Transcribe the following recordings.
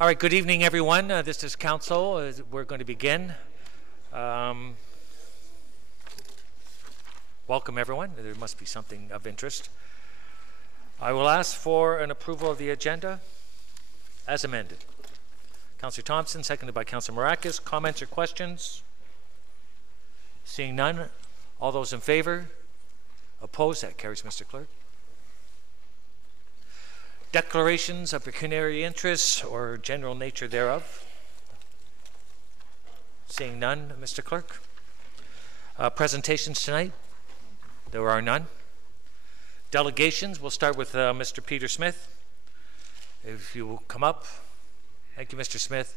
All right, good evening, everyone. This is Council. We're going to begin. Welcome, everyone. There must be something of interest. I will ask for an approval of the agenda as amended. Councillor Thompson, seconded by Councillor Marakis. Comments or questions? Seeing none, all those in favor? Opposed? That carries, Mr. Clerk. Declarations of pecuniary interests or general nature thereof. Seeing none, Mr. Clerk. Presentations tonight. There are none. Delegations, we'll start with Mr. Peter Smith. If you will come up. Thank you, Mr. Smith.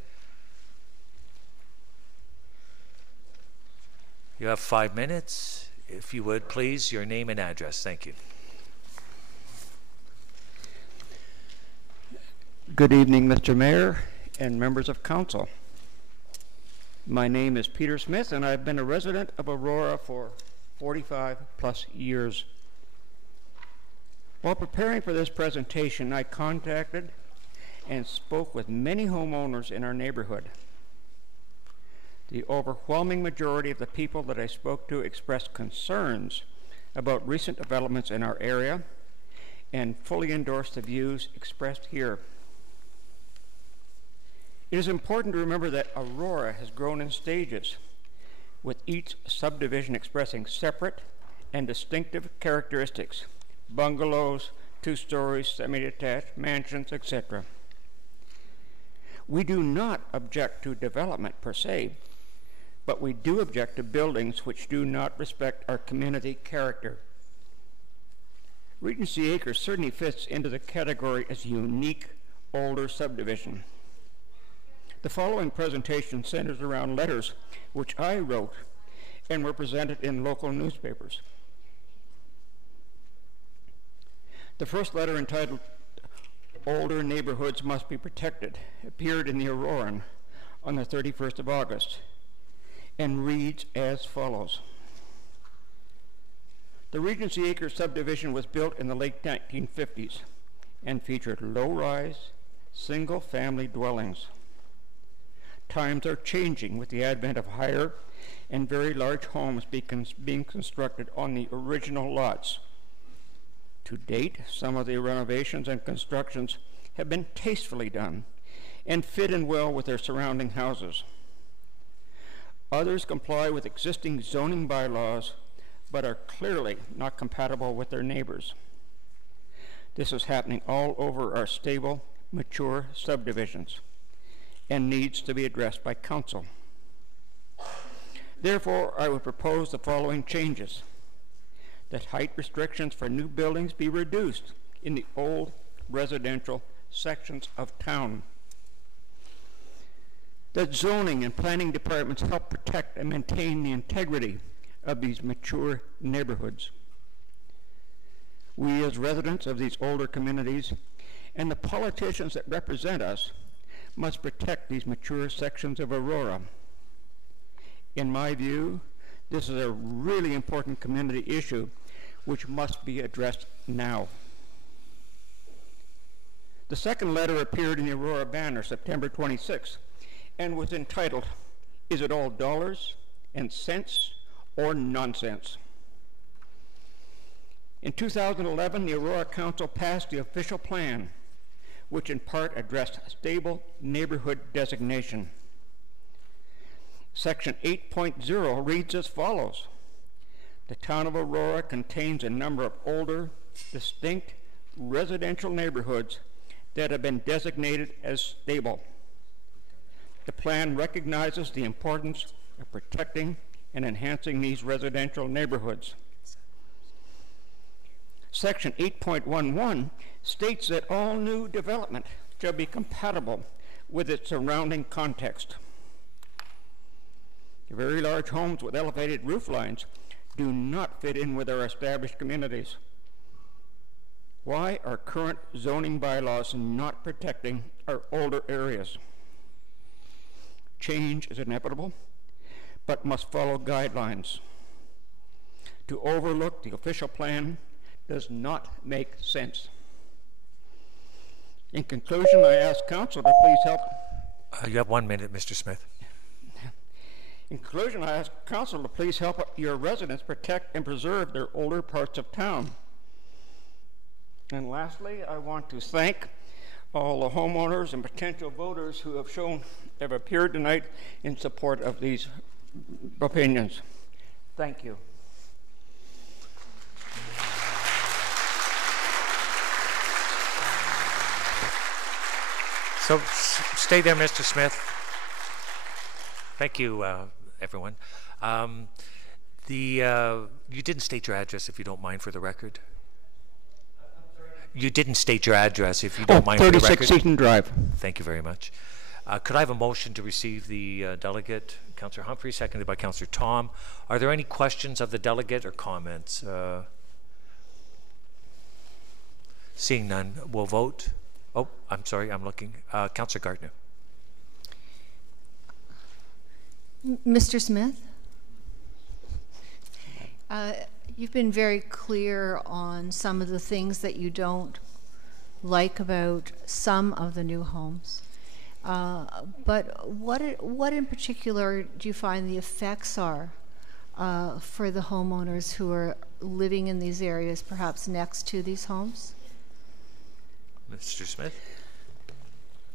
You have 5 minutes. If you would, please, your name and address. Thank you. Good evening, Mr. Mayor and members of council. My name is Peter Smith, and I've been a resident of Aurora for 45 plus years. While preparing for this presentation, I contacted and spoke with many homeowners in our neighborhood. The overwhelming majority of the people that I spoke to expressed concerns about recent developments in our area and fully endorsed the views expressed here. It is important to remember that Aurora has grown in stages, with each subdivision expressing separate and distinctive characteristics: bungalows, 2 stories, semi-detached, mansions, etc. We do not object to development per se, but we do object to buildings which do not respect our community character. Regency Acres certainly fits into the category as a unique older subdivision. The following presentation centers around letters which I wrote and were presented in local newspapers. The first letter, entitled "Older Neighborhoods Must Be Protected," appeared in the Auroran on the 31st of August and reads as follows. The Regency Acres subdivision was built in the late 1950s and featured low-rise, single-family dwellings. Times are changing with the advent of higher and very large homes being constructed on the original lots. To date, some of the renovations and constructions have been tastefully done and fit in well with their surrounding houses. Others comply with existing zoning bylaws but are clearly not compatible with their neighbors. This is happening all over our stable, mature subdivisions and needs to be addressed by council. Therefore, I would propose the following changes: that height restrictions for new buildings be reduced in the old residential sections of town, that zoning and planning departments help protect and maintain the integrity of these mature neighborhoods. We, as residents of these older communities, and the politicians that represent us, must protect these mature sections of Aurora. In my view, this is a really important community issue which must be addressed now. The second letter appeared in the Aurora Banner September 26 and was entitled, "Is it all dollars and cents or nonsense?" In 2011, the Aurora Council passed the official plan, which in part addressed stable neighborhood designation. Section 8.0 reads as follows: the town of Aurora contains a number of older, distinct residential neighborhoods that have been designated as stable. The plan recognizes the importance of protecting and enhancing these residential neighborhoods. Section 8.11 states that all new development shall be compatible with its surrounding context. Very large homes with elevated roof lines do not fit in with our established communities. Why are current zoning bylaws not protecting our older areas? Change is inevitable, but must follow guidelines. To overlook the official plan does not make sense. In conclusion, I ask council to please help. You have 1 minute, Mr. Smith. In conclusion, I ask council to please help your residents protect and preserve their older parts of town. And lastly, I want to thank all the homeowners and potential voters who have appeared tonight in support of these opinions. Thank you. So stay there, Mr. Smith. Thank you, everyone. You didn't state your address, if you don't mind, for the record. You didn't state your address, if you don't mind, for the record. 36 Seaton Drive. Thank you very much. Could I have a motion to receive the delegate? Councillor Humphrey, seconded by Councillor Tom. Are there any questions of the delegate or comments? Seeing none, we'll vote. Oh, I'm sorry, I'm looking. Councillor Gardner. Mr. Smith, you've been very clear on some of the things that you don't like about some of the new homes. But what in particular do you find the effects are for the homeowners who are living in these areas, perhaps next to these homes? Mr. Smith?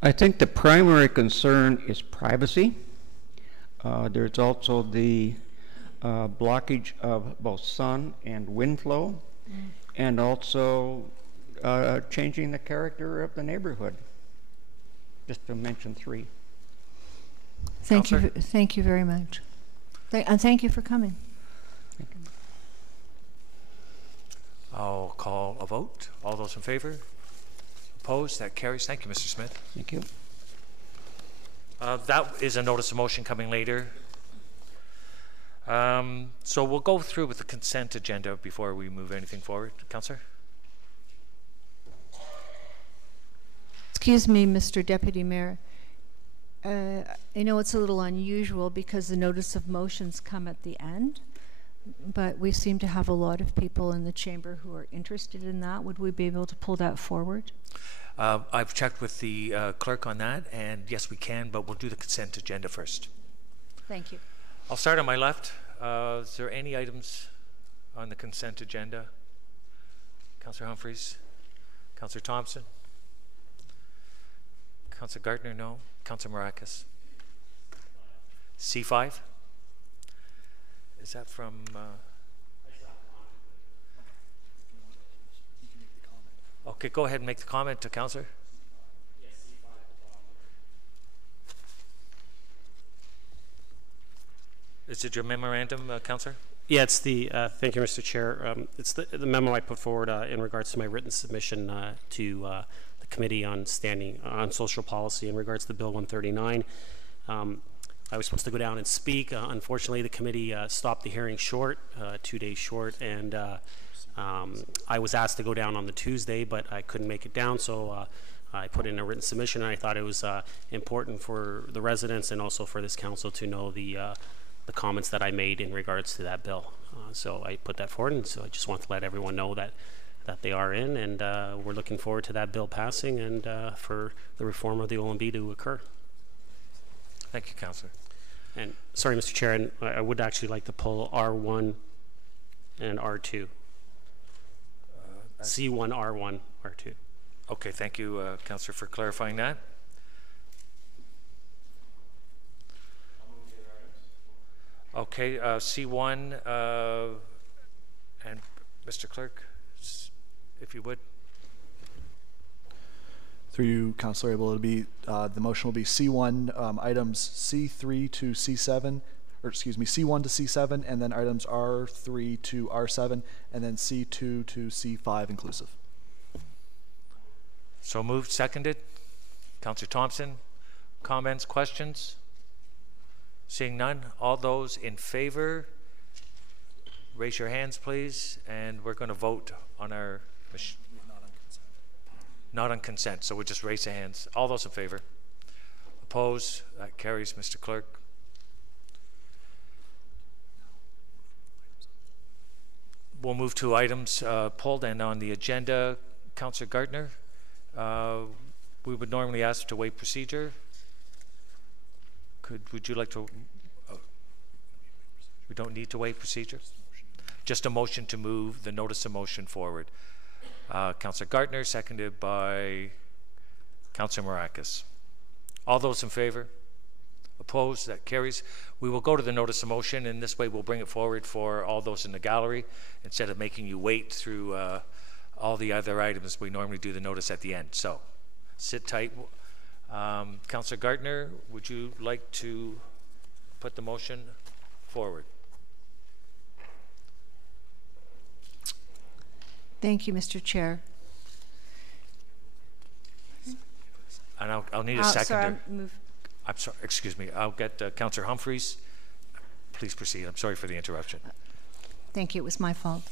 I think the primary concern is privacy. There's also the blockage of both sun and wind flow, and also changing the character of the neighborhood, just to mention three. Thank you very much. And thank you for coming. Thank you. I'll call a vote. All those in favor? Opposed? That carries. Thank you, Mr. Smith. Thank you. That is a notice of motion coming later. So we'll go through with the consent agenda before we move anything forward. Councillor? Excuse me, Mr. Deputy Mayor. I know it's a little unusual because the notice of motions come at the end, but we seem to have a lot of people in the chamber who are interested in that. Would we be able to pull that forward? I've checked with the clerk on that, and yes, we can, but we'll do the consent agenda first. Thank you. I'll start on my left. Is there any items on the consent agenda? Councillor Humphreys? Councillor Thompson? Councillor Gardner, no. Councillor Maracas? C5? Is that from... Okay, go ahead and make the comment to Councillor. Yes, C5 Is it your memorandum, Councillor? Yeah, it's the, thank you, Mr. Chair. It's the memo I put forward in regards to my written submission to the Committee on Social Policy in regards to Bill 139. I was supposed to go down and speak. Unfortunately, the committee stopped the hearing short, 2 days short, and I was asked to go down on the Tuesday, but I couldn't make it down, so I put in a written submission, and I thought it was important for the residents and also for this council to know the comments that I made in regards to that bill. So I put that forward, and so I just want to let everyone know that they are in, and we're looking forward to that bill passing and for the reform of the OMB to occur. Thank you, Councillor. And sorry, Mr. Chair, and I would actually like to pull R1 and R2. C1, R1, R2. Okay, thank you, Councillor, for clarifying that. Okay, C1, and Mr. Clerk, if you would. Through you, Councillor Abel, it'll be the motion will be C1 items C3 to C7, or excuse me, C1 to C7, and then items R3 to R7, and then C2 to C5 inclusive. So moved, seconded. Councillor Thompson, comments, questions? Seeing none, all those in favor, raise your hands, please, and we're going to vote on our machine. Not on consent, so we'll just raise the hands. All those in favor? Opposed? That carries, Mr. Clerk. We'll move to items pulled and on the agenda. Councillor Gardner, we would normally ask to waive procedure. Would you like to? We don't need to waive procedure. Just a motion to move the notice of motion forward. Councillor Gartner, seconded by Councillor Marakis. All those in favor? Opposed? That carries. We will go to the notice of motion, and this way we'll bring it forward for all those in the gallery instead of making you wait through all the other items. We normally do the notice at the end. So sit tight. Councillor Gartner, would you like to put the motion forward? Thank you, Mr. Chair. And I'll need a seconder. Sorry, I'm sorry, excuse me. I'll get Councillor Humphreys. Please proceed. I'm sorry for the interruption. Thank you. It was my fault.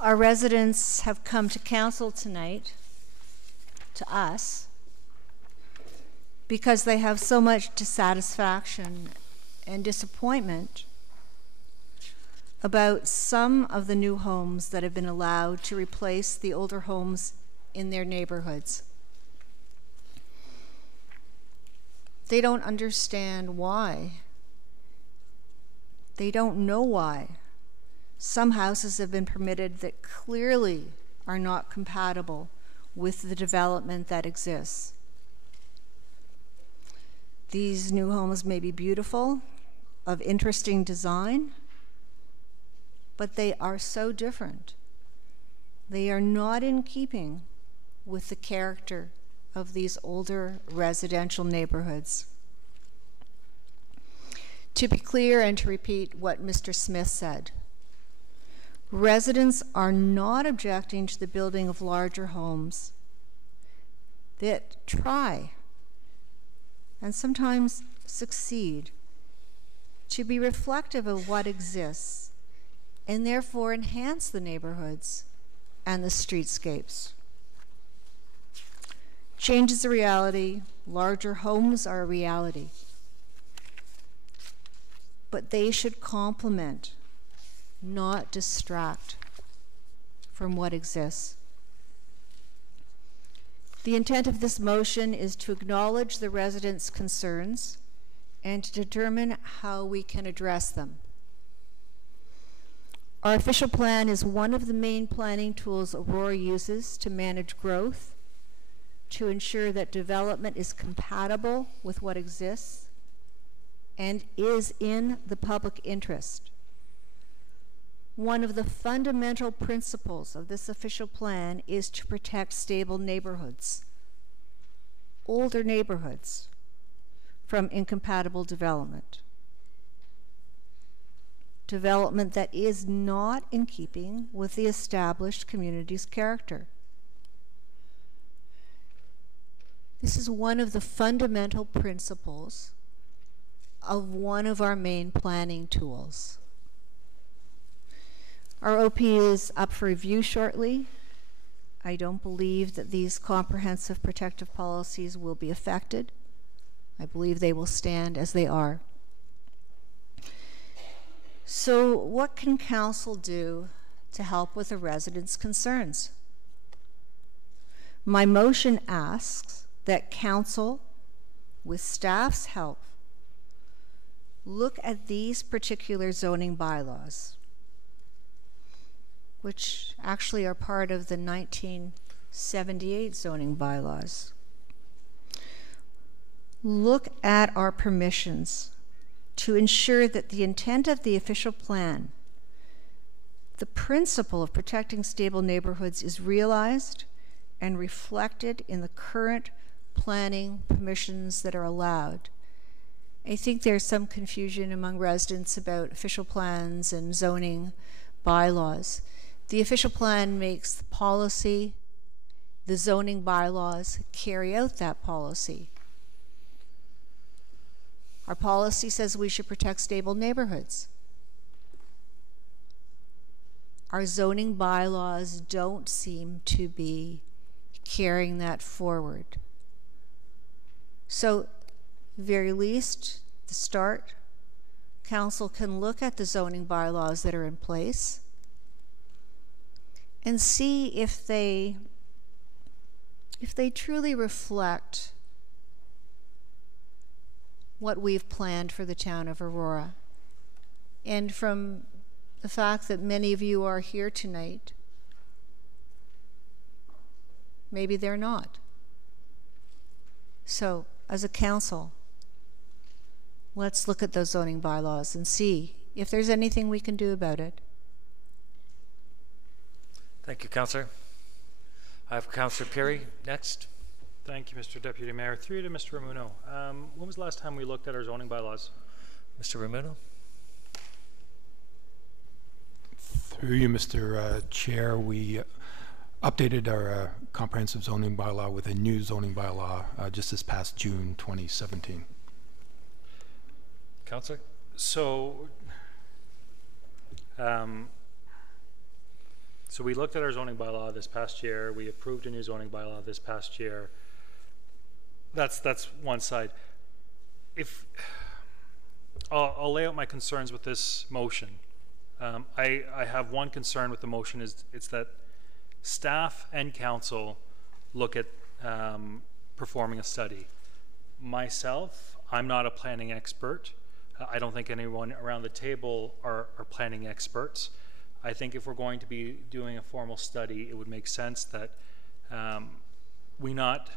Our residents have come to council tonight, to us, because they have so much dissatisfaction and disappointment about some of the new homes that have been allowed to replace the older homes in their neighborhoods. They don't understand why. They don't know why. Some houses have been permitted that clearly are not compatible with the development that exists. These new homes may be beautiful, of interesting design, but they are so different. They are not in keeping with the character of these older residential neighborhoods. To be clear and to repeat what Mr. Smith said, residents are not objecting to the building of larger homes that try and sometimes succeed to be reflective of what exists and therefore enhance the neighborhoods and the streetscapes. Change is a reality. Larger homes are a reality. But they should complement, not distract from what exists. The intent of this motion is to acknowledge the residents' concerns and to determine how we can address them. Our official plan is one of the main planning tools Aurora uses to manage growth, to ensure that development is compatible with what exists and is in the public interest. One of the fundamental principles of this official plan is to protect stable neighborhoods, older neighborhoods, from incompatible development. Development that is not in keeping with the established community's character. This is one of the fundamental principles of one of our main planning tools. Our OP is up for review shortly. I don't believe that these comprehensive protective policies will be affected. I believe they will stand as they are. So what can council do to help with the residents' concerns? My motion asks that council, with staff's help, look at these particular zoning bylaws, which actually are part of the 1978 zoning bylaws. Look at our permissions to ensure that the intent of the official plan, the principle of protecting stable neighborhoods, is realized and reflected in the current planning permissions that are allowed. I think there's some confusion among residents about official plans and zoning bylaws. The official plan makes the policy, the zoning bylaws carry out that policy. Our policy says we should protect stable neighborhoods. Our zoning bylaws don't seem to be carrying that forward. So, very least, the start, council can look at the zoning bylaws that are in place and see if they truly reflect what we've planned for the town of Aurora. And from the fact that many of you are here tonight, maybe they're not. So, as a council, let's look at those zoning bylaws and see if there's anything we can do about it. Thank you, Councillor. I have Councillor Perry next. Thank you, Mr. Deputy Mayor. Through to Mr. Ramuno. When was the last time we looked at our zoning bylaws? Mr. Ramuno. Through you, Mr. Chair, we updated our comprehensive zoning bylaw with a new zoning bylaw just this past June 2017. Councillor. So we looked at our zoning bylaw this past year. We approved a new zoning bylaw this past year. That's one side. If I'll lay out my concerns with this motion. I have one concern with the motion is it's that staff and council look at performing a study. Myself, I'm not a planning expert. I don't think anyone around the table are planning experts. I think if we're going to be doing a formal study, it would make sense that we not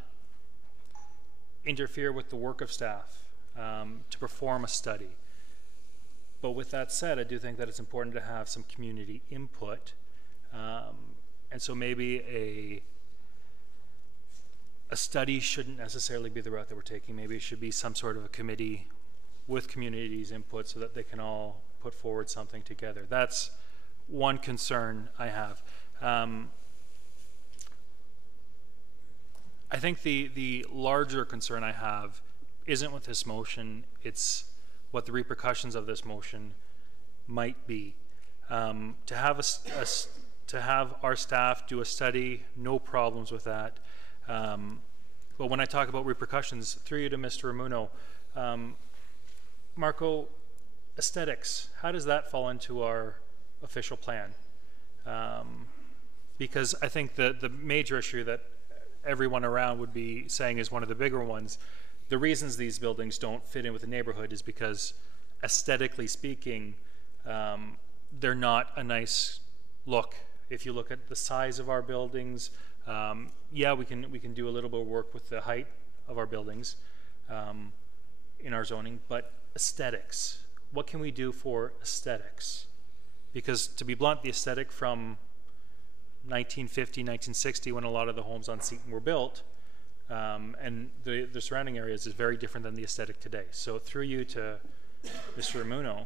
interfere with the work of staff to perform a study. But with that said, I do think that it's important to have some community input. And so maybe a study shouldn't necessarily be the route that we're taking. Maybe it should be some sort of a committee with community's input so that they can all put forward something together. That's one concern I have. I think the larger concern I have isn't with this motion, it's what the repercussions of this motion might be. To have our staff do a study, no problems with that. But when I talk about repercussions, through you to Mr. Ramuno, Marco, aesthetics, how does that fall into our official plan? Because I think the major issue that everyone around would be saying is one of the bigger ones. The reasons these buildings don't fit in with the neighborhood is because aesthetically speaking, they're not a nice look. If you look at the size of our buildings, yeah, we can do a little bit of work with the height of our buildings in our zoning, but aesthetics, what can we do for aesthetics? Because to be blunt, the aesthetic from 1950, 1960, when a lot of the homes on Seton were built, and the surrounding areas is very different than the aesthetic today. So through you to Mr. Ramuno,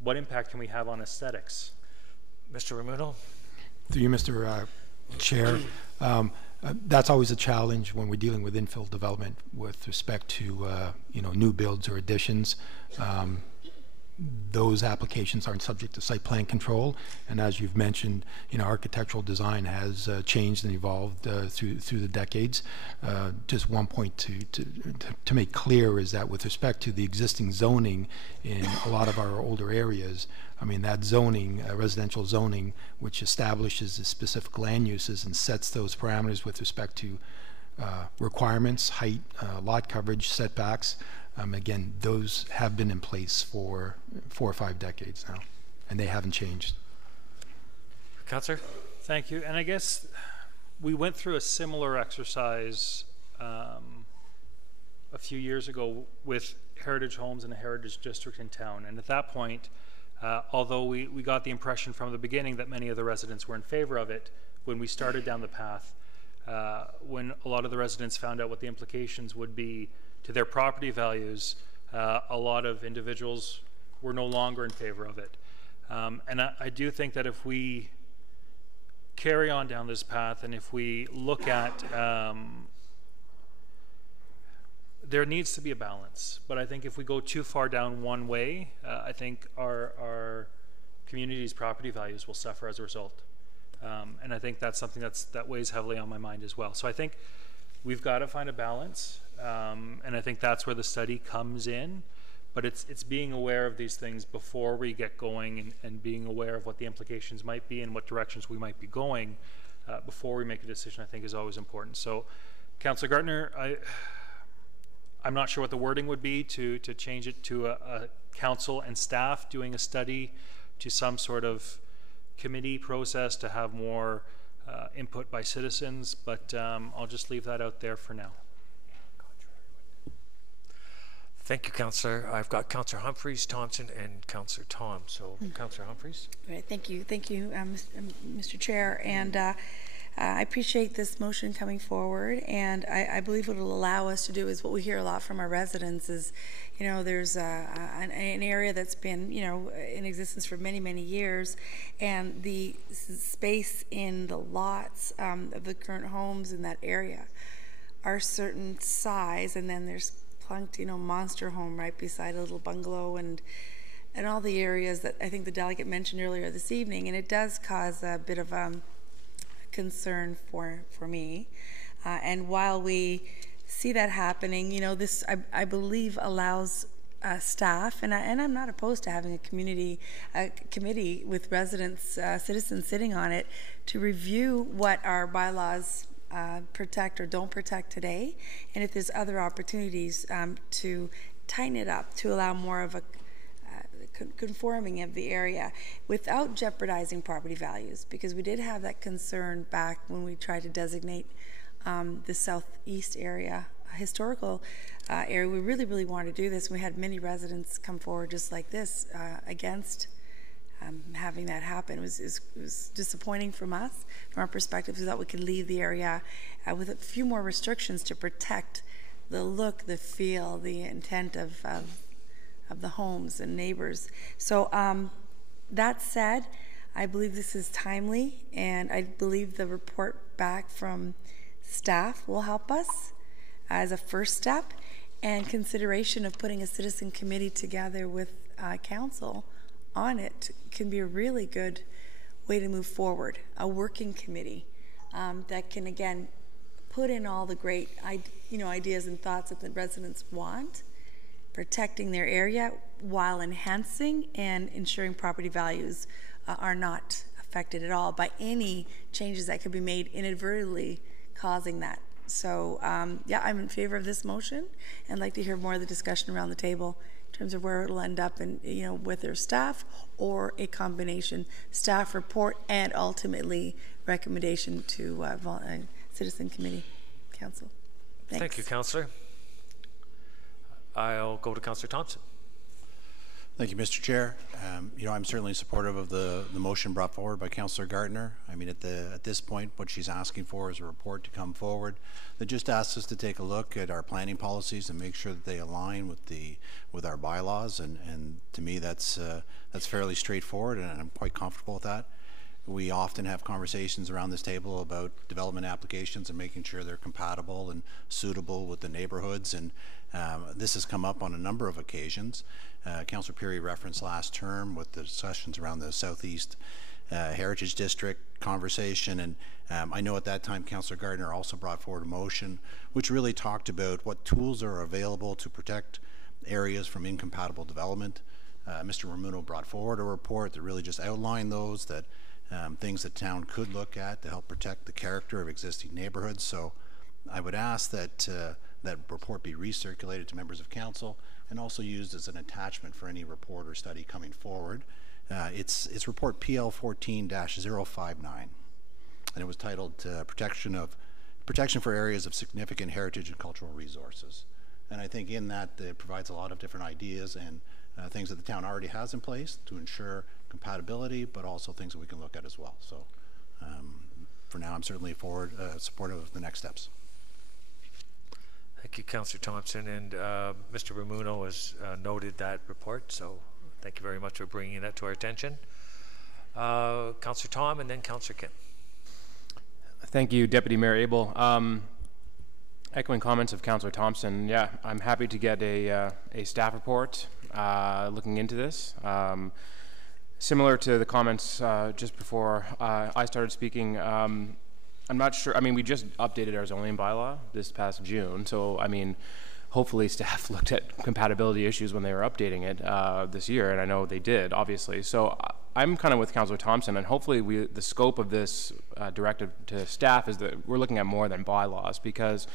what impact can we have on aesthetics? Mr. Ramuno. Through you, Mr. Chair, that's always a challenge when we're dealing with infill development with respect to new builds or additions. Those applications aren't subject to site plan control, and as you've mentioned, architectural design has changed and evolved through the decades. Just one point to make clear is that with respect to the existing zoning in a lot of our older areas, I mean, that zoning, residential zoning, which establishes the specific land uses and sets those parameters with respect to requirements, height, lot coverage, setbacks. Again, those have been in place for 4 or 5 decades now, and they haven't changed. Councillor? Thank you. And I guess we went through a similar exercise a few years ago with heritage homes in a heritage district in town. And at that point, although we got the impression from the beginning that many of the residents were in favor of it, when we started down the path, when a lot of the residents found out what the implications would be to their property values, a lot of individuals were no longer in favor of it. And I do think that if we carry on down this path and if we look at, there needs to be a balance. But I think if we go too far down one way, I think our community's property values will suffer as a result. And I think that's something that weighs heavily on my mind as well. So I think we've got to find a balance. And I think that's where the study comes in. but it's being aware of these things before we get going, and being aware of what the implications might be and what directions we might be going before we make a decision, I think is always important. So, Councillor Gartner, I'm not sure what the wording would be to change it to a council and staff doing a study, to some sort of committee process to have more input by citizens, but I'll just leave that out there for now. Thank you, Councillor. I've got Councillor Humphreys, Thompson, and Councillor Tom. So, Councillor Humphreys. Right, thank you, Mr. Chair, and I appreciate this motion coming forward, and I believe what it'll allow us to do is what we hear a lot from our residents is, you know, there's an area that's been, you know, in existence for many, many years, and the space in the lots of the current homes in that area are certain size, and then there's plunked, you know, monster home right beside a little bungalow, and all the areas that I think the delegate mentioned earlier this evening, and it does cause a bit of concern for me. And while we see that happening, you know, this I believe allows staff, and I'm not opposed to having a committee with residents, citizens sitting on it, to review what our bylaws protect or don't protect today, and if there's other opportunities to tighten it up, to allow more of a conforming of the area without jeopardizing property values, because we did have that concern back when we tried to designate the southeast area a historical area. We really wanted to do this. We had many residents come forward just like this against having that happen. It was disappointing from us, from our perspective. We thought we could leave the area with a few more restrictions to protect the look, the feel, the intent of the homes and neighbors. So that said, I believe this is timely, and I believe the report back from staff will help us as a first step, and consideration of putting a citizen committee together with council on it can be a really good way to move forward. A working committee that can again put in all the great ideas and thoughts that the residents want, protecting their area while enhancing and ensuring property values are not affected at all by any changes that could be made inadvertently causing that. So yeah, I'm in favor of this motion, and I'd like to hear more of the discussion around the table in terms of where it'll end up, and whether staff or a combination staff report and ultimately recommendation to citizen committee council. Thanks. Thank you, Councillor. I'll go to Councillor Thompson. Thank you, Mr. Chair. I'm certainly supportive of the motion brought forward by Councillor Gartner. I mean, at this point, what she's asking for is a report to come forward that just asks us to take a look at our planning policies and make sure that they align with our bylaws. And to me, that's fairly straightforward, and I'm quite comfortable with that. We often have conversations around this table about development applications and making sure they're compatible and suitable with the neighborhoods, and this has come up on a number of occasions. Councillor Peary referenced last term with the discussions around the Southeast Heritage District conversation, and I know at that time Councillor Gartner also brought forward a motion which really talked about what tools are available to protect areas from incompatible development. Mr. Ramuno brought forward a report that really just outlined those, that things that town could look at to help protect the character of existing neighborhoods. So I would ask that that report be recirculated to members of council and also used as an attachment for any report or study coming forward. It's report PL 14-059, and it was titled Protection for Areas of Significant Heritage and Cultural Resources. And I think in that it provides a lot of different ideas and things that the town already has in place to ensure compatibility, but also things that we can look at as well. So for now, I'm certainly supportive of the next steps. Thank you, Councillor Thompson, and Mr. Ramuno has noted that report, so thank you very much for bringing that to our attention. Councillor Tom, and then Councillor Kim. Thank you, Deputy Mayor Abel. Echoing comments of Councillor Thompson, yeah, I'm happy to get a staff report looking into this. Similar to the comments just before I started speaking, I'm not sure. I mean, we just updated our zoning bylaw this past June, so I mean, hopefully staff looked at compatibility issues when they were updating it this year, and I know they did, obviously. So I'm kind of with Councillor Thompson, and hopefully the scope of this directive to staff is that we're looking at more than bylaws, because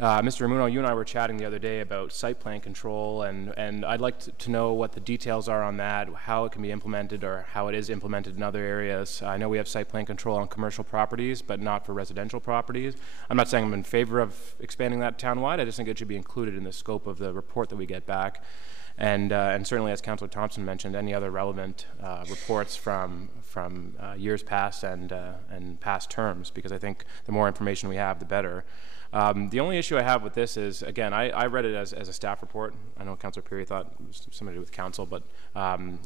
Mr. Ramuno, you and I were chatting the other day about site plan control, and I'd like to know what the details are on that, how it can be implemented or how it is implemented in other areas. I know we have site plan control on commercial properties, but not for residential properties. I'm not saying I'm in favor of expanding that townwide. I just think it should be included in the scope of the report that we get back. And certainly, as Councillor Thompson mentioned, any other relevant reports from years past and past terms, because I think the more information we have, the better. The only issue I have with this is, again, I read it as a staff report. I know Councillor Peary thought it was something to do with council, but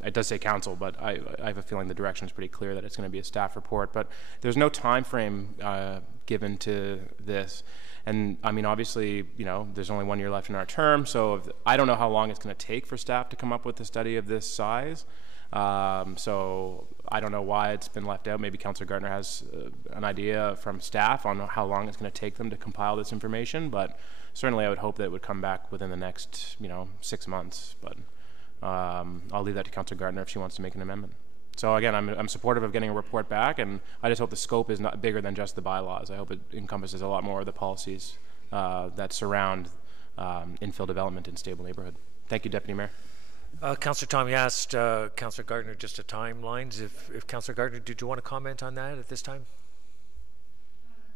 it does say council, but I have a feeling the direction is pretty clear that it's going to be a staff report. But there's no time frame given to this. And I mean, obviously, you know, there's only 1 year left in our term, so I don't know how long it's going to take for staff to come up with a study of this size. So I don't know why it's been left out. Maybe Councillor Gardner has an idea from staff on how long it's going to take them to compile this information, but certainly I would hope that it would come back within the next, 6 months. But I'll leave that to Councillor Gardner if she wants to make an amendment. So again, I'm supportive of getting a report back, and I just hope the scope is not bigger than just the bylaws. I hope it encompasses a lot more of the policies that surround infill development in stable neighborhood. Thank you, Deputy Mayor. Councillor Tom, you asked Councillor Gardner just a timelines. If Councillor Gardner, did you want to comment on that at this time?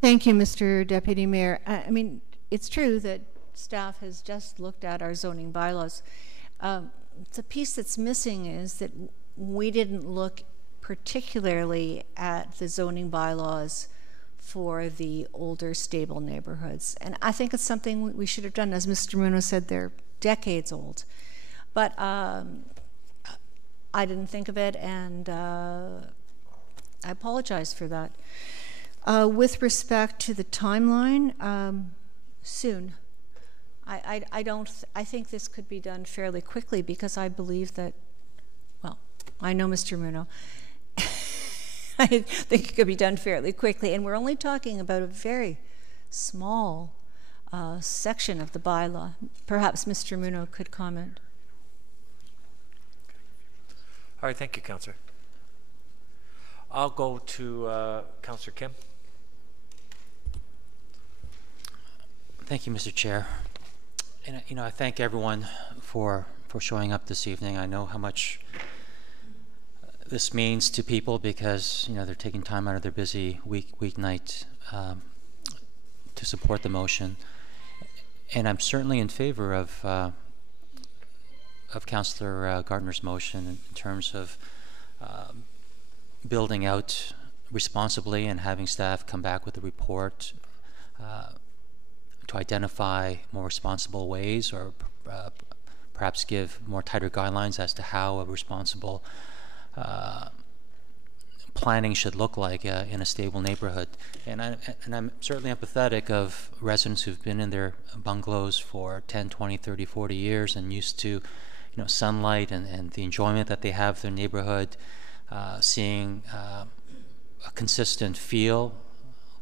Thank you, Mr. Deputy Mayor. I mean, it's true that staff has just looked at our zoning bylaws. The piece that's missing is that we didn't look particularly at the zoning bylaws for the older stable neighborhoods. And I think it's something we should have done. As Mr. Ramuno said, they're decades old. But I didn't think of it, and I apologize for that. With respect to the timeline, soon. I think this could be done fairly quickly, because I believe that, well, I know Mr. Ramuno. I think it could be done fairly quickly, and we're only talking about a very small section of the bylaw. Perhaps Mr. Ramuno could comment. All right, thank you, Councillor. I'll go to Councillor Kim. Thank you, Mr. Chair. And I thank everyone for showing up this evening. I know how much this means to people, because they're taking time out of their busy weeknight to support the motion. And I'm certainly in favor of Councillor Gardner's motion in terms of building out responsibly and having staff come back with a report to identify more responsible ways, or perhaps give more tighter guidelines as to how a responsible planning should look like in a stable neighborhood. And I'm certainly empathetic of residents who've been in their bungalows for 10, 20, 30, 40 years and used to sunlight and the enjoyment that they have of their neighborhood, seeing a consistent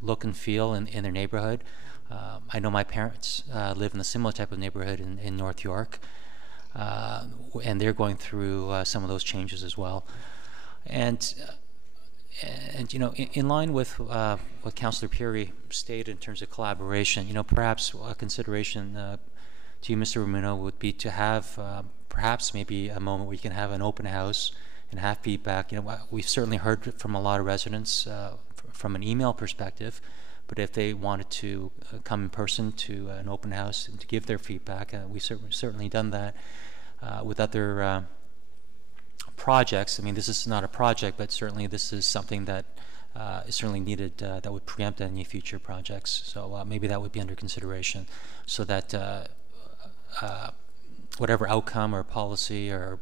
look and feel in their neighborhood. I know my parents live in a similar type of neighborhood in North York, and they're going through some of those changes as well. And in line with what Councillor Peary stated in terms of collaboration, perhaps a consideration to you, Mr. Ramuno, would be to have perhaps maybe a moment where you can have an open house and have feedback. We've certainly heard from a lot of residents from an email perspective, but if they wanted to come in person to an open house and to give their feedback, we've certainly done that with other projects. I mean, this is not a project, but certainly this is something that is certainly needed that would preempt any future projects. So maybe that would be under consideration, so that whatever outcome or policy or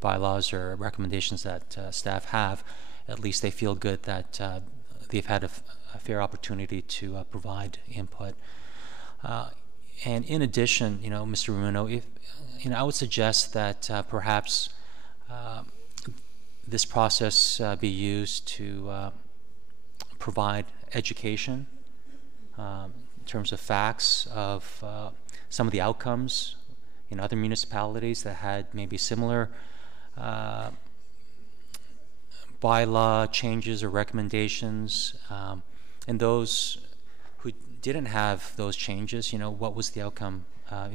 bylaws or recommendations that staff have, at least they feel good that they've had a fair opportunity to provide input. And in addition, Mr. Ramuno, I would suggest that perhaps this process be used to provide education in terms of facts of some of the outcomes in other municipalities that had maybe similar bylaw changes or recommendations, and those who didn't have those changes, what was the outcome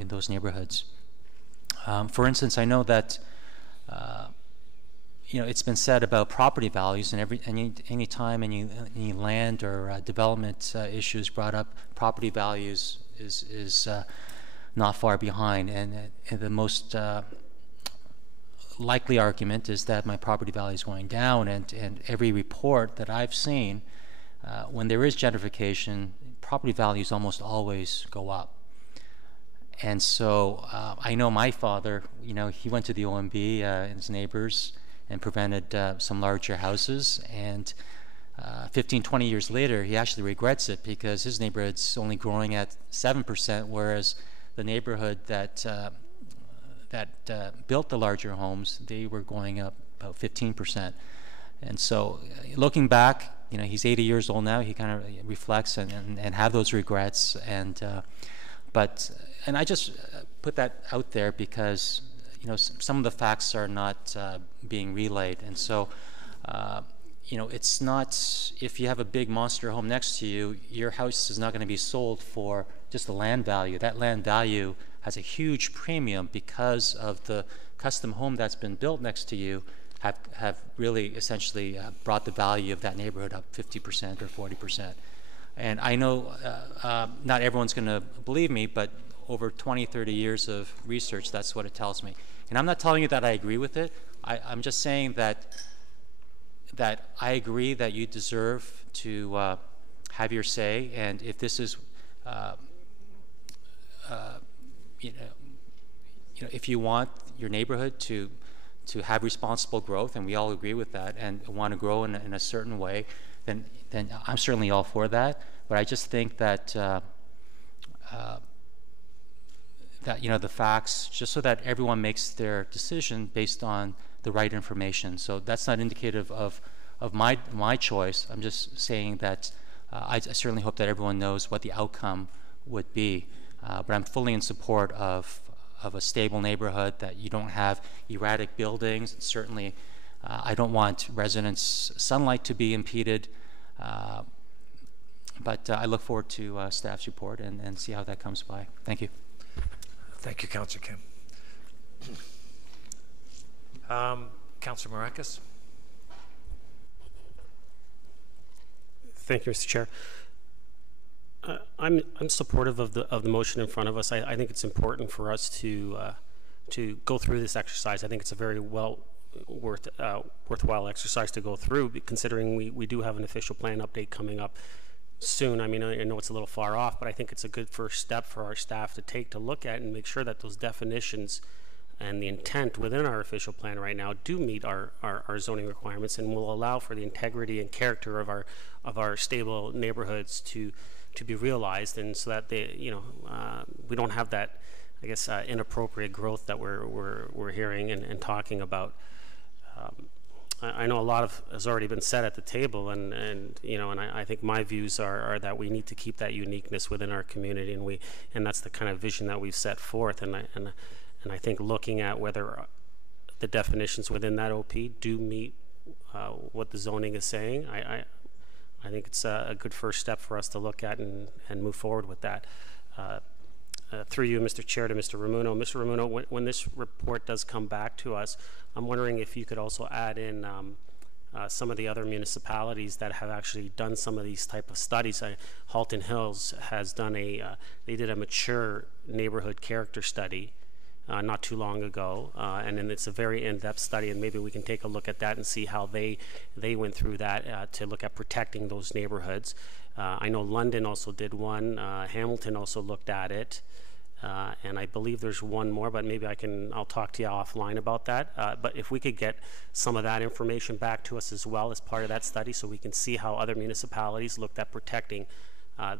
in those neighborhoods? For instance, I know that it's been said about property values, and any time any land or development issues brought up, property values is not far behind, and the most likely argument is that my property value is going down, and every report that I've seen, when there is gentrification, property values almost always go up. And so I know my father, he went to the OMB and his neighbors and prevented some larger houses, and 15, 20 years later, he actually regrets it because his neighborhood's only growing at 7%, whereas the neighborhood that built the larger homes, they were going up about 15%. And so looking back, he's 80 years old now, he kind of reflects and have those regrets. And I just put that out there because, some of the facts are not being relayed. And so, it's not, if you have a big monster home next to you, your house is not going to be sold for just the land value. That land value has a huge premium because of the custom home that's been built next to you have really essentially brought the value of that neighborhood up 50% or 40%. And I know not everyone's going to believe me, but over 20, 30 years of research, that's what it tells me. And I'm not telling you that I agree with it. I'm just saying that I agree that you deserve to have your say, and if this is if you want your neighborhood to have responsible growth, and we all agree with that, and want to grow in a certain way, then I'm certainly all for that. But I just think that the facts, just so that everyone makes their decision based on the right information. So that's not indicative of my choice. I'm just saying that I certainly hope that everyone knows what the outcome would be. But I'm fully in support of a stable neighborhood, that you don't have erratic buildings. And certainly, I don't want residents' sunlight to be impeded. But I look forward to staff's report and see how that comes by. Thank you. Thank you, Councillor Kim. Councillor Marakis. Thank you, Mr. Chair. I'm supportive of the motion in front of us. I think it's important for us to go through this exercise. I think it's a very worthwhile exercise to go through, considering we do have an official plan update coming up soon. I mean, I know it's a little far off, but I think it's a good first step for our staff to take to look at and make sure that those definitions and the intent within our official plan right now do meet our zoning requirements, and will allow for the integrity and character of our stable neighborhoods to be realized, and so that we don't have that, I guess, inappropriate growth that we're hearing and talking about. I know a lot has already been said at the table, and I think my views are that we need to keep that uniqueness within our community, and that's the kind of vision that we've set forth, and I think looking at whether the definitions within that OP do meet what the zoning is saying, I think it's a good first step for us to look at and move forward with that. Through you, Mr. Chair, to Mr. Ramuno. Mr. Ramuno, when this report does come back to us, I'm wondering if you could also add in some of the other municipalities that have actually done some of these type of studies. Halton Hills has done they did a mature neighborhood character study not too long ago, and then it's a very in-depth study, and maybe we can take a look at that and see how they went through that to look at protecting those neighborhoods. I know London also did one. Hamilton also looked at it, and I believe there's one more, but maybe I'll talk to you offline about that. But if we could get some of that information back to us as well as part of that study, so we can see how other municipalities looked at protecting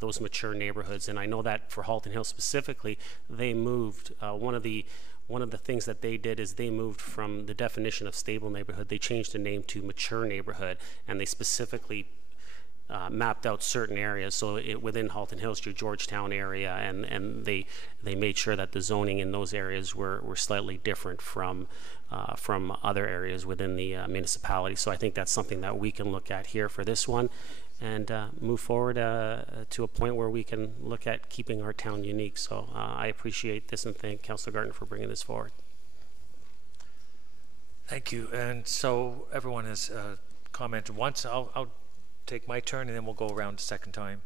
those mature neighborhoods. And I know that for Halton Hills specifically, they moved, one of the things that they did is they moved from the definition of stable neighborhood, they changed the name to mature neighborhood, and they specifically mapped out certain areas. So within Halton Hills, your Georgetown area, and they made sure that the zoning in those areas were slightly different from other areas within the municipality. So I think that's something that we can look at here for this one, and move forward to a point where we can look at keeping our town unique. So I appreciate this and thank Councillor Gardner for bringing this forward. Thank you. And so everyone has commented once. I'll take my turn and then we'll go around a second time.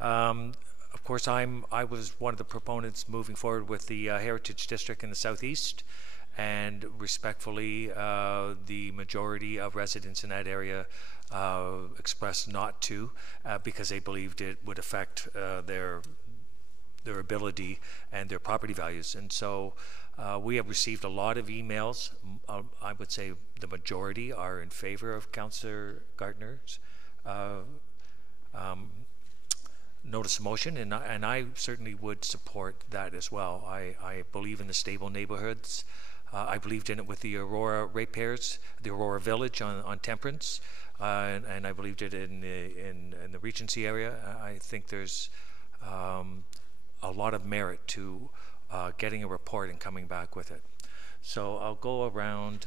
Of course, I was one of the proponents moving forward with the Heritage District in the Southeast, and respectfully, the majority of residents in that area expressed not to, because they believed it would affect their ability and their property values. And so we have received a lot of emails. I would say the majority are in favor of Councillor Gardner's notice of motion, and I certainly would support that as well. I believe in the stable neighborhoods. I believed in it with the Aurora ratepayers, the Aurora Village on Temperance, and I believed it in the Regency area. I think there's a lot of merit to getting a report and coming back with it. So I'll go around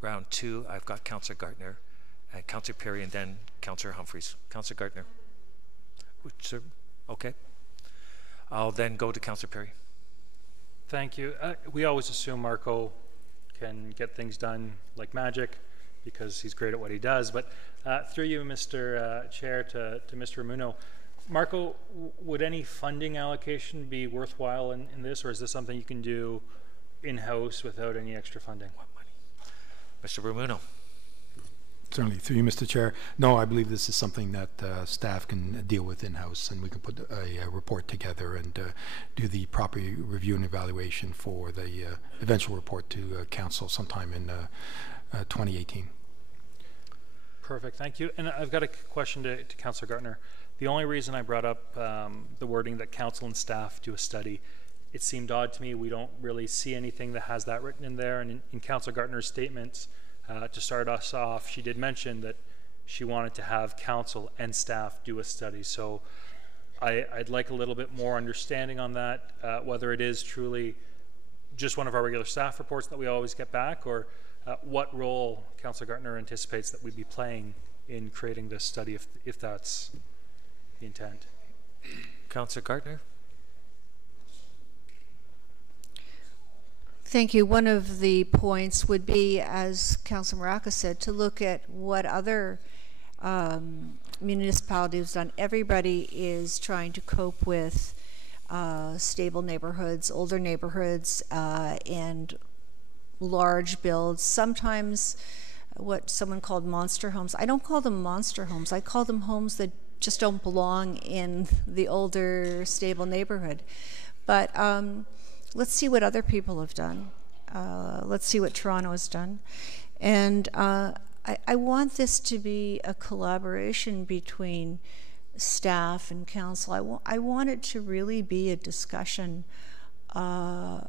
round two. I've got Councillor Gardner, and Councillor Perry, and then Councillor Humphreys. Councillor Gardner. Sir? Okay. I'll then go to Councillor Perry. Thank you. We always assume Marco can get things done like magic because he's great at what he does. But through you, Mr. Chair, to Mr. Ramuno, Marco, would any funding allocation be worthwhile in this, or is this something you can do in-house without any extra funding? What money? Mr. Ramuno. Certainly, through you, Mr. Chair. No, I believe this is something that staff can deal with in-house, and we can put a report together and do the proper review and evaluation for the eventual report to council sometime in 2018. Perfect, thank you. And I've got a question to Councillor Gardner. The only reason I brought up the wording that council and staff do a study, it seemed odd to me. We don't really see anything that has that written in there. And in Councillor Gardner's statements, to start us off, she did mention that she wanted to have council and staff do a study. So I'd like a little bit more understanding on that, whether it is truly just one of our regular staff reports that we always get back, or what role Councillor Gardner anticipates that we'd be playing in creating this study, if that's the intent. Councillor Gardner. Thank you. One of the points would be, as Councillor Maracas said, to look at what other municipalities have done. Everybody is trying to cope with stable neighborhoods, older neighborhoods, and large builds. Sometimes what someone called monster homes. I don't call them monster homes. I call them homes that just don't belong in the older, stable neighborhood. But let's see what other people have done. Let's see what Toronto has done. And I want this to be a collaboration between staff and council. I want it to really be a discussion, a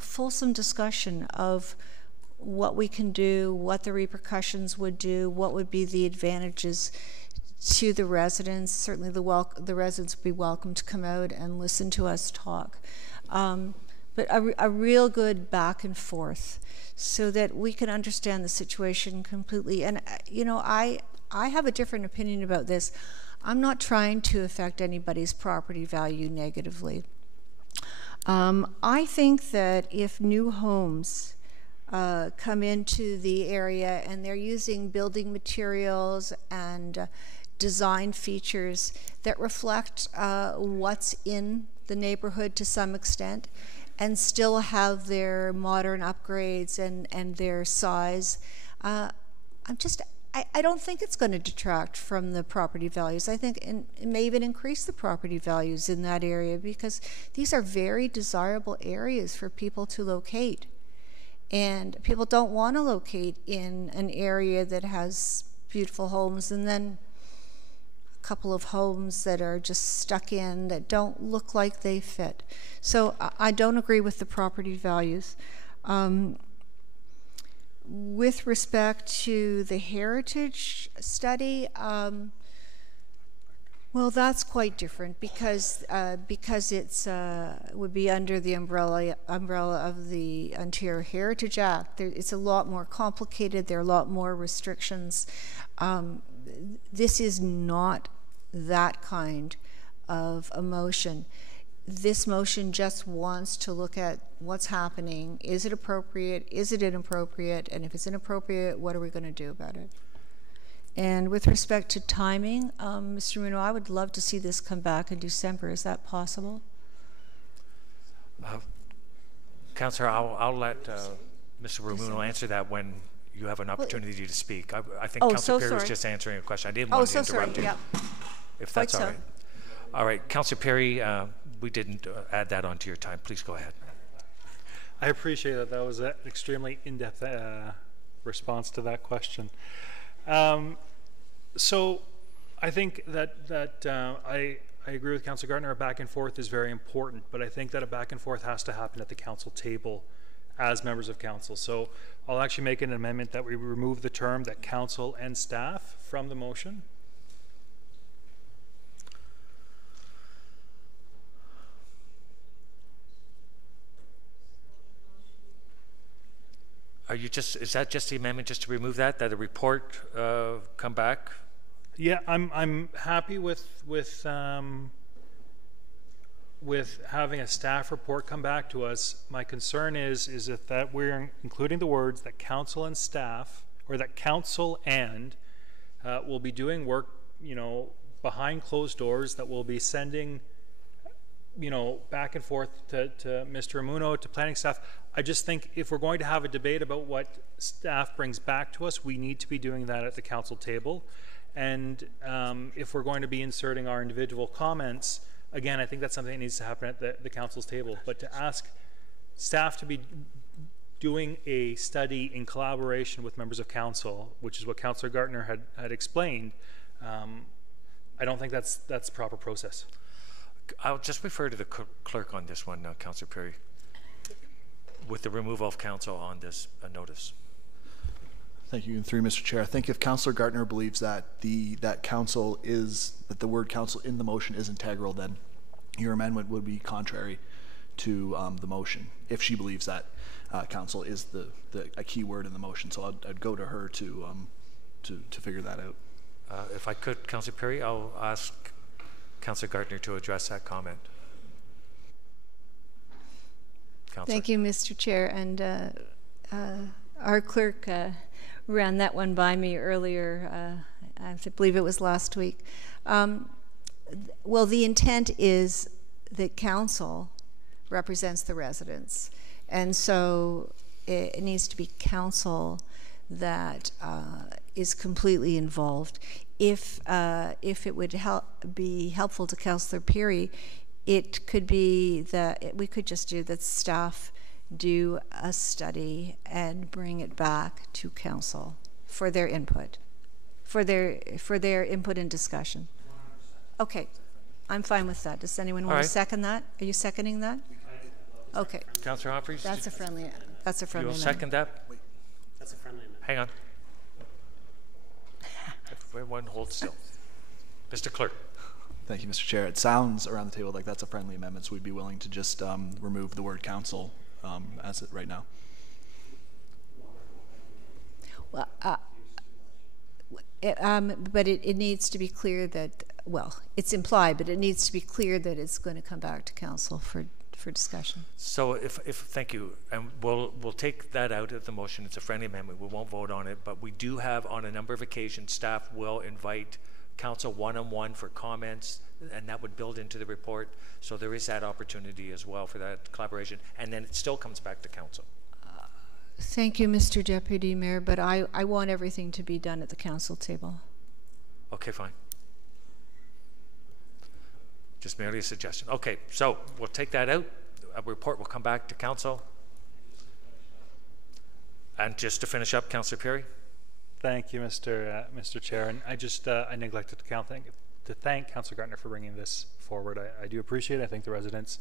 fulsome discussion of what we can do, what the repercussions would do, what would be the advantages to the residents. Certainly the residents would be welcome to come out and listen to us talk. But a real good back and forth so that we can understand the situation completely. And, you know, I have a different opinion about this. I'm not trying to affect anybody's property value negatively. I think that if new homes come into the area and they're using building materials and design features that reflect what's in the neighborhood to some extent, and still have their modern upgrades and their size, I don't think it's going to detract from the property values. I think it may even increase the property values in that area, because these are very desirable areas for people to locate. And people don't want to locate in an area that has beautiful homes and then a couple of homes that are just stuck in that don't look like they fit. So I don't agree with the property values. with respect to the heritage study, well, that's quite different because it's would be under the umbrella of the Ontario Heritage Act. It's a lot more complicated. There are a lot more restrictions. This is not that kind of a motion. This motion just wants to look at what's happening. Is it appropriate? Is it inappropriate? And if it's inappropriate, what are we going to do about it? And with respect to timing, Mr. Muno, I would love to see this come back in December. Is that possible? Councillor, I'll let Mr. Ramuno answer that when you have an opportunity to speak. I think Councillor Perry was just answering a question. I didn't want to interrupt you. Yeah. If that's Quite all so. right. All right, Councillor Perry, we didn't add that onto your time. Please go ahead. I appreciate that. That was an extremely in-depth response to that question. So I think that I agree with Councillor Gardner. A back and forth is very important, but I think that a back and forth has to happen at the council table as members of council. So I'll actually make an amendment that we remove the term that council and staff from the motion. Is that just the amendment just to remove that a report come back? Yeah, I'm happy with having a staff report come back to us. My concern is that we're including the words that council and staff, or that council and will be doing work, behind closed doors, that will be sending, back and forth to Mr. Ramuno, to planning staff. I just think if we're going to have a debate about what staff brings back to us, we need to be doing that at the council table. And if we're going to be inserting our individual comments, again, I think that's something that needs to happen at the council's table. But to ask staff to be doing a study in collaboration with members of council, which is what Councillor Gardner had explained, I don't think that's the proper process. I'll just refer to the clerk on this one, Councillor Perry, with the removal of council on this notice. Thank you. And through Mr. Chair, I think if Councillor Gardner believes that the word council in the motion is integral, then your amendment would be contrary to the motion. If she believes that council is a key word in the motion, so I'd go to her to figure that out. If I could, Councillor Perry, I'll ask Councillor Gardner to address that comment. Councillor. Thank you, Mr. Chair. And our clerk ran that one by me earlier. I believe it was last week. Well, the intent is that council represents the residents, and so it needs to be council that is completely involved. If it would be helpful to Councillor Perry, it could be that we could just do that staff do a study and bring it back to council for their input, for their input and discussion. Okay, I'm fine with that. Does anyone want to second that? Are you seconding that? Okay. Councillor Humphries? That's a friendly You'll amendment. second that? That's a friendly amendment. Hang on. Everyone hold still. Mr. Clerk. Thank you, Mr. Chair. It sounds around the table like that's a friendly amendment, so we'd be willing to just remove the word council as it right now. Well, but it needs to be clear that, well, it's implied, but it needs to be clear that it's going to come back to council for discussion. So if thank you, and we'll take that out of the motion. It's a friendly amendment. We won't vote on it, but we do have on a number of occasions staff will invite council one-on-one for comments, and that would build into the report. So there is that opportunity as well for that collaboration, and then it still comes back to council. Thank you, Mr. Deputy Mayor, but I want everything to be done at the council table. Okay, fine. Just merely a suggestion. Okay, so we'll take that out. A report will come back to council. And just to finish up, Councillor Perry. Thank you, Mr. Chair. And I neglected to thank Councillor Gardner for bringing this forward. I do appreciate it. I think the residents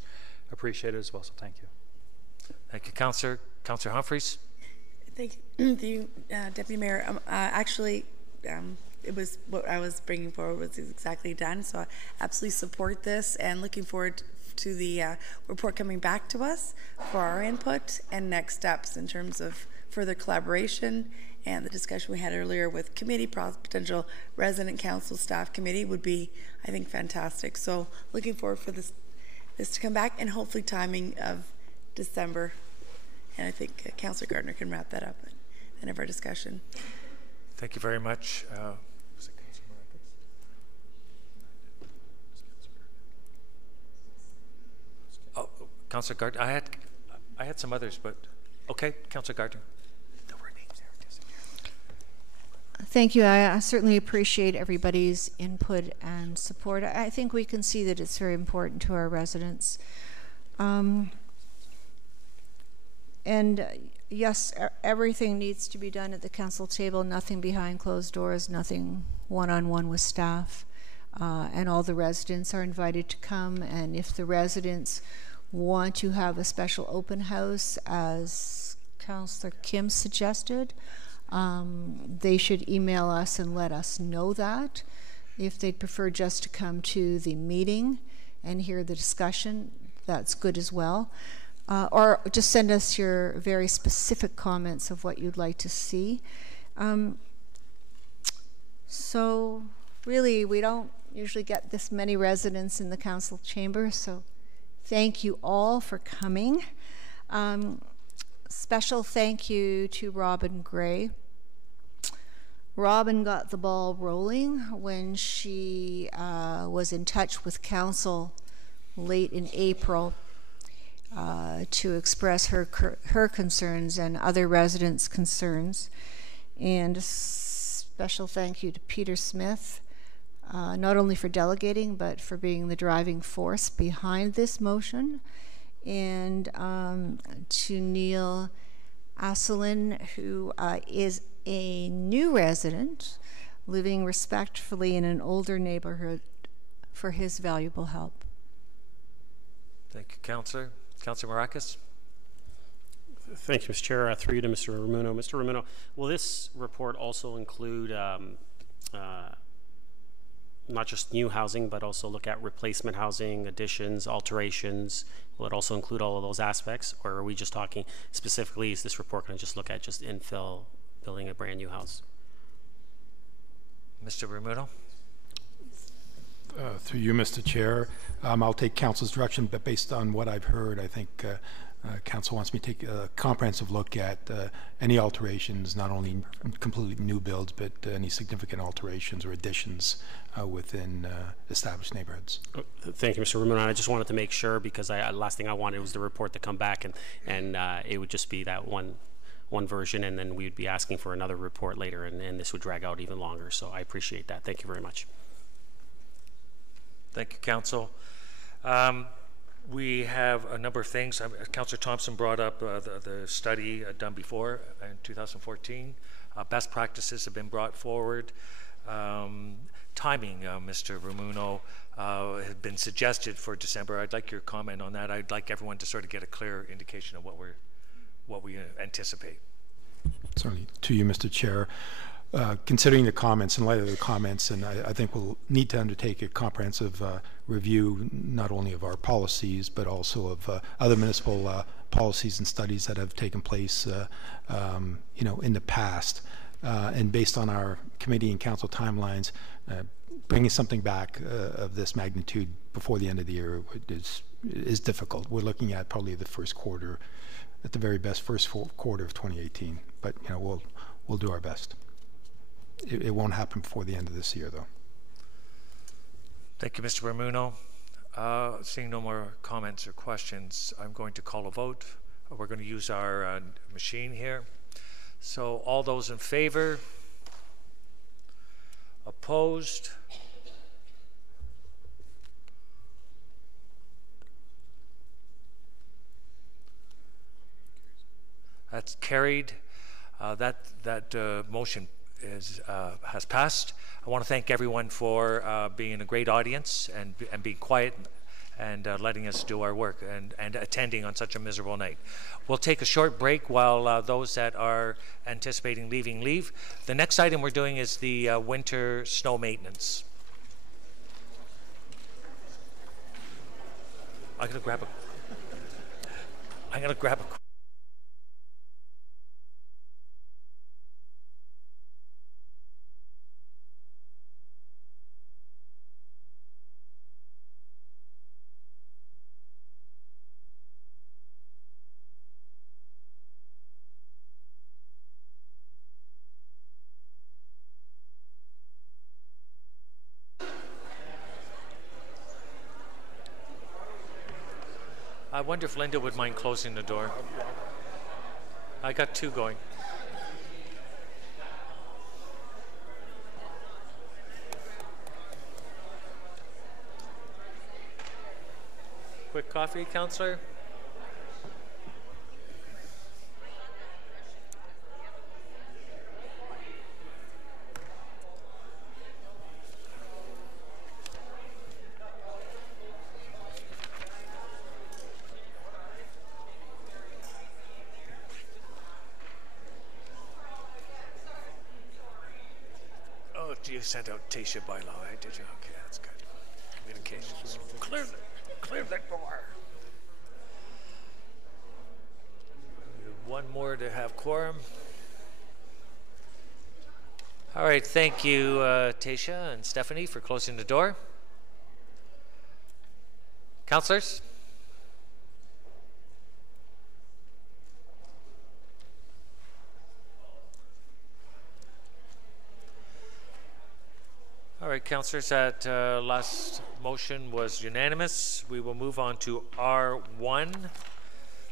appreciate it as well. So thank you. Thank you, Councillor. Councillor Humphries. Thank you, Deputy Mayor. It was what I was bringing forward was exactly done. So I absolutely support this and looking forward to the report coming back to us for our input and next steps in terms of further collaboration. And the discussion we had earlier with committee, potential resident council staff committee would be, I think, fantastic. So looking forward for this to come back, and hopefully timing of December. And I think Councillor Gardner can wrap that up at the end of our discussion. Thank you very much. Oh, Councillor Gardner. I had some others, but okay, Councillor Gardner. Thank you. I certainly appreciate everybody's input and support. I think we can see that it's very important to our residents. And yes, everything needs to be done at the council table, nothing behind closed doors, nothing one-on-one with staff. And all the residents are invited to come. And if the residents want to have a special open house, as Councillor Kim suggested, they should email us and let us know that. If they'd prefer just to come to the meeting and hear the discussion, that's good as well. Or just send us your very specific comments of what you'd like to see. So really, we don't usually get this many residents in the council chamber, so thank you all for coming. Special thank you to Robin Gray. Robin got the ball rolling when she was in touch with council late in April to express her concerns and other residents' concerns. And a special thank you to Peter Smith, not only for delegating, but for being the driving force behind this motion. And to Neil Asselin, who is a new resident living respectfully in an older neighborhood, for his valuable help. Thank you, Councillor. Councillor Marakis. Thank you, Mr. Chair. Through you to Mr. Ramuno. Mr. Ramuno, will this report also include not just new housing, but also look at replacement housing, additions, alterations? Will it also include all of those aspects, or are we just talking specifically, is this report going to just look at just infill, building a brand new house? Mr. Ramuno. Through you, Mr. Chair, I'll take council's direction, but based on what I've heard, I think council wants me to take a comprehensive look at any alterations, not only completely new builds, but any significant alterations or additions within established neighborhoods. Thank you, Mr. Ramuno. I just wanted to make sure, because last thing I wanted was the report to come back and it would just be that one version, and then we'd be asking for another report later, and this would drag out even longer. So I appreciate that. Thank you very much. Thank you, Council. We have a number of things. Councillor Thompson brought up the study done before in 2014. Best practices have been brought forward. Timing, Mr. Ramuno, had been suggested for December. I'd like your comment on that. I'd like everyone to sort of get a clear indication of what we anticipate. Certainly. To you, Mr. Chair. Considering the comments, in light of the comments, and I think we'll need to undertake a comprehensive review, not only of our policies, but also of other municipal policies and studies that have taken place, in the past. And based on our committee and council timelines, bringing something back of this magnitude before the end of the year is difficult. We're looking at probably the first quarter, at the very best, first quarter of 2018. But we'll do our best. It won't happen before the end of this year, though. Thank you, Mr. Ramuno. Seeing no more comments or questions, I'm going to call a vote. We're going to use our machine here. So all those in favor? Opposed? That's carried. That motion has passed. I want to thank everyone for being a great audience and being quiet and letting us do our work and attending on such a miserable night. We'll take a short break while those that are anticipating leaving leave. The next item we're doing is the winter snow maintenance. I'm gonna grab a I wonder if Linda would mind closing the door. I got two going. Quick coffee, Councillor? You sent out Taysha bylaw, right? Did you? Okay, that's good. Communications. Clear that door. One more to have quorum. All right, thank you, Taysha and Stephanie, for closing the door. Councillors? All right, councillors, that last motion was unanimous. We will move on to R1,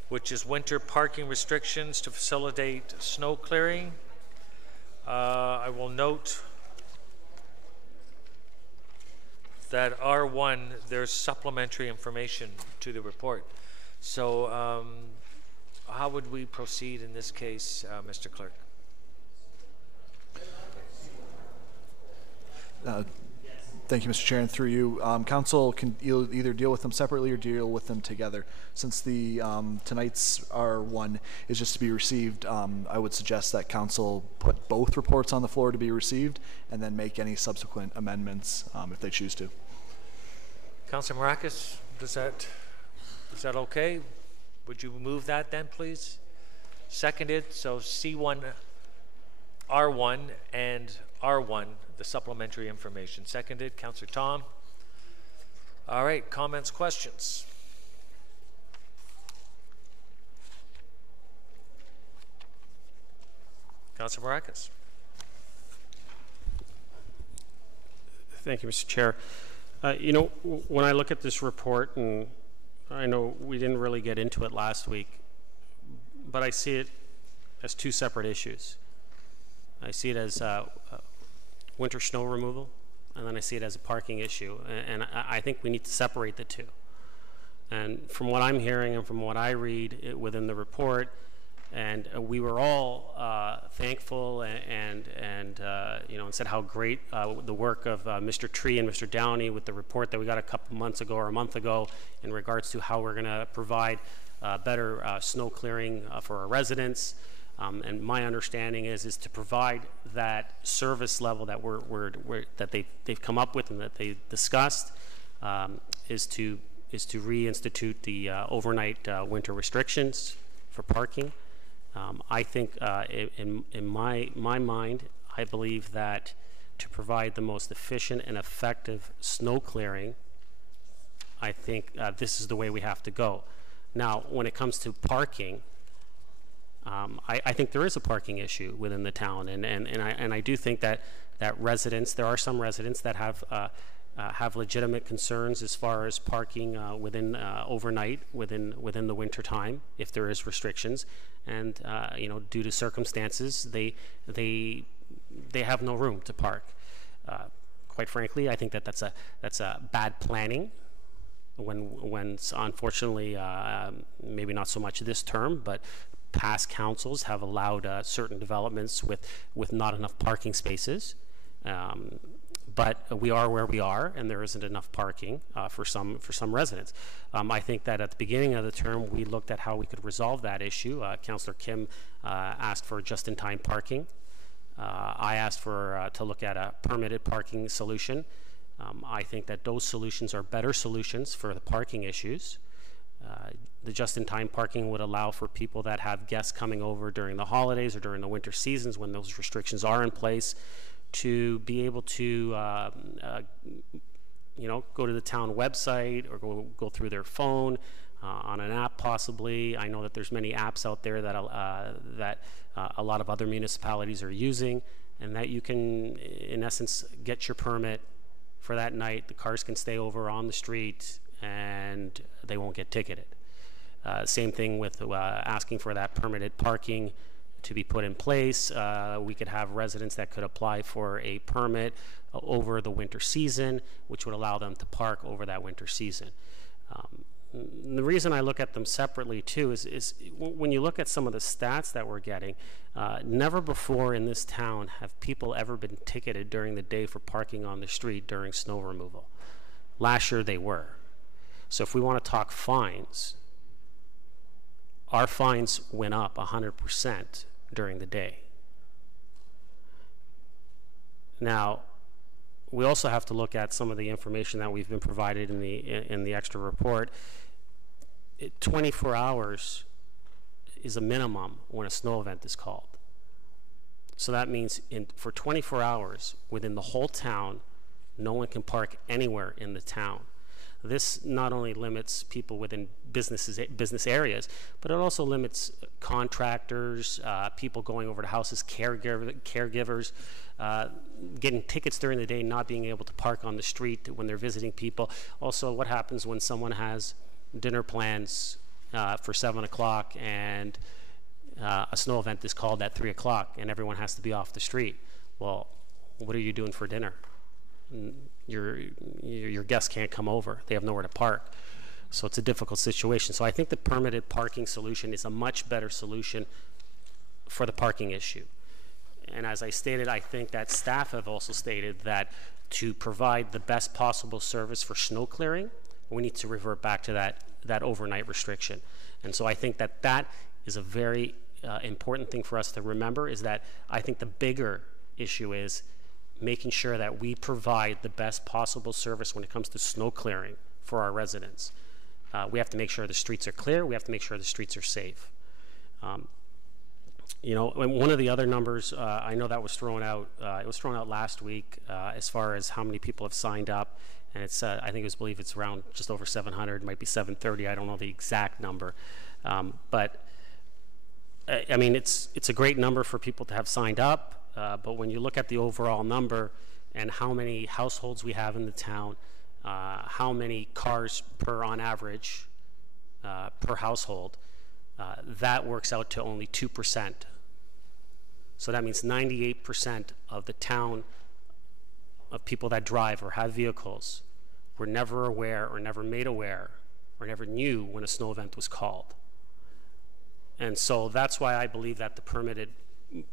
which is winter parking restrictions to facilitate snow clearing. I will note that R1, there's supplementary information to the report. So how would we proceed in this case, Mr. Clerk? Thank you, Mr. Chair, and through you, Council can either deal with them separately or deal with them together. Since the tonight's R1 is just to be received, I would suggest that Council put both reports on the floor to be received and then make any subsequent amendments if they choose to. Councilor Marakis, is that okay? Would you move that then, please? Seconded, so C1, R1, and R1, the supplementary information. Seconded, Councillor Tom. All right, comments, questions? Councillor Marakis. Thank you, Mr. Chair. You know, when I look at this report, and I know we didn't really get into it last week, but I see it as two separate issues. I see it as winter snow removal, and then I see it as a parking issue, and I think we need to separate the two. And from what I'm hearing and from what I read within the report, and we were all thankful and you know, and said how great the work of Mr. Tree and Mr. Downey with the report that we got a couple months ago or a month ago in regards to how we're going to provide better snow clearing for our residents. And my understanding is to provide that service level that that they've come up with and that they discussed is to reinstitute the overnight winter restrictions for parking. I think in my mind, I believe that to provide the most efficient and effective snow clearing, I think this is the way we have to go. Now, when it comes to parking, I think there is a parking issue within the town, and I do think that residents, there are some residents that have legitimate concerns as far as parking within overnight within the winter time if there is restrictions, and you know, due to circumstances they have no room to park. Quite frankly, I think that's a bad planning. When unfortunately, maybe not so much this term, but past councils have allowed certain developments with not enough parking spaces. but we are where we are, and there isn't enough parking for some residents. I think that at the beginning of the term, we looked at how we could resolve that issue. Councillor Kim asked for just-in-time parking. I asked for to look at a permitted parking solution. I think that those solutions are better solutions for the parking issues. The just-in-time parking would allow for people that have guests coming over during the holidays or during the winter seasons when those restrictions are in place to be able to, you know, go to the town website or go through their phone on an app possibly. I know that there's many apps out there that a lot of other municipalities are using, and that you can, in essence, get your permit for that night. The cars can stay over on the street and they won't get ticketed. Same thing with asking for that permitted parking to be put in place. We could have residents that could apply for a permit over the winter season, which would allow them to park over that winter season. The reason I look at them separately too is when you look at some of the stats that we're getting, never before in this town have people ever been ticketed during the day for parking on the street during snow removal. Last year they were. So if we want to talk fines, our fines went up 100% during the day. Now, we also have to look at some of the information that we've been provided in the extra report. 24 hours is a minimum when a snow event is called. So that means for 24 hours within the whole town, no one can park anywhere in the town. This not only limits people within business areas, but it also limits contractors, people going over to houses, caregivers, getting tickets during the day, not being able to park on the street when they're visiting people. Also, what happens when someone has dinner plans for 7 o'clock and a snow event is called at 3 o'clock and everyone has to be off the street? Well, what are you doing for dinner? Your guests can't come over. They have nowhere to park. So it's a difficult situation. So I think the permitted parking solution is a much better solution for the parking issue. And as I stated, I think that staff have also stated that to provide the best possible service for snow clearing, we need to revert back to that overnight restriction. And so I think that is a very important thing for us to remember, is that I think the bigger issue is making sure that we provide the best possible service when it comes to snow clearing for our residents. We have to make sure the streets are clear. We have to make sure the streets are safe. You know, one of the other numbers I know that was thrown out, it was thrown out last week as far as how many people have signed up. And it's, I think it was it's around just over 700, might be 730. I don't know the exact number. But I mean, it's a great number for people to have signed up. But when you look at the overall number and how many households we have in the town, how many cars on average per household, that works out to only 2%. So that means 98% of the town of people that drive or have vehicles were never aware or never made aware or never knew when a snow event was called. And so that's why I believe that the permitted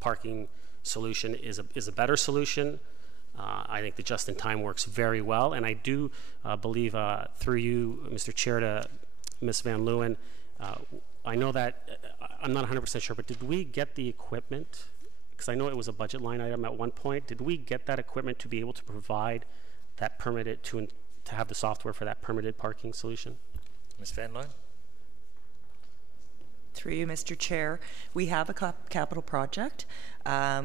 parking solution is a better solution. I think the just-in-time works very well, and I do believe through you, Mr. Chair, to Ms. Van Leeuwen, I know that I'm not 100% sure, but did we get the equipment? Because I know it was a budget line item at one point. Did we get that equipment to be able to provide that permitted to have the software for that permitted parking solution? Ms. Van Leeuwen? Through you, Mr. Chair, we have a capital project.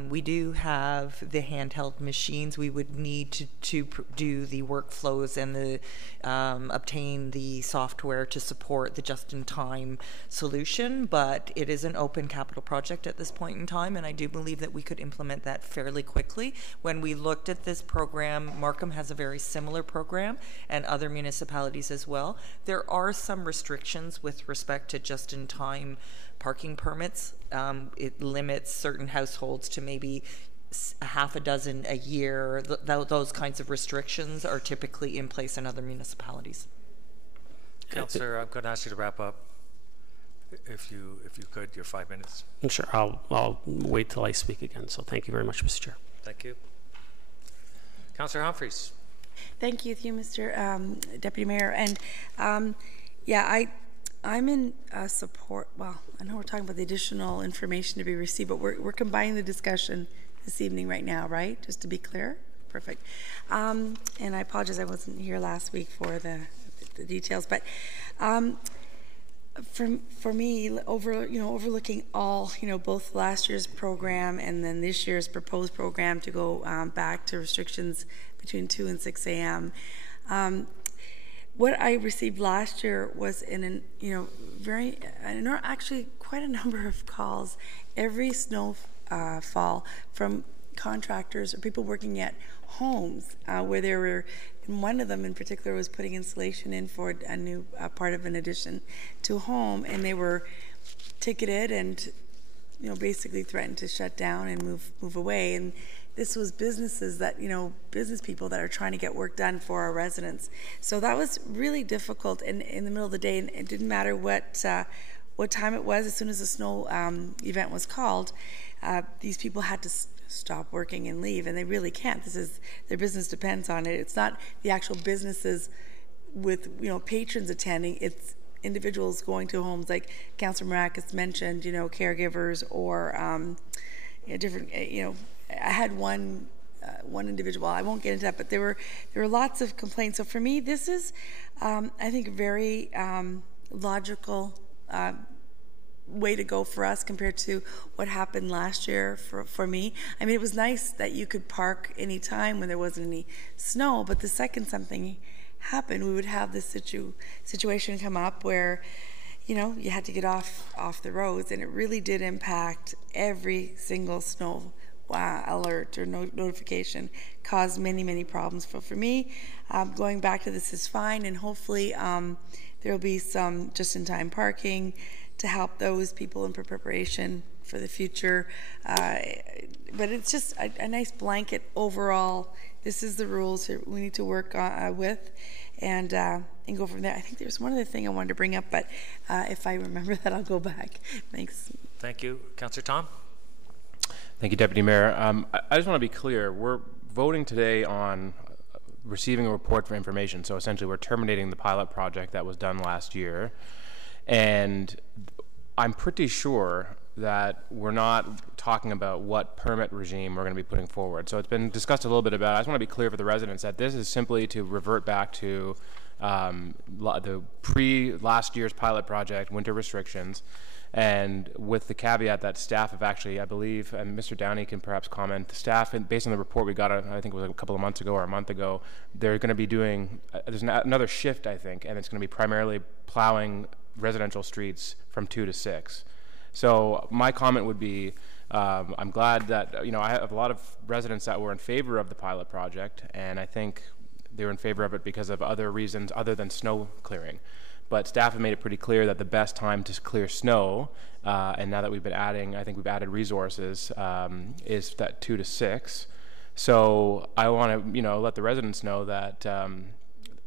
We do have the handheld machines. We would need to do the workflows and the obtain the software to support the just-in-time solution, but it is an open capital project at this point in time, and I do believe that we could implement that fairly quickly. When we looked at this program, Markham has a very similar program, and other municipalities as well. There are some restrictions with respect to just-in-time parking permits. It limits certain households to maybe a half a dozen a year. Those kinds of restrictions are typically in place in other municipalities. Councillor, I'm going to ask you to wrap up. If you could, your 5 minutes. Sure, I'll wait till I speak again. So thank you very much, Mr. Chair. Thank you. Councillor Humphreys. Thank you, Mr. Deputy Mayor. And yeah, I'm in support. Well, I know we're talking about the additional information to be received, but we're combining the discussion this evening right now, right? Just to be clear. Perfect. And I apologize, I wasn't here last week for the details, but for me, overlooking all, both last year's program and then this year's proposed program to go back to restrictions between 2 and 6 a.m. What I received last year was actually quite a number of calls every snowfall from contractors or people working at homes where there were, and one of them in particular was putting insulation in for a new part of an addition to a home, and they were ticketed and basically threatened to shut down and move away. And this was businesses that, business people that are trying to get work done for our residents. So that was really difficult in the middle of the day, and it didn't matter what time it was. As soon as the snow event was called, these people had to stop working and leave, and they really can't. Their business depends on it. It's not the actual businesses with patrons attending. It's individuals going to homes, like Councillor Marakis mentioned, caregivers or different. I had one individual. I won't get into that, but there were lots of complaints. So for me, this is, I think, a very logical way to go for us compared to what happened last year for me. I mean, it was nice that you could park anytime when there wasn't any snow, but the second something happened, we would have this situation come up where, you had to get off the roads, and it really did impact every single snow alert or notification, caused many problems. But for me, going back to this is fine, and hopefully there will be some just-in-time parking to help those people in preparation for the future. But it's just a nice blanket overall. This is the rules we need to work with, and go from there. I think there's one other thing I wanted to bring up, but if I remember that, I'll go back. Thanks. Thank you. Councillor Tom? Thank you, Deputy Mayor. I just want to be clear. We're voting today on receiving a report for information. So essentially, we're terminating the pilot project that was done last year. And I'm pretty sure that we're not talking about what permit regime we're going to be putting forward. So it's been discussed a little bit about. I just want to be clear for the residents that this is simply to revert back to the pre-last year's pilot project, winter restrictions, and with the caveat that staff have actually, I believe, and Mr. Downey can perhaps comment, the staff, based on the report we got, I think it was a couple of months ago or a month ago, they're going to be doing, there's another shift, I think, and it's going to be primarily plowing residential streets from 2 to 6. So my comment would be, I'm glad that, I have a lot of residents that were in favor of the pilot project, and I think they were in favor of it because of other reasons other than snow clearing. But staff have made it pretty clear that the best time to clear snow, and now that we've been adding, I think we've added resources, is that 2 to 6. So I want to, let the residents know that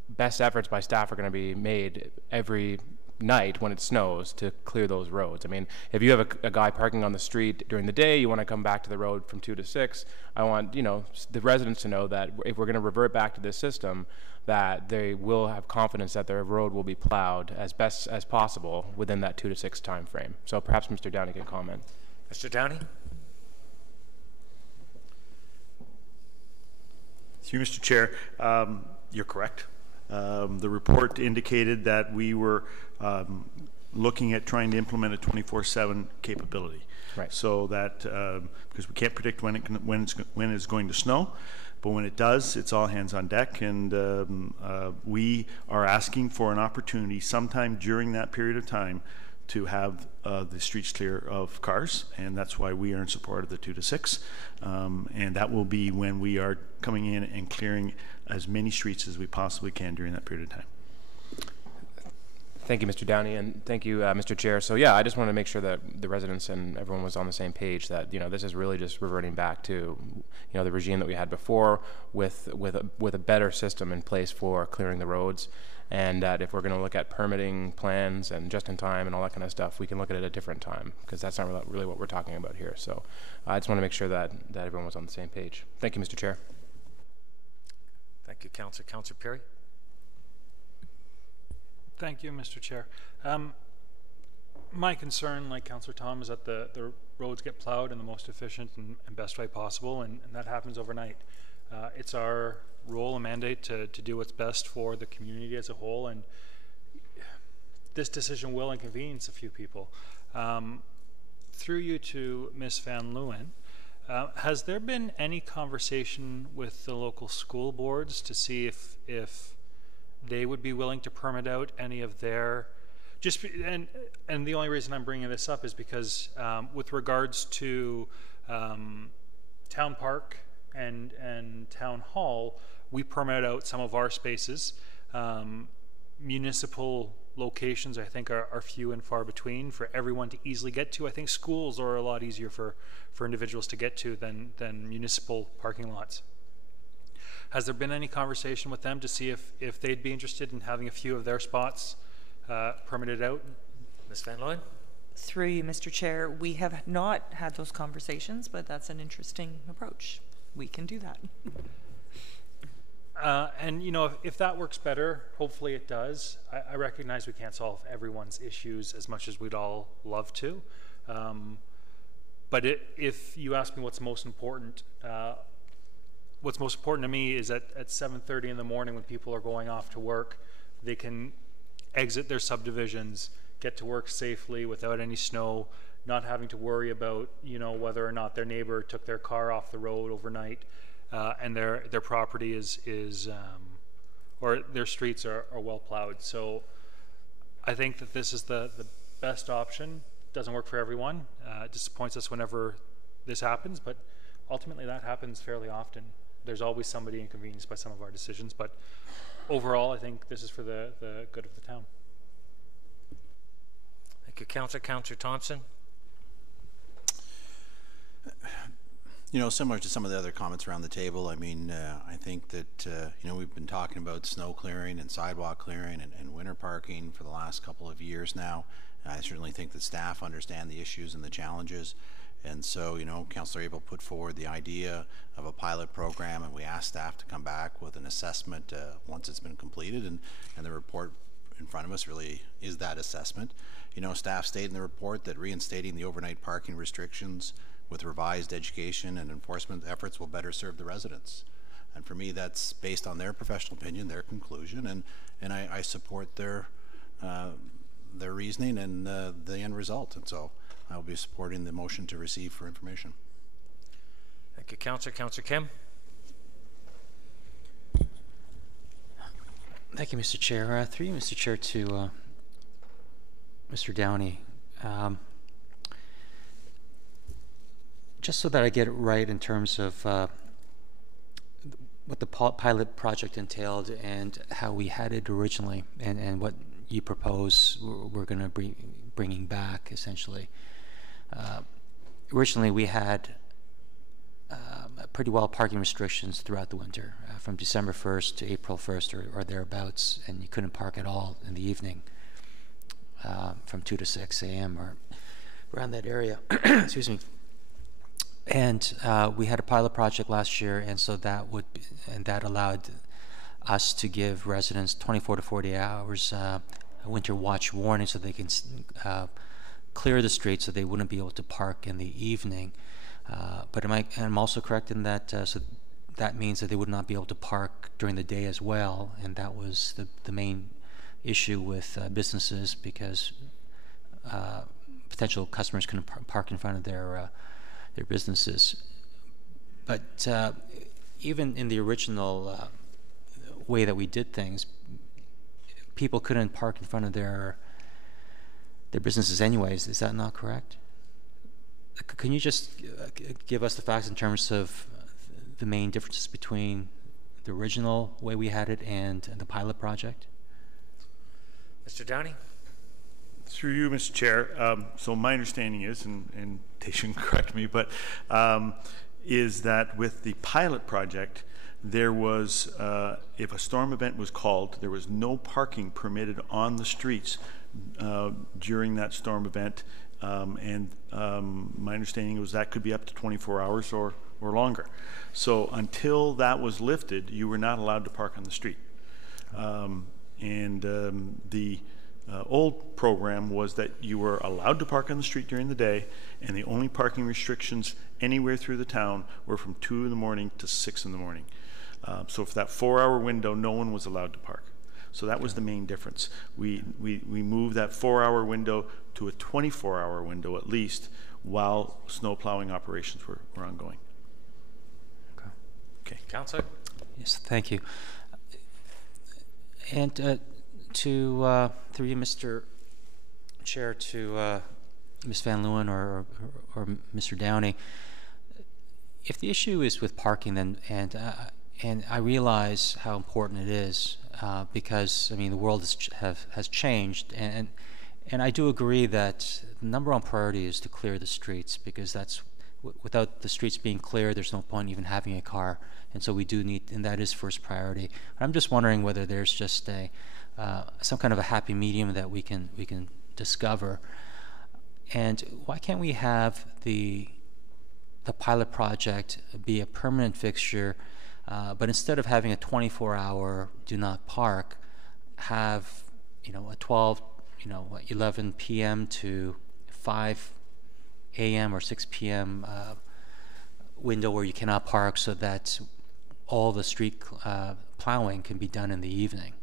best efforts by staff are going to be made every night when it snows to clear those roads. I mean, if you have a guy parking on the street during the day, you want to come back to the road from 2 to 6, I want, the residents to know that if we're going to revert back to this system, that they will have confidence that their road will be plowed as best as possible within that 2 to 6 time frame. So perhaps Mr. Downey can comment. Mr. Downey? Thank you, Mr. Chair. You're correct. The report indicated that we were looking at trying to implement a 24/7 capability. Right. So that because we can't predict when it's going to snow, but when it does, it's all hands on deck, and we are asking for an opportunity sometime during that period of time to have the streets clear of cars, and that's why we are in support of the 2 to 6, and that will be when we are coming in and clearing as many streets as we possibly can during that period of time. Thank you, Mr. Downey, and thank you, Mr. Chair. So yeah, I just wanted to make sure that the residents and everyone was on the same page that this is really just reverting back to the regime that we had before with a better system in place for clearing the roads, and that if we're going to look at permitting plans and just in time and all that kind of stuff, we can look at it at a different time, because that's not really what we're talking about here. So I just want to make sure that everyone was on the same page. Thank you, Mr. Chair. Thank you, Councillor. Councillor Perry? Thank you, Mr. Chair. My concern, like Councillor Tom, is that the roads get plowed in the most efficient and best way possible, and that happens overnight. It's our role and mandate to do what's best for the community as a whole, and this decision will inconvenience a few people. Through you to Ms. Van Leeuwen, has there been any conversation with the local school boards to see if they would be willing to permit out any of their, and the only reason I'm bringing this up is because with regards to Town Park and Town Hall, we permit out some of our spaces. Municipal locations, I think, are few and far between for everyone to easily get to. I think schools are a lot easier for individuals to get to than municipal parking lots. Has there been any conversation with them to see if they'd be interested in having a few of their spots permitted out? Ms. Van Leeuwen? Through you, Mr. Chair, we have not had those conversations, but that's an interesting approach. We can do that. And you know, if that works better, hopefully it does. I recognize we can't solve everyone's issues as much as we'd all love to. But if you ask me what's most important to me is that at 7:30 in the morning when people are going off to work, they can exit their subdivisions, get to work safely without any snow, not having to worry about, you know, whether or not their neighbor took their car off the road overnight. And their property is or their streets are well plowed. So I think that this is the best option. Doesn't work for everyone. It disappoints us whenever this happens, but ultimately that happens fairly often. There's always somebody inconvenienced by some of our decisions, but overall I think this is for the good of the town. Thank you, Councillor. Councillor Thompson? You know, similar to some of the other comments around the table, I mean, I think that, you know, we've been talking about snow clearing and sidewalk clearing and winter parking for the last couple of years now. I certainly think that staff understand the issues and the challenges. And so, you know, Councillor Abel put forward the idea of a pilot program, and we asked staff to come back with an assessment once it's been completed, and the report in front of us really is that assessment. You know, staff stated in the report that reinstating the overnight parking restrictions with revised education and enforcement efforts will better serve the residents. And for me, that's based on their professional opinion, their conclusion, and I support their reasoning and the end result. And so I will be supporting the motion to receive for information. Thank you, Councillor. Councillor Kim? Thank you, Mr. Chair. Through you, Mr. Chair, to Mr. Downey. Just so that I get it right in terms of what the pilot project entailed and how we had it originally, and what you propose we're going to be bringing back, essentially. Originally, we had pretty well parking restrictions throughout the winter, from December 1st to April 1st or thereabouts, and you couldn't park at all in the evening from 2 to 6 a.m. or around that area. Excuse me. And we had a pilot project last year, and so that allowed us to give residents 24 to 40 hours a winter watch warning, so they can clear the streets, so they wouldn't be able to park in the evening. But I'm also correct in that so that means that they would not be able to park during the day as well, and that was the main issue with businesses, because potential customers couldn't park in front of their businesses. But even in the original way that we did things, people couldn't park in front of their businesses anyways. Is that not correct? Can you just give us the facts in terms of the main differences between the original way we had it and the pilot project? Mr. Downey? Through you, Mr. Chair. So my understanding is, and Tayshan correct me, but is that with the pilot project, there was, if a storm event was called, there was no parking permitted on the streets during that storm event. And my understanding was that could be up to 24 hours or or longer. So until that was lifted, you were not allowed to park on the street. The old program was that you were allowed to park on the street during the day, and the only parking restrictions anywhere through the town were from 2 in the morning to 6 in the morning. So for that 4-hour window, no one was allowed to park. So that was the main difference. We moved that 4-hour window to a 24-hour window at least while snow plowing operations were ongoing. Okay. Councillor? Yes, thank you. And through you, Mr. Chair, to Ms. Van Leeuwen or Mr. Downey, if the issue is with parking, then and I realize how important it is because I mean the world has changed, and I do agree that the number one priority is to clear the streets, because that's without the streets being clear, there's no point even having a car, and so we do need, and that is first priority. I'm just wondering whether there's just a some kind of a happy medium that we can discover, and why can't we have the pilot project be a permanent fixture, but instead of having a 24-hour do not park, have a 11 p.m. to 5 a.m. or 6 p.m. Window where you cannot park, so that all the street plowing can be done in the evening.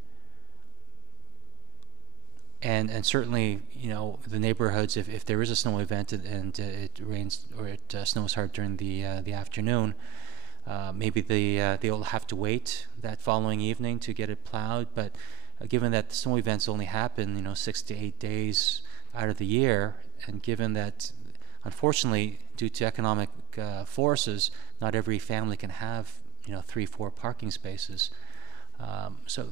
And certainly, the neighborhoods, if there is a snow event and it rains or it snows hard during the afternoon, maybe they'll have to wait that following evening to get it plowed. But given that the snow events only happen, 6 to 8 days out of the year, and given that, unfortunately, due to economic forces, not every family can have 3-4 parking spaces. So,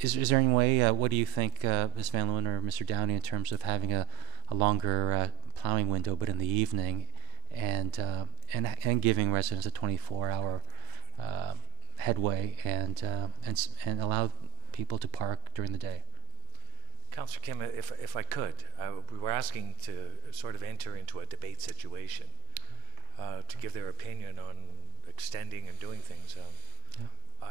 is there any way? What do you think, Ms. Van Leeuwen or Mr. Downey, in terms of having a longer plowing window, but in the evening, and giving residents a 24-hour headway, and allow people to park during the day? Councillor Kim, if I could, we were asking to sort of enter into a debate situation to give their opinion on extending and doing things.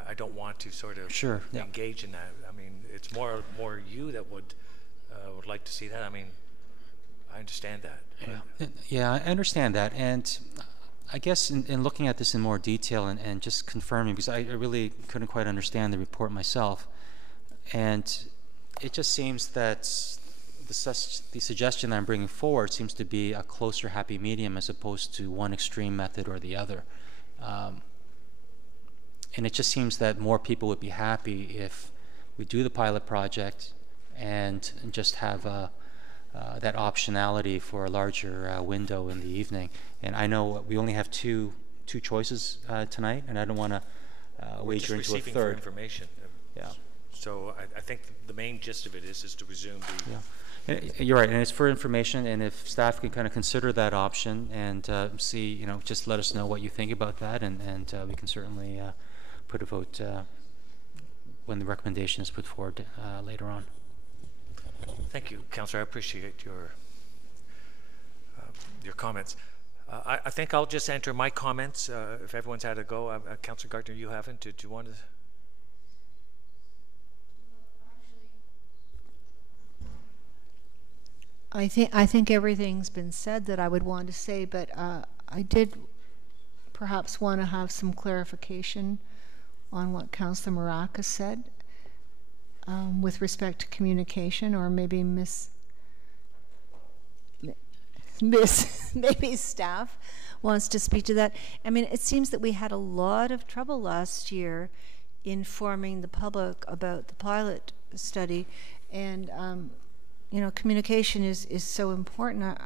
I don't want to sort of engage in that. I mean, it's more you that would like to see that. I mean, I understand that. Yeah, I understand that, and I guess in looking at this in more detail and just confirming, because I really couldn't quite understand the report myself, and it just seems that the suggestion that I'm bringing forward seems to be a closer happy medium as opposed to one extreme method or the other. And it just seems that more people would be happy if we do the pilot project and just have that optionality for a larger window in the evening. And I know we only have two choices tonight, and I don't want to wager into a third. For information. Yeah. So I think the main gist of it is to resume the... Yeah. You're right, and it's for information, and if staff can kind of consider that option and see, just let us know what you think about that, and we can certainly put a vote when the recommendation is put forward later on. Thank you, Councillor. I appreciate your comments. I think I'll just enter my comments if everyone's had a go. Councillor Gardner, you haven't. Do you want to? I think everything's been said that I would want to say, but I did perhaps want to have some clarification on what Councillor Maracas said with respect to communication, or maybe maybe staff wants to speak to that. I mean, it seems that we had a lot of trouble last year informing the public about the pilot study, and communication is so important.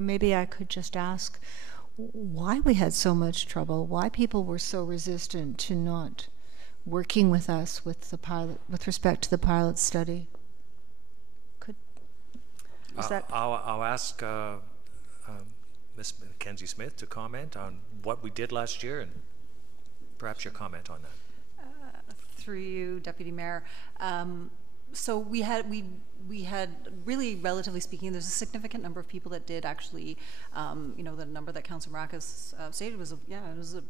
Maybe I could just ask why we had so much trouble, why people were so resistant to not working with us with the pilot, with respect to the pilot study. I'll ask Ms. Mackenzie Smith to comment on what we did last year, and perhaps your comment on that. Through you, Deputy Mayor. so we had really, relatively speaking, there's a significant number of people that did actually, you know, the number that Councilor Maracus stated was, it was a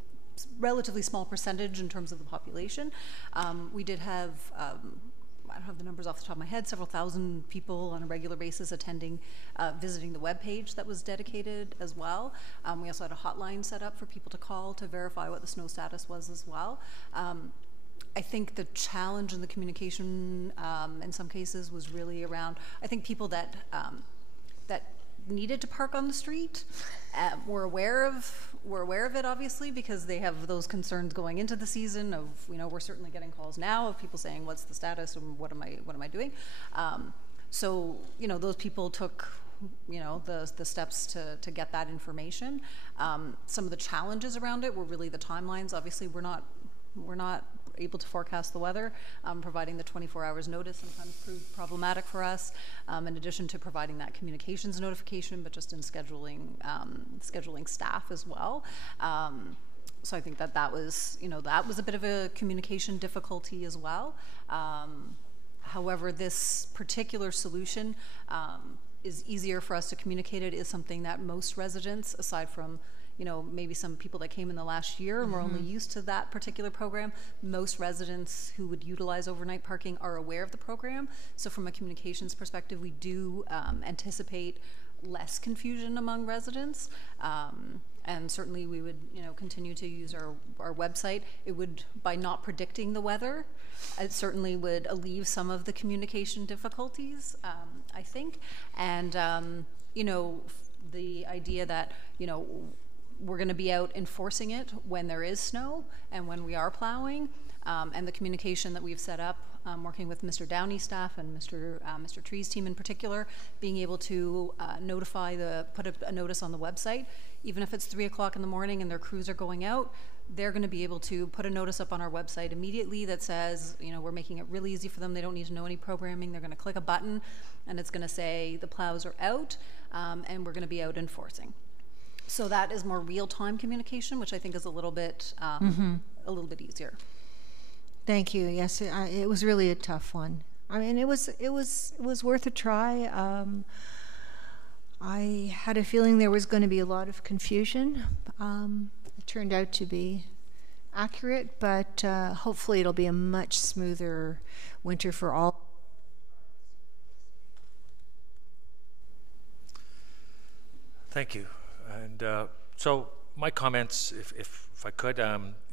relatively small percentage in terms of the population. We did have, I don't have the numbers off the top of my head, several thousand people on a regular basis attending, visiting the webpage that was dedicated as well. We also had a hotline set up for people to call to verify what the snow status was as well. I think the challenge in the communication in some cases was really around, I think people that that needed to park on the street were aware of it, obviously, because they have those concerns going into the season of, you know, we're certainly getting calls now of people saying, what's the status and what am I doing? So, you know, those people took, you know, the steps to get that information. Some of the challenges around it were really the timelines. Obviously, we're not able to forecast the weather. Providing the 24 hours notice sometimes proved problematic for us, in addition to providing that communications notification, but just in scheduling staff as well. So I think that was, you know, that was a bit of a communication difficulty as well. However, this particular solution is easier for us to communicate. It is something that most residents, aside from, you know, maybe some people that came in the last year and were only used to that particular program, most residents who would utilize overnight parking are aware of the program. So from a communications perspective, we do anticipate less confusion among residents. And certainly we would, you know, continue to use our website. It would, by not predicting the weather, it certainly would alleviate some of the communication difficulties, I think. And, you know, the idea that, you know, we're going to be out enforcing it when there is snow and when we are plowing, and the communication that we've set up, working with Mr. Downey's staff and Mr. Tree's team in particular, being able to put a notice on the website, even if it's 3 o'clock in the morning and their crews are going out, they're going to be able to put a notice up on our website immediately that says, you know, we're making it really easy for them. They don't need to know any programming. They're going to click a button and it's going to say the plows are out, and we're going to be out enforcing. So that is more real-time communication, which I think is a little bit easier. Thank you. Yes, it was really a tough one. I mean, it was worth a try. I had a feeling there was going to be a lot of confusion. It turned out to be accurate, but hopefully it'll be a much smoother winter for all. Thank you. And so my comments, if I could,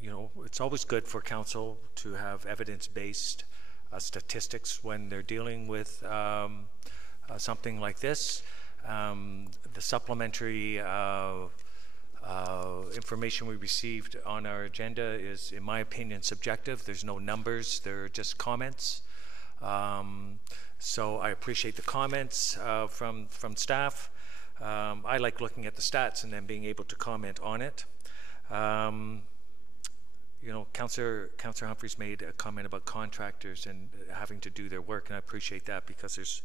you know, it's always good for council to have evidence-based statistics when they're dealing with something like this. The supplementary information we received on our agenda is, in my opinion, subjective. There's no numbers, they're just comments. So I appreciate the comments from staff. I like looking at the stats and then being able to comment on it. You know, Councillor Humphreys made a comment about contractors and having to do their work, and I appreciate that because there's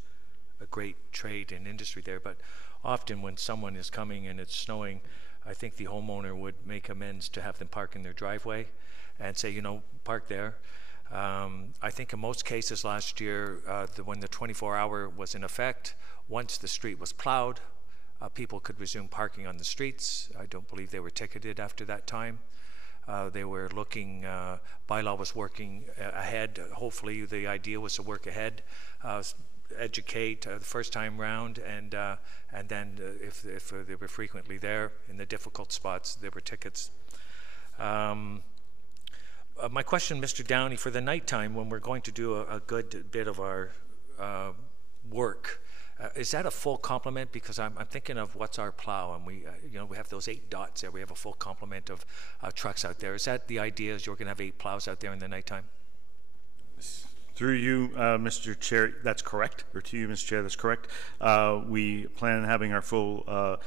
a great trade and industry there. But often when someone is coming and it's snowing, I think the homeowner would make amends to have them park in their driveway and say, you know, park there. I think in most cases last year, when the 24-hour was in effect, once the street was plowed, people could resume parking on the streets. I don't believe they were ticketed after that time. They were looking, bylaw was working ahead. Hopefully the idea was to work ahead, educate the first time round, and then if they were frequently there in the difficult spots, there were tickets. My question, Mr. Downey, for the nighttime when we're going to do a good bit of our work, is that a full complement? Because I'm thinking of What's Our Plow, and we have those 8 dots there. We have a full complement of trucks out there. Is that the idea? Is you're going to have 8 plows out there in the nighttime? Through you, Mr. Chair, that's correct. Or to you, Mr. Chair, that's correct. We plan on having our full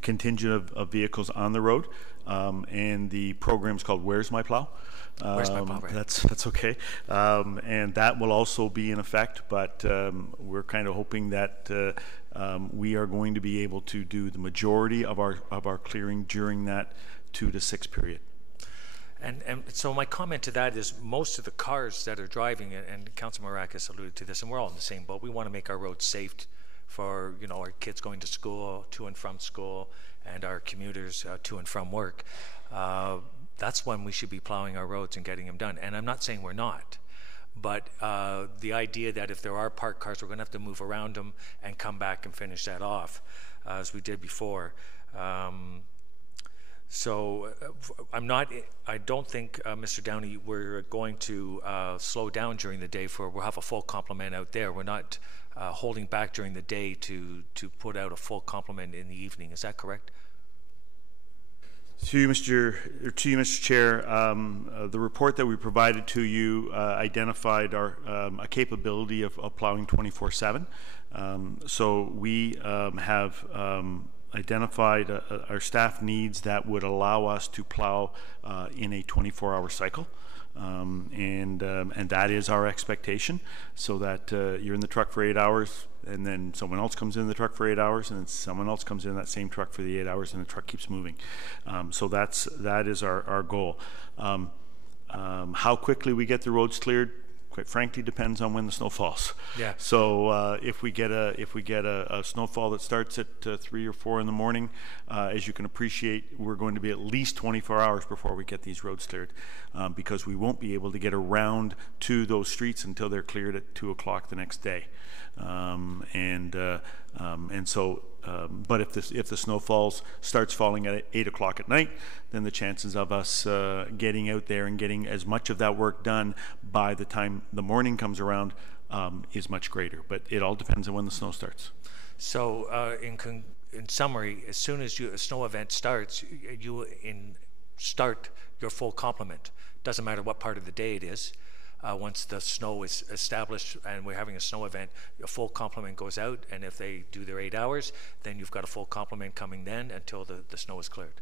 contingent of vehicles on the road, and the program's called Where's My Plow? Where's My Plow? Right. That's okay, and that will also be in effect. But we're kind of hoping that we are going to be able to do the majority of our clearing during that 2 to 6 period. And so my comment to that is most of the cars that are driving it, and Councilor Marakis alluded to this, and we're all in the same boat. We want to make our roads safe for, you know, our kids going to school, to and from school, and our commuters to and from work. That's when we should be plowing our roads and getting them done. And I'm not saying we're not, but the idea that if there are parked cars, we're going to have to move around them and come back and finish that off, as we did before. So I don't think, Mr. Downey, we're going to slow down during the day we'll have a full complement out there. We're not holding back during the day to put out a full complement in the evening. Is that correct? To you, Mr. Chair, the report that we provided to you identified a capability of plowing 24/7. So we have identified our staff needs that would allow us to plow in a 24-hour cycle. And that is our expectation, so that you're in the truck for 8 hours, and then someone else comes in the truck for 8 hours, and then someone else comes in that same truck for the 8 hours, and the truck keeps moving. So that is our goal. How quickly we get the roads cleared, quite frankly, depends on when the snow falls. Yeah. So if we get a snowfall that starts at 3 or 4 in the morning, as you can appreciate, we're going to be at least 24 hours before we get these roads cleared, because we won't be able to get around to those streets until they're cleared at 2 o'clock the next day. But if the snow starts falling at 8 o'clock at night, then the chances of us getting out there and getting as much of that work done by the time the morning comes around is much greater. But it all depends on when the snow starts. So in summary, as soon as a snow event starts, you start your full complement. Doesn't matter what part of the day it is. Once the snow is established and we're having a snow event, a full complement goes out, and if they do their 8 hours, then you've got a full complement coming then until the snow is cleared.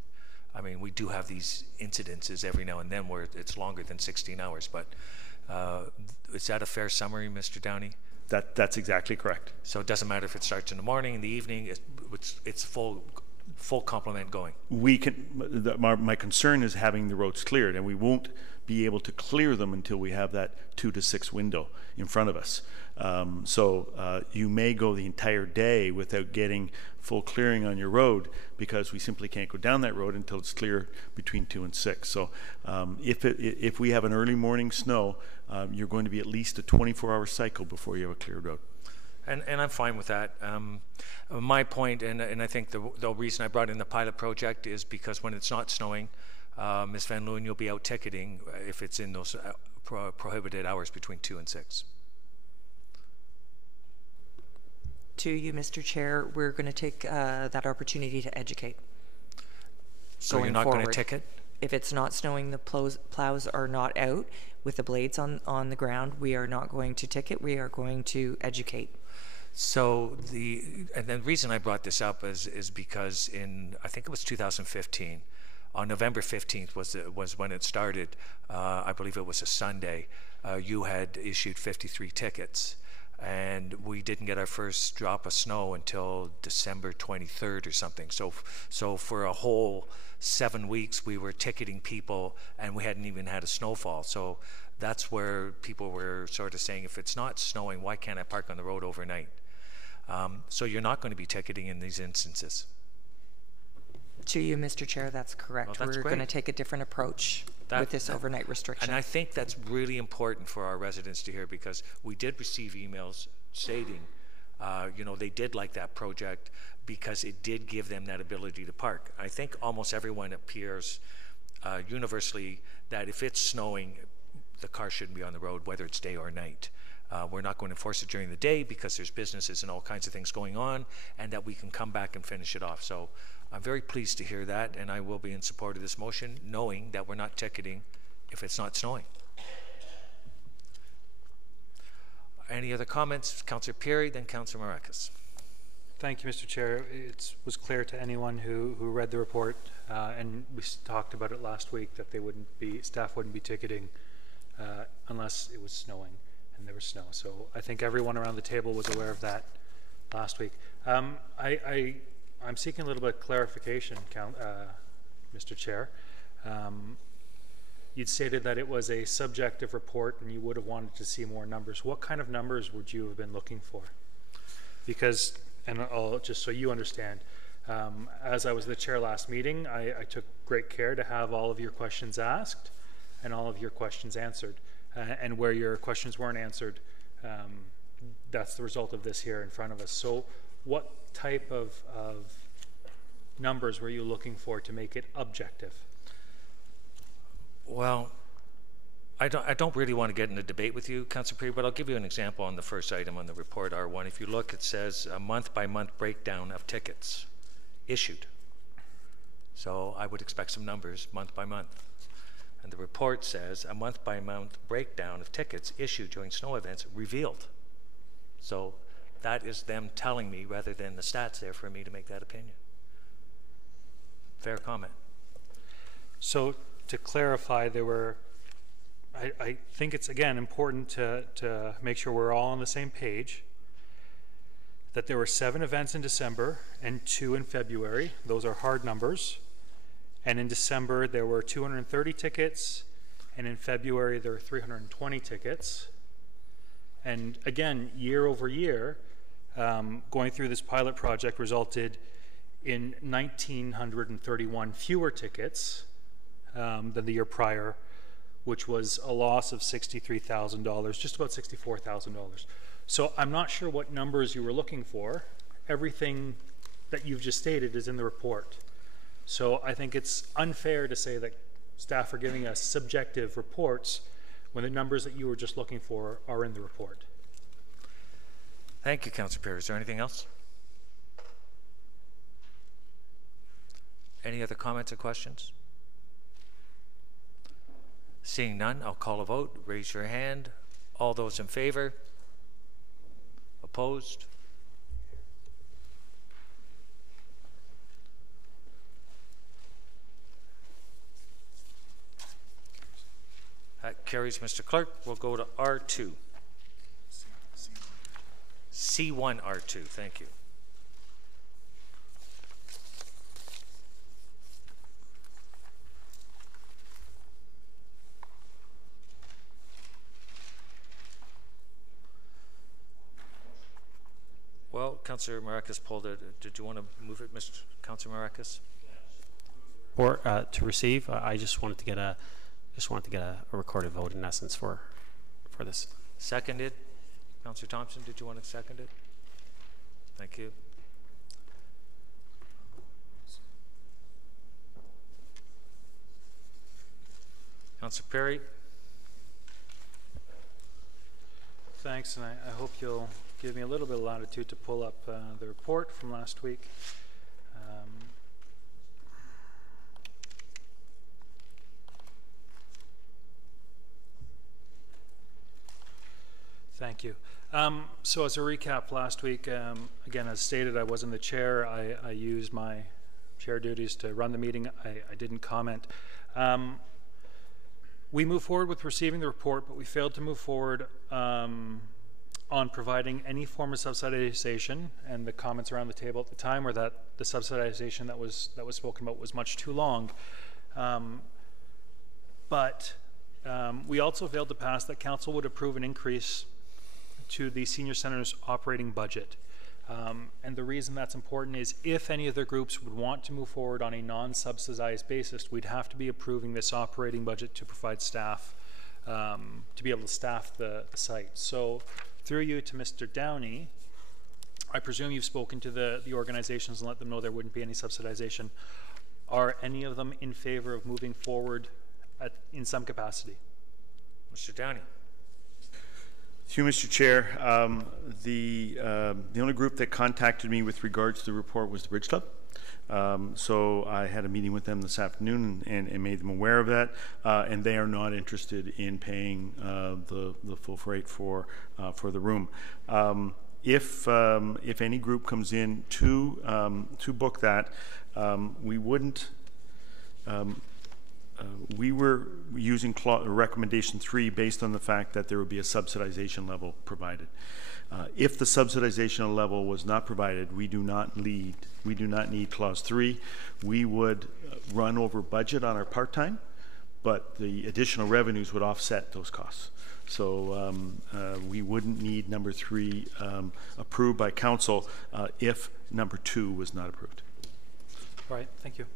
I mean, we do have these incidences every now and then where it's longer than 16 hours, but is that a fair summary, Mr. Downey? That's exactly correct. So it doesn't matter if it starts in the morning, in the evening, it's full complement going. My concern is having the roads cleared, and we won't be able to clear them until we have that 2 to 6 window in front of us. So you may go the entire day without getting full clearing on your road, because we simply can't go down that road until it's clear between 2 and 6. So if we have an early morning snow, you're going to be at least a 24-hour cycle before you have a cleared road. And I'm fine with that. My point, and I think the reason I brought in the pilot project is because when it's not snowing, Ms. Van Leeuwen, you'll be out ticketing if it's in those prohibited hours between 2 and 6. To you, Mr. Chair, we're going to take that opportunity to educate. So you're not going to ticket? If it's not snowing, the plows are not out with the blades on the ground. We are not going to ticket. We are going to educate. So and the reason I brought this up is because I think it was 2015, on November 15th was when it started. I believe it was a Sunday. You had issued 53 tickets, and we didn't get our first drop of snow until December 23rd or something. So for a whole 7 weeks, we were ticketing people, and we hadn't even had a snowfall. So that's where people were sort of saying, if it's not snowing, why can't I park on the road overnight? So you're not going to be ticketing in these instances. To you, Mr. Chair, that's correct. Well, that's We're going to take a different approach with this overnight restriction. And I think that's really important for our residents to hear, because we did receive emails stating, they did like that project because it did give them that ability to park. I think almost everyone appears universally that if it's snowing, the car shouldn't be on the road, whether it's day or night. We're not going to enforce it during the day because there's businesses and all kinds of things going on, and that we can come back and finish it off. So I'm very pleased to hear that, and I will be in support of this motion, knowing that we're not ticketing if it's not snowing. Any other comments? Councillor Pirie, then Councillor Marakis. Thank you, Mr. Chair. It was clear to anyone who read the report, and we talked about it last week, that staff wouldn't be ticketing unless it was snowing, and there was snow. So I think everyone around the table was aware of that last week. I'm seeking a little bit of clarification, Mr. Chair. you'd stated that it was a subjective report and you would have wanted to see more numbers. What kind of numbers would you have been looking for? Because, and I'll, just so you understand, as I was the chair last meeting, I took great care to have all of your questions asked and all of your questions answered. And where your questions weren't answered, that's the result of this here in front of us. So what type of numbers were you looking for to make it objective? Well, I don't really want to get in a debate with you, Councillor Perry, but I'll give you an example on the first item on the report, R1. If you look, it says a month-by-month breakdown of tickets issued. So I would expect some numbers month by month. And the report says a month-by-month breakdown of tickets issued during snow events revealed. So that is them telling me rather than the stats there for me to make that opinion. Fair comment. So to clarify, there were, I think it's again important to make sure we're all on the same page, that there were 7 events in December and 2 in February. Those are hard numbers. And in December, there were 230 tickets, and in February, there were 320 tickets. And again, year over year, going through this pilot project resulted in 1,931 fewer tickets than the year prior, which was a loss of $63,000, just about $64,000. So I'm not sure what numbers you were looking for. Everything that you've just stated is in the report. So I think it's unfair to say that staff are giving us subjective reports when the numbers that you were just looking for are in the report. Thank you, Councillor Perry. Is there anything else? Any other comments or questions? Seeing none, I'll call a vote. Raise your hand. All those in favor? Opposed? That carries, Mr. Clerk. We'll go to R2. C1 R2, thank you. Well, Councillor Maracas pulled it. Did you want to move it, Mr. Councillor Maracas? Or to receive, I just wanted to get a recorded vote in essence for this. Seconded. Councillor Thompson, did you want to second it? Thank you. Councillor Perry. Thanks, and I hope you'll give me a little bit of latitude to pull up the report from last week. Thank you. So as a recap, last week, again, as stated, I wasn't the chair. I used my chair duties to run the meeting. I didn't comment. We moved forward with receiving the report, but we failed to move forward on providing any form of subsidization, and the comments around the table at the time were that the subsidization that was spoken about was much too long. But we also failed to pass that council would approve an increase to the senior center's operating budget. And the reason that's important is if any other groups would want to move forward on a non-subsidized basis, we'd have to be approving this operating budget to provide staff, to be able to staff the site. So through you to Mr. Downey, I presume you've spoken to the organizations and let them know there wouldn't be any subsidization. Are any of them in favor of moving forward in some capacity? Mr. Downey. Thank you, Mr. Chair. The only group that contacted me with regards to the report was the Bridge Club. So I had a meeting with them this afternoon and made them aware of that, and they are not interested in paying the full freight for the room. If any group comes in to book that, we wouldn't. We were using recommendation 3 based on the fact that there would be a subsidization level provided. If the subsidization level was not provided, we do not need clause 3. We would run over budget on our part-time, but the additional revenues would offset those costs. So we wouldn't need number 3 approved by council if number 2 was not approved. All right, thank you.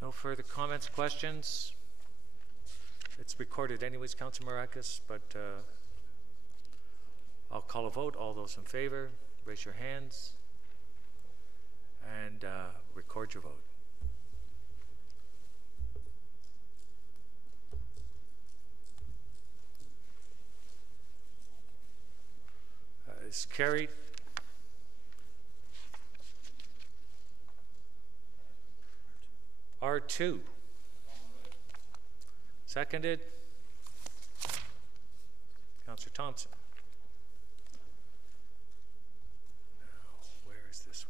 No further comments, questions? It's recorded anyways, Councilor Maracas, but I'll call a vote. All those in favor, raise your hands and record your vote. Is carried. R2. Seconded. Councillor Thompson. Now, where is this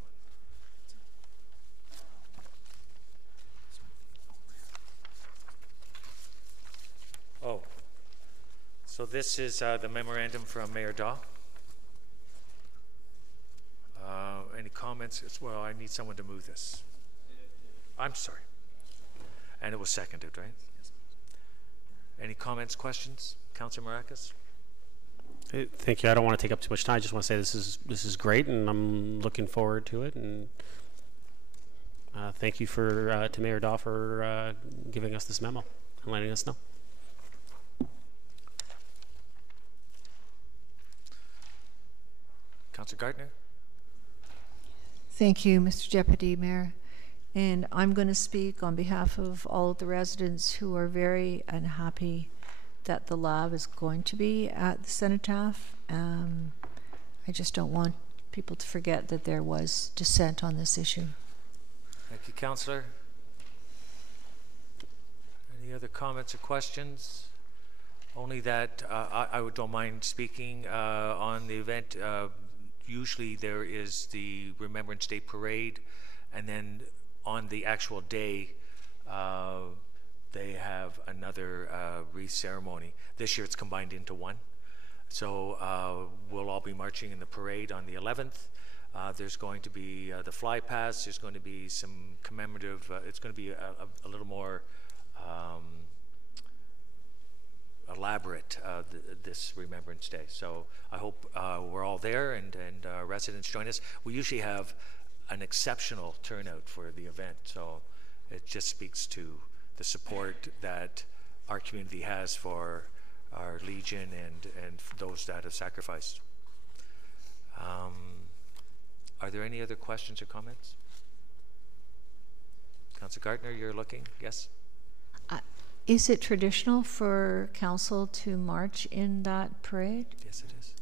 one? Oh, so this is the memorandum from Mayor Daw. Any comments? Well, I need someone to move this. I'm sorry. And it was seconded, right? Any comments, questions? Councilor Maracas? Thank you. I don't want to take up too much time. I just want to say this is great, and I'm looking forward to it. And thank you to Mayor Daw for giving us this memo and letting us know. Councilor Gardner? Thank you, Mr. Deputy Mayor. And I'm going to speak on behalf of all of the residents who are very unhappy that the lab is going to be at the Cenotaph. I just don't want people to forget that there was dissent on this issue. Thank you, Councillor. Any other comments or questions? Only that I don't mind speaking on the event. Usually there is the Remembrance Day Parade, and then on the actual day, they have another wreath ceremony. This year it's combined into one. So we'll all be marching in the parade on the 11th. There's going to be the fly past. There's going to be some commemorative, it's going to be a little more elaborate this Remembrance Day. So I hope we're all there and residents join us. We usually have an exceptional turnout for the event, so it just speaks to the support that our community has for our Legion and those that have sacrificed. Are there any other questions or comments? Councillor Gardner, you're looking, yes? Is it traditional for council to march in that parade? Yes, it is.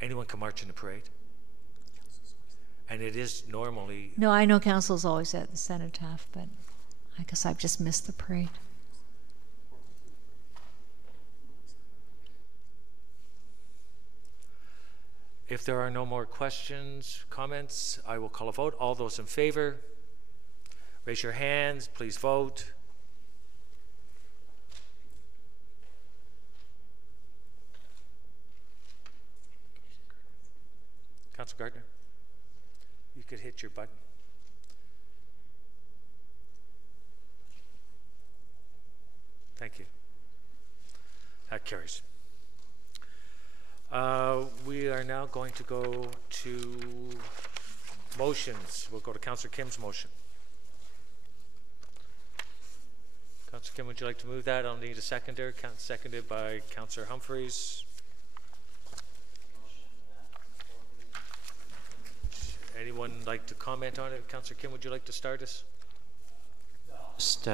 Anyone can march in the parade. And it is normally... No, I know council's always at the Cenotaph, but I guess I've just missed the parade. If there are no more questions, comments, I will call a vote. All those in favor, raise your hands, please vote. Councilor Gardner, you could hit your button. Thank you. That carries. We are now going to go to motions. We'll go to Councillor Kim's motion. Councillor Kim, would you like to move that? I'll need a seconder. Seconded by Councillor Humphreys. Anyone like to comment on it? Councillor Kim, would you like to start us? Just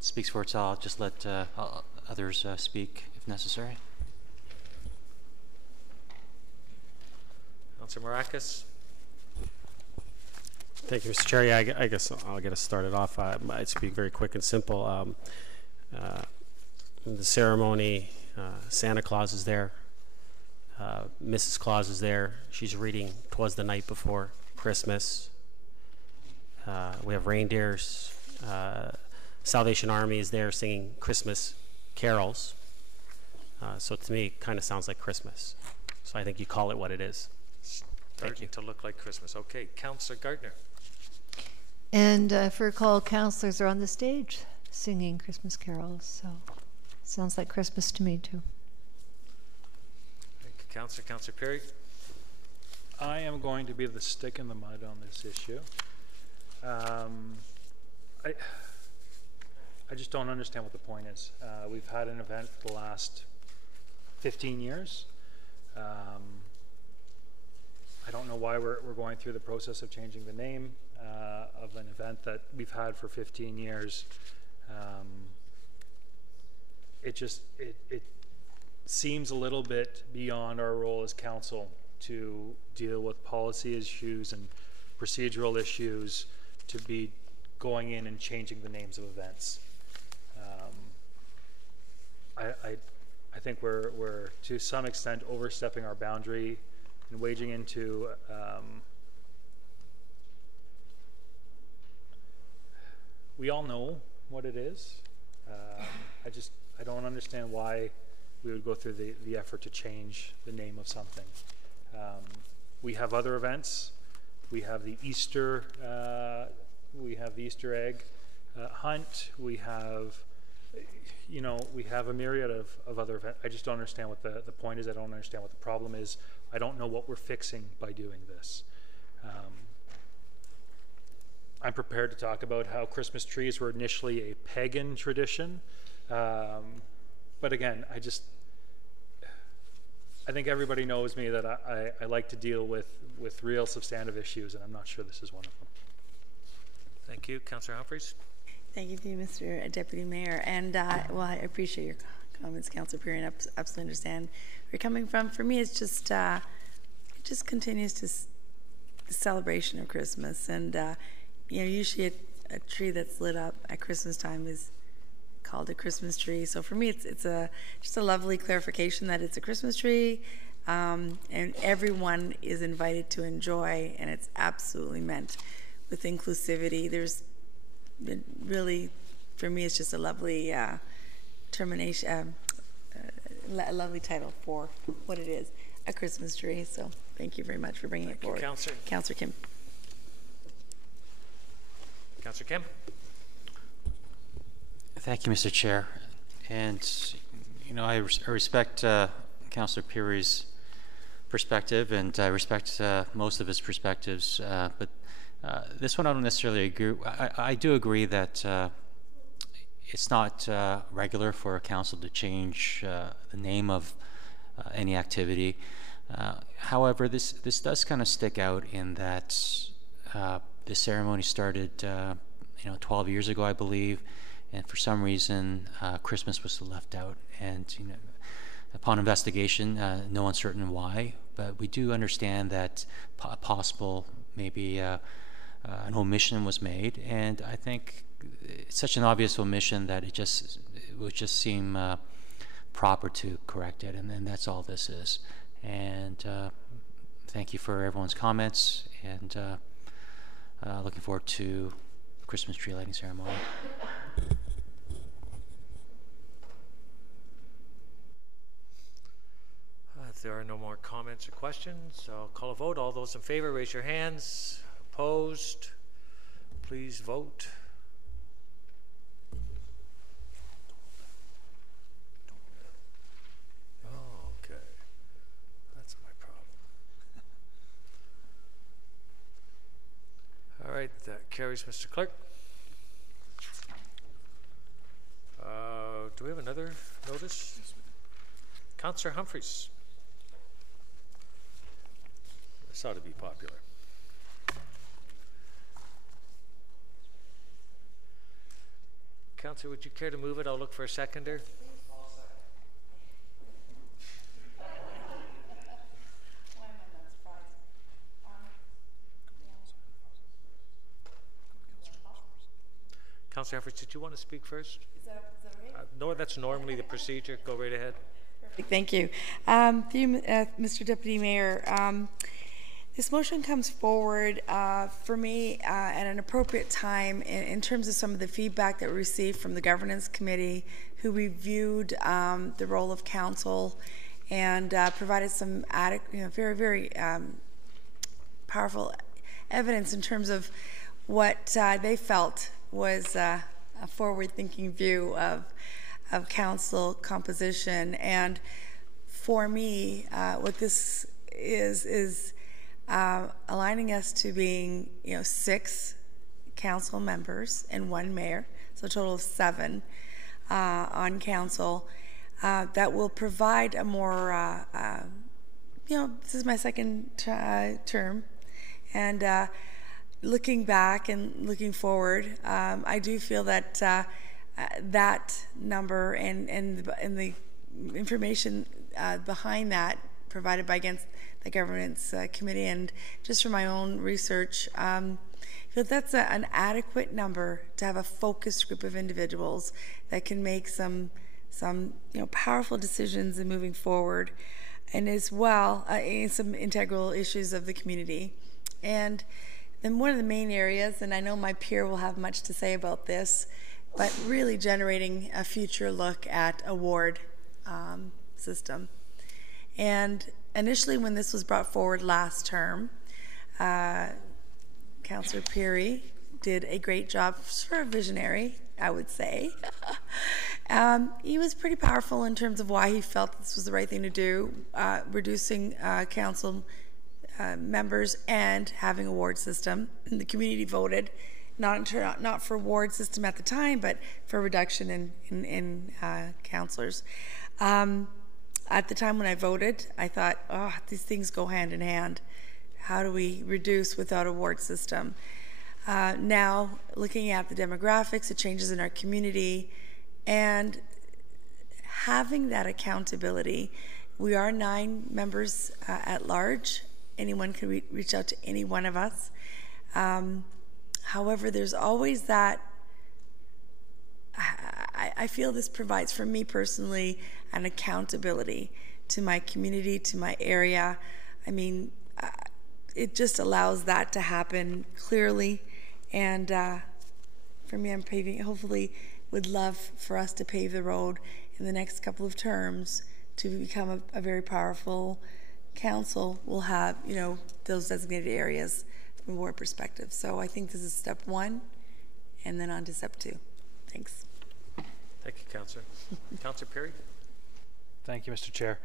speaks for itself. I'll just let others speak if necessary. Councillor Maracas. Thank you, Mr. Chair. Yeah, I guess I'll get us started off. I'd speak very quick and simple. The ceremony, Santa Claus is there. Mrs. Claus is there. She's reading "'Twas the Night Before Christmas." We have reindeers. Salvation Army is there singing Christmas carols. So to me, it kind of sounds like Christmas. So I think you call it what it is. Starting to look like Christmas. Okay, Councillor Gardner. And if I recall, councillors are on the stage singing Christmas carols, so sounds like Christmas to me too. Thank you, Councillor. Councillor Perry. I am going to be the stick in the mud on this issue. I just don't understand what the point is. We've had an event for the last 15 years. I don't know why we're going through the process of changing the name of an event that we've had for 15 years. It seems a little bit beyond our role as council to deal with policy issues and procedural issues, to be going in and changing the names of events. I think we're to some extent overstepping our boundary and wading into we all know what it is. I don't understand why we would go through the effort to change the name of something. We have other events. We have the Easter egg hunt. We have, we have a myriad of other events. I just don't understand what the point is. I don't understand what the problem is. I don't know what we're fixing by doing this. I'm prepared to talk about how Christmas trees were initially a pagan tradition. But again, I think everybody knows me that I like to deal with real substantive issues, and I'm not sure this is one of them. Thank you. Councillor Humphreys. Thank you, Mr. Deputy Mayor. And well, I appreciate your comments, Councillor Perry, and absolutely understand where you're coming from. For me, it's just it just continues to the celebration of Christmas, and usually a tree that's lit up at Christmas time is called a Christmas tree. So for me, it's just a lovely clarification that it's a Christmas tree, and everyone is invited to enjoy, and it's absolutely meant with inclusivity. There's really, for me, it's just a lovely termination, a lovely title for what it is, a Christmas tree. So thank you very much for bringing it forward. Councillor. Councillor Kim. Councillor Kim. Thank you, Mr. Chair. And, I respect Councillor Perry's perspective, and I respect most of his perspectives, but this one I don't necessarily agree. I do agree that it's not regular for a council to change the name of any activity. However, this does kind of stick out in that the ceremony started 12 years ago, I believe, and for some reason Christmas was left out, and upon investigation, no one's certain why, but we do understand that possible maybe an omission was made, and I think it's such an obvious omission that it would just seem proper to correct it, and that's all this is. And thank you for everyone's comments, and looking forward to the Christmas tree lighting ceremony. If there are no more comments or questions, I'll call a vote. All those in favor, raise your hands. Opposed? Please vote. Oh, okay. That's my problem. All right, that carries, Mr. Clerk. Do we have another notice? Councillor Humphreys. This ought to be popular. Councillor, would you care to move it? I'll look for a seconder. Councillor Humphreys, did you want to speak first? Is that right? No, that's normally the procedure. Go right ahead. Perfect. Thank you. Mr. Deputy Mayor, this motion comes forward for me at an appropriate time in terms of some of the feedback that we received from the Governance Committee, who reviewed the role of council and provided some very, very powerful evidence in terms of what they felt was a forward-thinking view of council composition. And for me, what this is aligning us to being, 6 council members and 1 mayor, so a total of 7 on council. That will provide a more, this is my second term, and looking back and looking forward, I do feel that that number and the information behind that provided by against the governance committee, and just from my own research, I feel that's an adequate number to have a focused group of individuals that can make some powerful decisions in moving forward, and as well in some integral issues of the community. And then one of the main areas, and I know my peer will have much to say about this, but really generating a future look at a ward system. And initially, when this was brought forward last term, Councillor Peary did a great job, sort of visionary, I would say. He was pretty powerful in terms of why he felt this was the right thing to do, reducing council members and having a ward system. And the community voted not for ward system at the time, but for reduction in councillors. At the time when I voted, I thought, these things go hand in hand. How do we reduce without a ward system? Now, looking at the demographics, the changes in our community, and having that accountability, we are 9 members at large. Anyone can reach out to any one of us. However, there's always that, I feel this provides, for me personally, an accountability to my community, to my area. I mean, it just allows that to happen clearly. And for me, I'm paving, hopefully would love for us to pave the road in the next couple of terms to become a very powerful council. We'll have, those designated areas from a ward perspective. So I think this is step 1, and then on to step 2. Thanks. Thank you, Councillor. Councillor Perry? Thank you, Mr. Chair.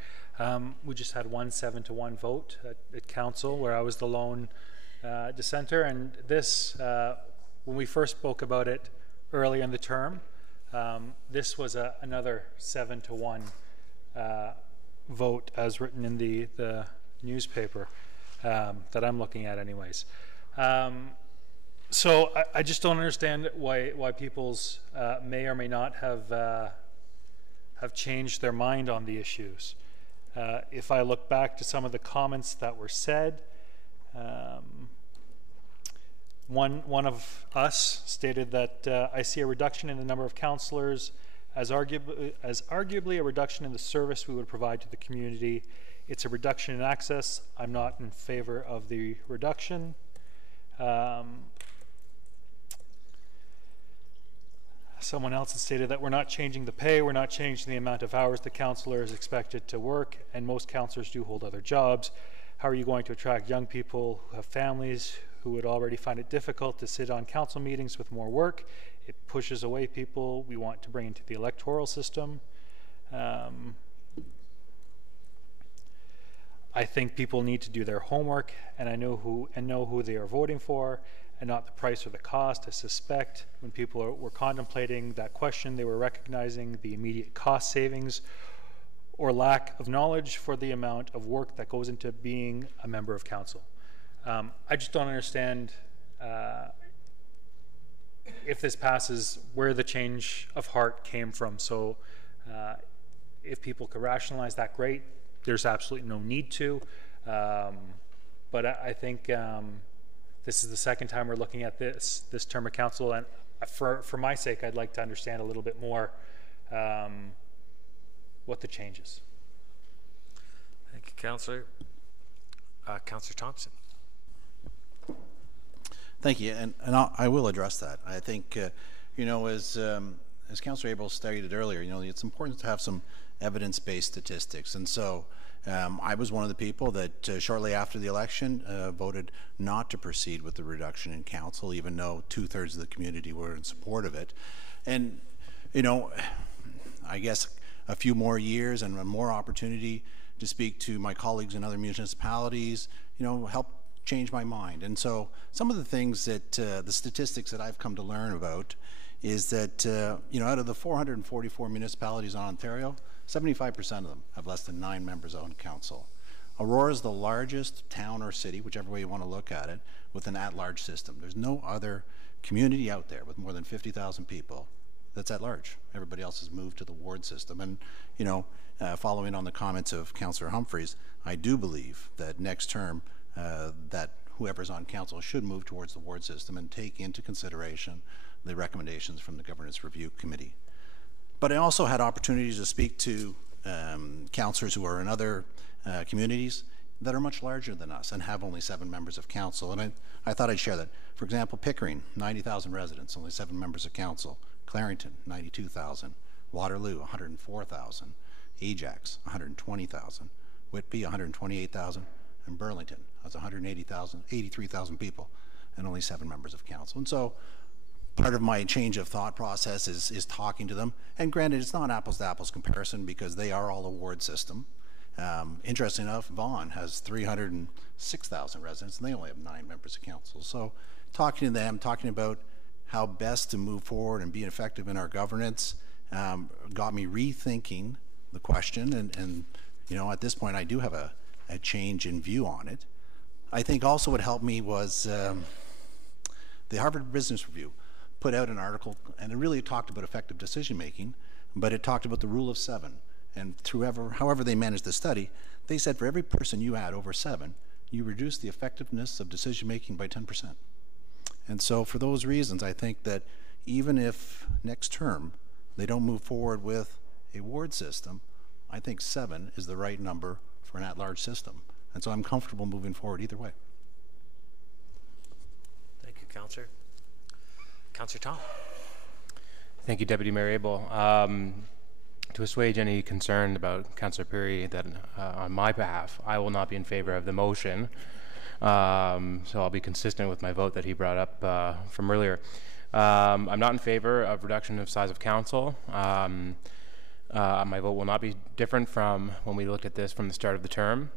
We just had 1 7-1 vote at council, where I was the lone dissenter, and this, when we first spoke about it early in the term, this was another 7-1 vote as written in the newspaper that I'm looking at anyways. So I just don't understand why people's may or may not have changed their mind on the issues. If I look back to some of the comments that were said, one of us stated that I see a reduction in the number of councillors as arguably a reduction in the service we would provide to the community. It's a reduction in access. I'm not in favor of the reduction. Someone else has stated that we're not changing the pay, we're not changing the amount of hours the councillor is expected to work, and most councillors do hold other jobs. How are you going to attract young people who have families who would already find it difficult to sit on council meetings with more work? It pushes away people we want to bring into the electoral system. I think people need to do their homework and know who they are voting for, and not the price or the cost. I suspect when people were contemplating that question, they were recognizing the immediate cost savings or lack of knowledge for the amount of work that goes into being a member of council. I just don't understand if this passes, where the change of heart came from. So if people could rationalize that, great. There's absolutely no need to. But I think this is the second time we're looking at this term of council, and for my sake, I'd like to understand a little bit more what the change is. Thank you, Councillor. Councillor Thompson. Thank you, and I will address that. I think, as Councillor Abel stated earlier, it's important to have some evidence-based statistics, and so I was one of the people that shortly after the election voted not to proceed with the reduction in council, even though 2/3 of the community were in support of it. And, you know, I guess a few more years and more opportunity to speak to my colleagues in other municipalities, you know, helped change my mind. And so some of the things that, the statistics that I've come to learn about is that, you know, out of the 444 municipalities in Ontario, 75% of them have less than 9 members on council. Aurora is the largest town or city, whichever way you want to look at it, with an at-large system. There's no other community out there with more than 50,000 people that's at large. Everybody else has moved to the ward system. And, you know, following on the comments of Councillor Humphreys, I do believe that next term that whoever's on council should move towards the ward system and take into consideration the recommendations from the Governance Review Committee. But I also had opportunities to speak to councillors who are in other communities that are much larger than us and have only 7 members of council. And I thought I'd share that. For example, Pickering, 90,000 residents, only 7 members of council. Clarington, 92,000. Waterloo, 104,000. Ajax, 120,000. Whitby, 128,000. And Burlington has 83,000 people and only 7 members of council. And so part of my change of thought process is talking to them. And granted, it's not apples to apples comparison because they are all a ward system. Interesting enough, Vaughan has 306,000 residents and they only have 9 members of council. So talking to them, talking about how best to move forward and be effective in our governance got me rethinking the question. And you know, at this point, I do have a change in view on it. I think also what helped me was the Harvard Business Review put out an article, and it really talked about effective decision making, but it talked about the rule of 7. And however they managed the study, they said for every person you add over 7, you reduce the effectiveness of decision making by 10%. And so for those reasons, I think that even if next term they don't move forward with a ward system, I think 7 is the right number for an at-large system. And so I'm comfortable moving forward either way. Thank you, Councillor. Councillor Tom. Thank you, Deputy Mayor Abel. To assuage any concern about Councillor Perry, that on my behalf, I will not be in favor of the motion. So I'll be consistent with my vote that he brought up from earlier. I'm not in favor of reduction of size of council. My vote will not be different from when we looked at this from the start of the term.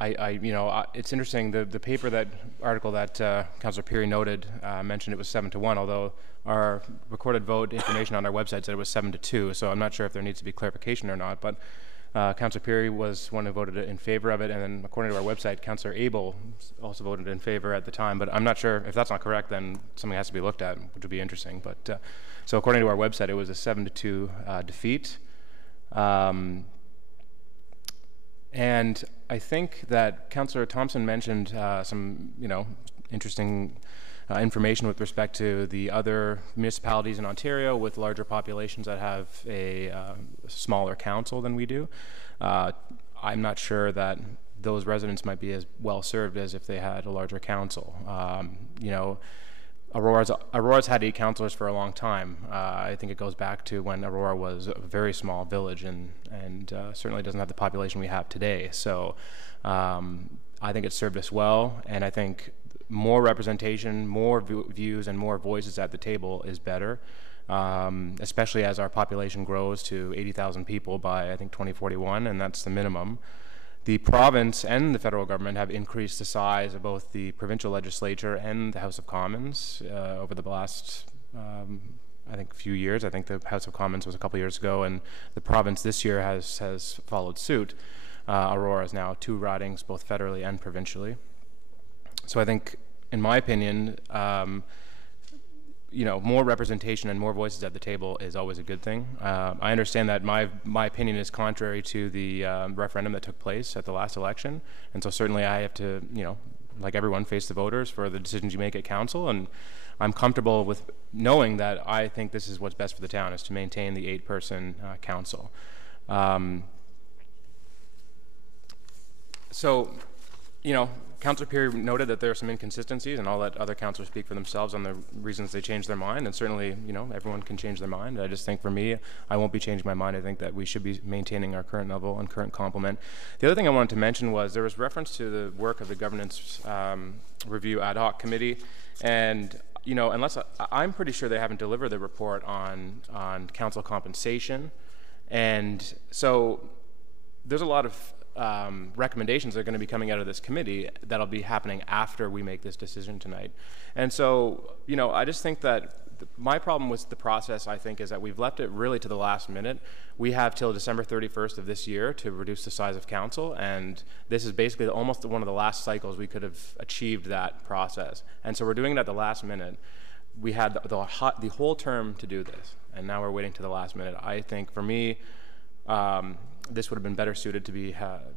It's interesting, the paper article that Councillor Perry noted mentioned it was 7-1, although our recorded vote information on our website said it was 7-2, so I'm not sure if there needs to be clarification or not, but Councillor Perry was one who voted in favor of it, and then according to our website, Councillor Abel also voted in favor at the time, but I'm not sure if that's not correct, then something has to be looked at, which would be interesting. But so according to our website, it was a 7-2 defeat. And I think that Councillor Thompson mentioned some, interesting information with respect to the other municipalities in Ontario with larger populations that have a smaller council than we do. I'm not sure that those residents might be as well served as if they had a larger council. Aurora's had 8 councillors for a long time. I think it goes back to when Aurora was a very small village and certainly doesn't have the population we have today. So I think it served us well, and I think more representation, more views, and more voices at the table is better, especially as our population grows to 80,000 people by, I think, 2041, and that's the minimum. The province and the federal government have increased the size of both the provincial legislature and the House of Commons over the last, I think, few years. I think the House of Commons was a couple years ago, and the province this year has followed suit. Aurora is now 2 ridings, both federally and provincially. So I think, in my opinion, more representation and more voices at the table is always a good thing. I understand that my opinion is contrary to the referendum that took place at the last election, and so certainly I have to, like everyone, face the voters for the decisions you make at council, and I'm comfortable with knowing that I think this is what's best for the town, is to maintain the 8-person council. Councillor Peary noted that there are some inconsistencies, and I'll let other councillors speak for themselves on the reasons they changed their mind, and certainly, you know, everyone can change their mind. I just think for me, I won't be changing my mind. I think that we should be maintaining our current level and current complement. The other thing I wanted to mention was there was reference to the work of the Governance Review Ad Hoc Committee, and you know, unless I'm pretty sure they haven't delivered the report on council compensation, and so there's a lot of recommendations that are going to be coming out of this committee that'll be happening after we make this decision tonight. And so, you know, I just think that my problem with the process, I think, is that we've left it really to the last minute. We have till December 31st of this year to reduce the size of council, and this is basically almost one of the last cycles we could have achieved that process. And so we're doing it at the last minute. We had the whole term to do this, and now we're waiting to the last minute. I think for me, this would have been better suited to be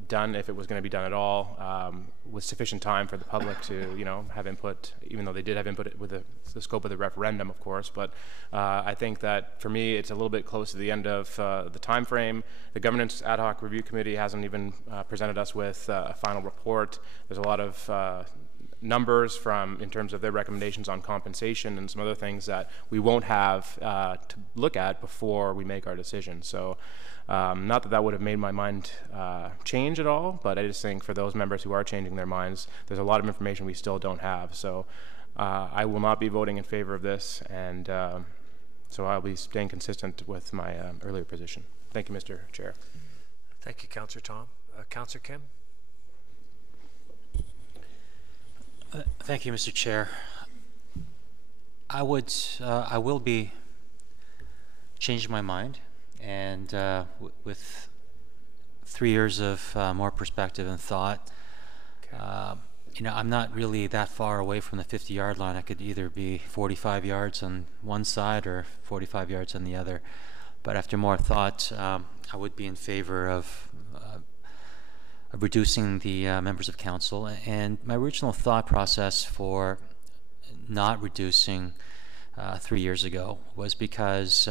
done if it was going to be done at all, with sufficient time for the public to, you know, have input, even though they did have input with the scope of the referendum, of course. But I think that for me, it's a little bit close to the end of the time frame. The Governance Ad Hoc Review Committee hasn't even presented us with a final report. There's a lot of numbers in terms of their recommendations on compensation and some other things that we won't have to look at before we make our decision. So not that that would have made my mind change at all, but I just think for those members who are changing their minds, there's a lot of information we still don't have. So I will not be voting in favor of this, and so I'll be staying consistent with my earlier position. Thank you, Mr. Chair. Thank you, Councillor Tom. Councillor Kim? Thank you, Mr. Chair. I will be changing my mind, and with 3 years of more perspective and thought, you know, I'm not really that far away from the 50-yard line. I could either be 45 yards on one side or 45 yards on the other. But after more thought, I would be in favor of reducing the members of council. And my original thought process for not reducing 3 years ago was because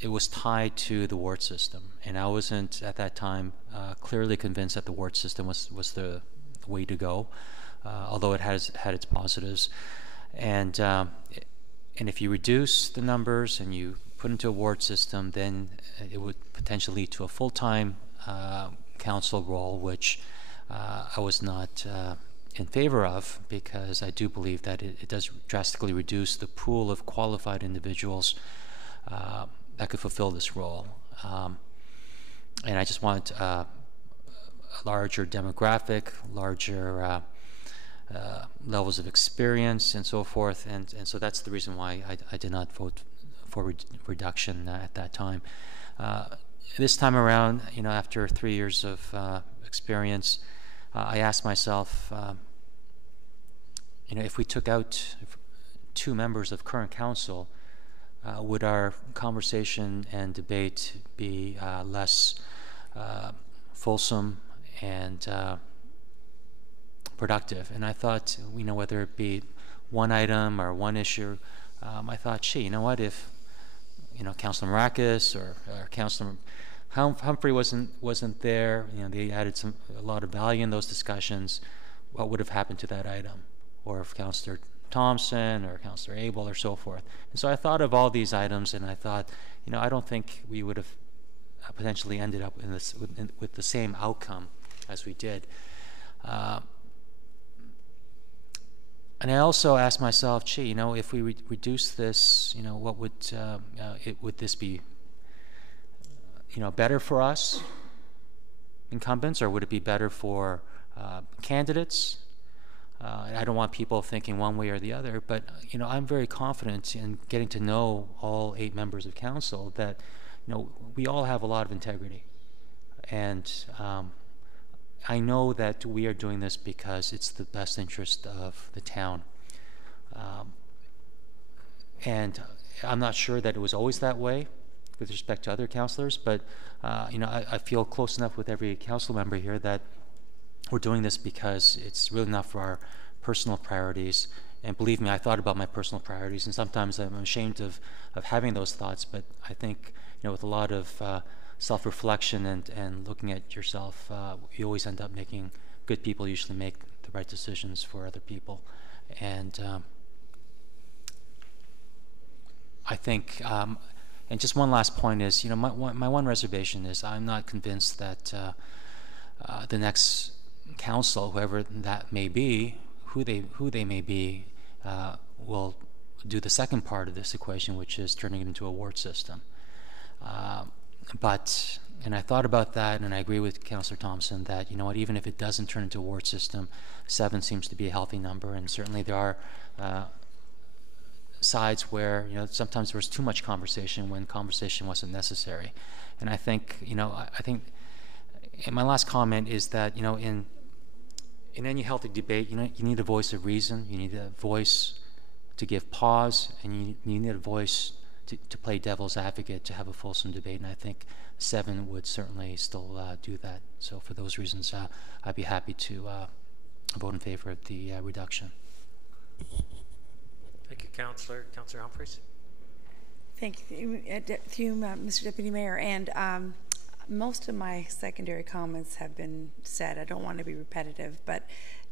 it was tied to the ward system, and I wasn't at that time clearly convinced that the ward system was the way to go, although it has had its positives. And if you reduce the numbers and you put into a ward system, then it would potentially lead to a full-time council role, which I was not in favor of, because I do believe that it does drastically reduce the pool of qualified individuals that could fulfill this role. And I just want a larger demographic, larger levels of experience and so forth, and so that's the reason why I did not vote for reduction at that time. This time around, you know, after 3 years of experience, I asked myself, you know, if we took out 2 members of current council, would our conversation and debate be less fulsome and productive? And I thought, you know, whether it be one item or one issue, I thought, gee, you know what, if, you know, Councillor Marakis or Councillor Humphrey wasn't there, you know, they added a lot of value in those discussions, what would have happened to that item? Or if Councillor Thompson or Councillor Abel or so forth. And so I thought of all these items, and I thought, you know, I don't think we would have potentially ended up in this with the same outcome as we did. And I also asked myself, gee, you know, if we reduce this, you know, what would would this be, you know, better for us incumbents, or would it be better for candidates? I don't want people thinking one way or the other, but, you know, I'm very confident in getting to know all 8 members of council that, you know, we all have a lot of integrity, and I know that we are doing this because it's the best interest of the town. And I'm not sure that it was always that way with respect to other councillors, but you know, I feel close enough with every council member here that we're doing this because it's really not for our personal priorities. And believe me, I thought about my personal priorities, and sometimes I'm ashamed of having those thoughts, but I think, you know, with a lot of self-reflection and looking at yourself, you always end up making, good people usually make the right decisions for other people. And I think, and just one last point is, you know, my one reservation is I'm not convinced that the next council, whoever that may be, who they may be, will do the second part of this equation, which is turning it into a ward system. And I thought about that, and I agree with Councillor Thompson that, you know what, even if it doesn't turn into a ward system, 7 seems to be a healthy number, and certainly there are sides where, you know, sometimes there was too much conversation when conversation wasn't necessary. And I think, you know, I think, and my last comment is that, you know, in any healthy debate, you know, you need a voice of reason, you need a voice to give pause, and you need a voice to play devil's advocate to have a fulsome debate, and I think 7 would certainly still do that. So for those reasons, I'd be happy to vote in favor of the reduction. Thank you, Councillor. Councillor Humphreys. Thank you, Mr. Deputy Mayor. And most of my secondary comments have been said. I don't want to be repetitive, but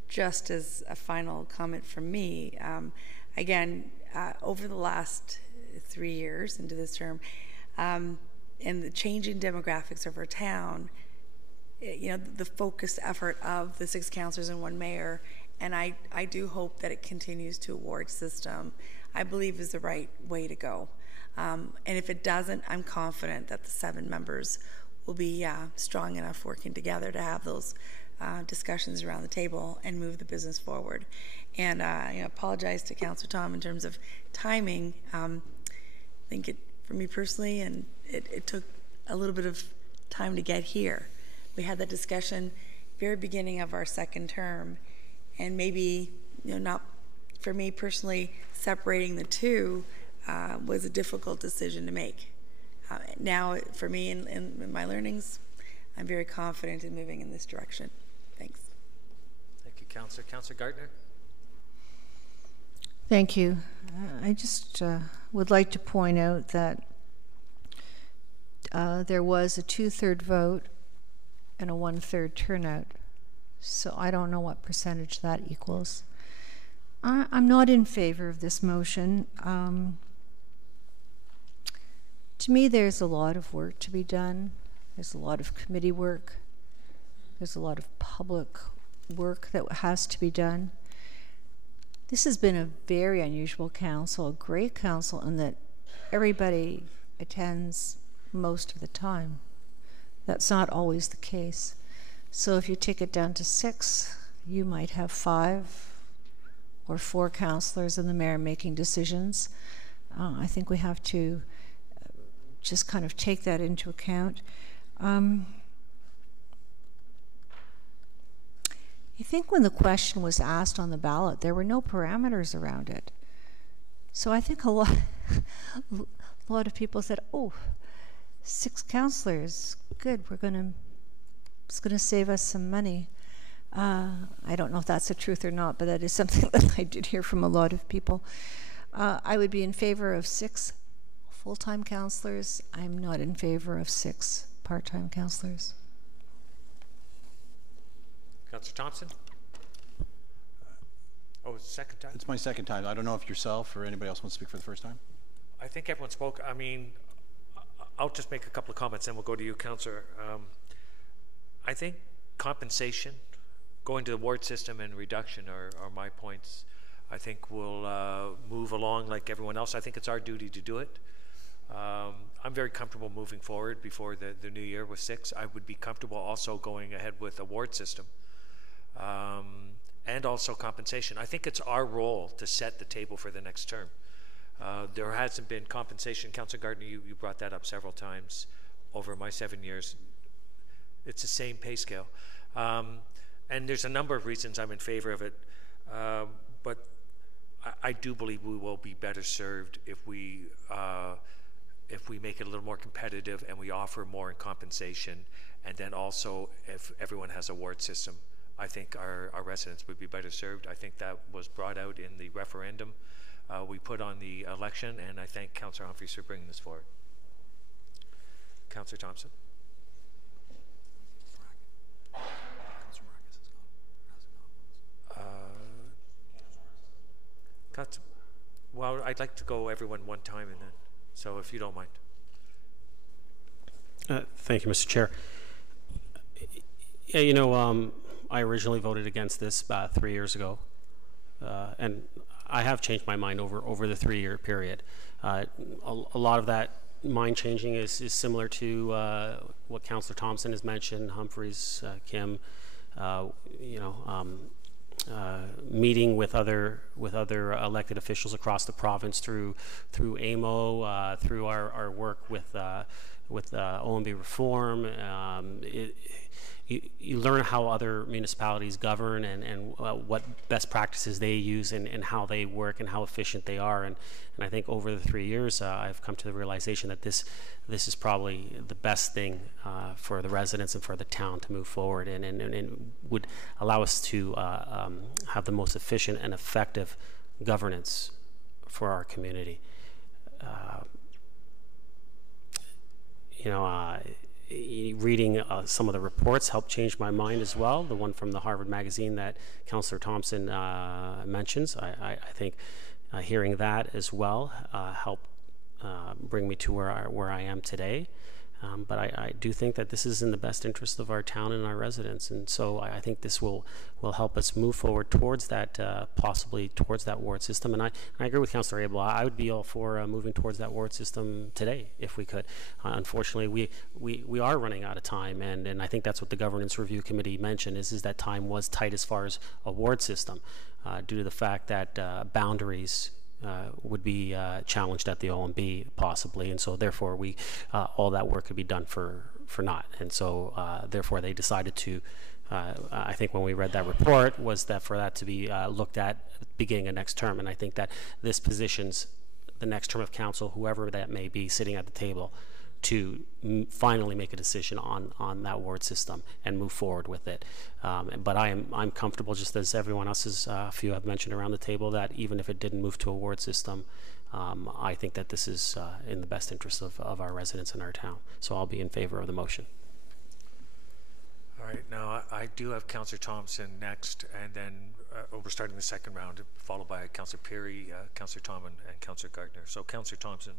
just as a final comment from me, again, over the last 3 years into this term, and the changing demographics of our town, you know, the focused effort of the 6 councillors and 1 mayor, and I do hope that it continues to a ward system, I believe is the right way to go. And if it doesn't, I'm confident that the 7 members will be strong enough working together to have those discussions around the table and move the business forward. And I apologize to Councillor Tom in terms of timing. I think for me personally, and it took a little bit of time to get here. We had that discussion very beginning of our 2nd term, and maybe, you know, not for me personally, separating the 2 was a difficult decision to make. Now, for me, in my learnings, I'm very confident in moving in this direction. Thanks. Thank you, Councillor. Councillor Gardner. Thank you. I just would like to point out that there was a 2/3 vote and a 1/3 turnout. So I don't know what percentage that equals. I'm not in favor of this motion. To me, there's a lot of work to be done. There's a lot of committee work. There's a lot of public work that has to be done. This has been a very unusual council, a great council, in that everybody attends most of the time. That's not always the case. So if you take it down to 6, you might have 5 or 4 councillors and the mayor making decisions. I think we have to just kind of take that into account. I think when the question was asked on the ballot, there were no parameters around it. So I think a lot of people said, "Oh, 6 councillors, good. It's going to save us some money." I don't know if that's the truth or not, but that is something that I did hear from a lot of people. I would be in favor of 6 full-time councillors. I'm not in favor of 6 part-time councillors. Councillor Thompson? Oh, it's the 2nd time? It's my 2nd time. I don't know if yourself or anybody else wants to speak for the first time. I think everyone spoke. I mean, I'll just make a couple of comments, and we'll go to you, Councillor. I think compensation, going to the ward system, and reduction are my points. I think we'll move along like everyone else. I think it's our duty to do it. I'm very comfortable moving forward before the new year with 6. I would be comfortable also going ahead with a ward system. And also compensation. I think it's our role to set the table for the next term. There hasn't been compensation. Councillor Gardner, you brought that up several times over my 7 years. It's the same pay scale. And there's a number of reasons I'm in favor of it. But I do believe we will be better served if we make it a little more competitive and we offer more in compensation. And then also if everyone has a ward system, I think our residents would be better served. I think that was brought out in the referendum we put on the election, and I thank Councillor Humphreys for bringing this forward. Councillor Thompson. Well, I'd like to go everyone one time and then, so if you don't mind. Thank you, Mr. Chair. Yeah, I originally voted against this 3 years ago, and I have changed my mind over the 3-year period. A lot of that mind changing is similar to what Councillor Thompson has mentioned, Humphreys, Kim, meeting with other elected officials across the province through AMO, through our work with OMB reform. You learn how other municipalities govern and what best practices they use and how they work and how efficient they are. And I think over the 3 years, I've come to the realization that this is probably the best thing for the residents and for the town to move forward and would allow us to have the most efficient and effective governance for our community. Reading some of the reports helped change my mind as well. The one from the Harvard magazine that Councillor Thompson mentions, I think hearing that as well helped bring me to where I am today. But I do think that this is in the best interest of our town and our residents, and so I think this will help us move forward towards that, possibly towards that ward system. And I agree with Councillor Abel. I would be all for moving towards that ward system today if we could. Unfortunately, we are running out of time, and I think that's what the Governance Review Committee mentioned is that time was tight as far as a ward system, due to the fact that boundaries would be challenged at the OMB possibly, and so therefore all that work could be done for naught, and so therefore they decided to I think when we read that report was that for that to be looked at beginning of next term, and I think that this positions the next term of council, whoever that may be sitting at the table, to finally make a decision on that ward system and move forward with it. But I'm comfortable, just as everyone else is, a few have mentioned around the table, that even if it didn't move to a ward system, I think that this is in the best interest of our residents in our town. So I'll be in favor of the motion. All right, now I do have Councillor Thompson next, and then we're starting the second round, followed by Councillor Peary, Councillor Tomlin, and Councillor Gardner. So Councillor Thompson.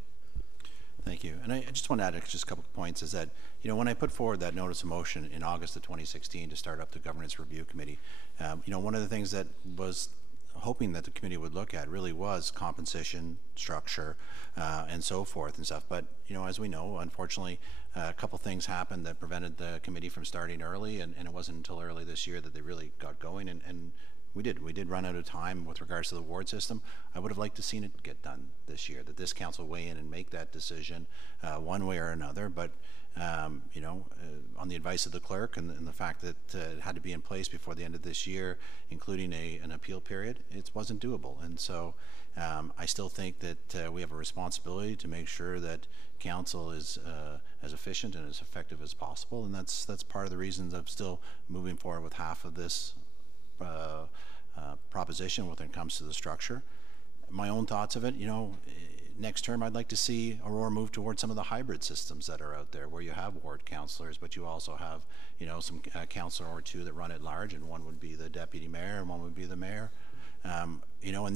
Thank you. And I just want to add just a couple of points, is that, when I put forward that notice of motion in August of 2016 to start up the Governance Review Committee, one of the things that was hoping that the committee would look at really was compensation, structure, and so forth and stuff. But, as we know, unfortunately, a couple things happened that prevented the committee from starting early, and it wasn't until early this year that they really got going, and we did run out of time with regards to the ward system. I would have liked to seen it get done this year, that this council weigh in and make that decision one way or another. But on the advice of the clerk and the fact that it had to be in place before the end of this year, including an appeal period, it wasn't doable. And so I still think that we have a responsibility to make sure that council is as efficient and as effective as possible, and that's part of the reasons of still moving forward with half of this proposition when it comes to the structure. My own thoughts of it, next term I'd like to see Aurora move towards some of the hybrid systems that are out there, where you have ward councillors, but you also have some councillor or two that run at large, and one would be the deputy mayor and one would be the mayor, and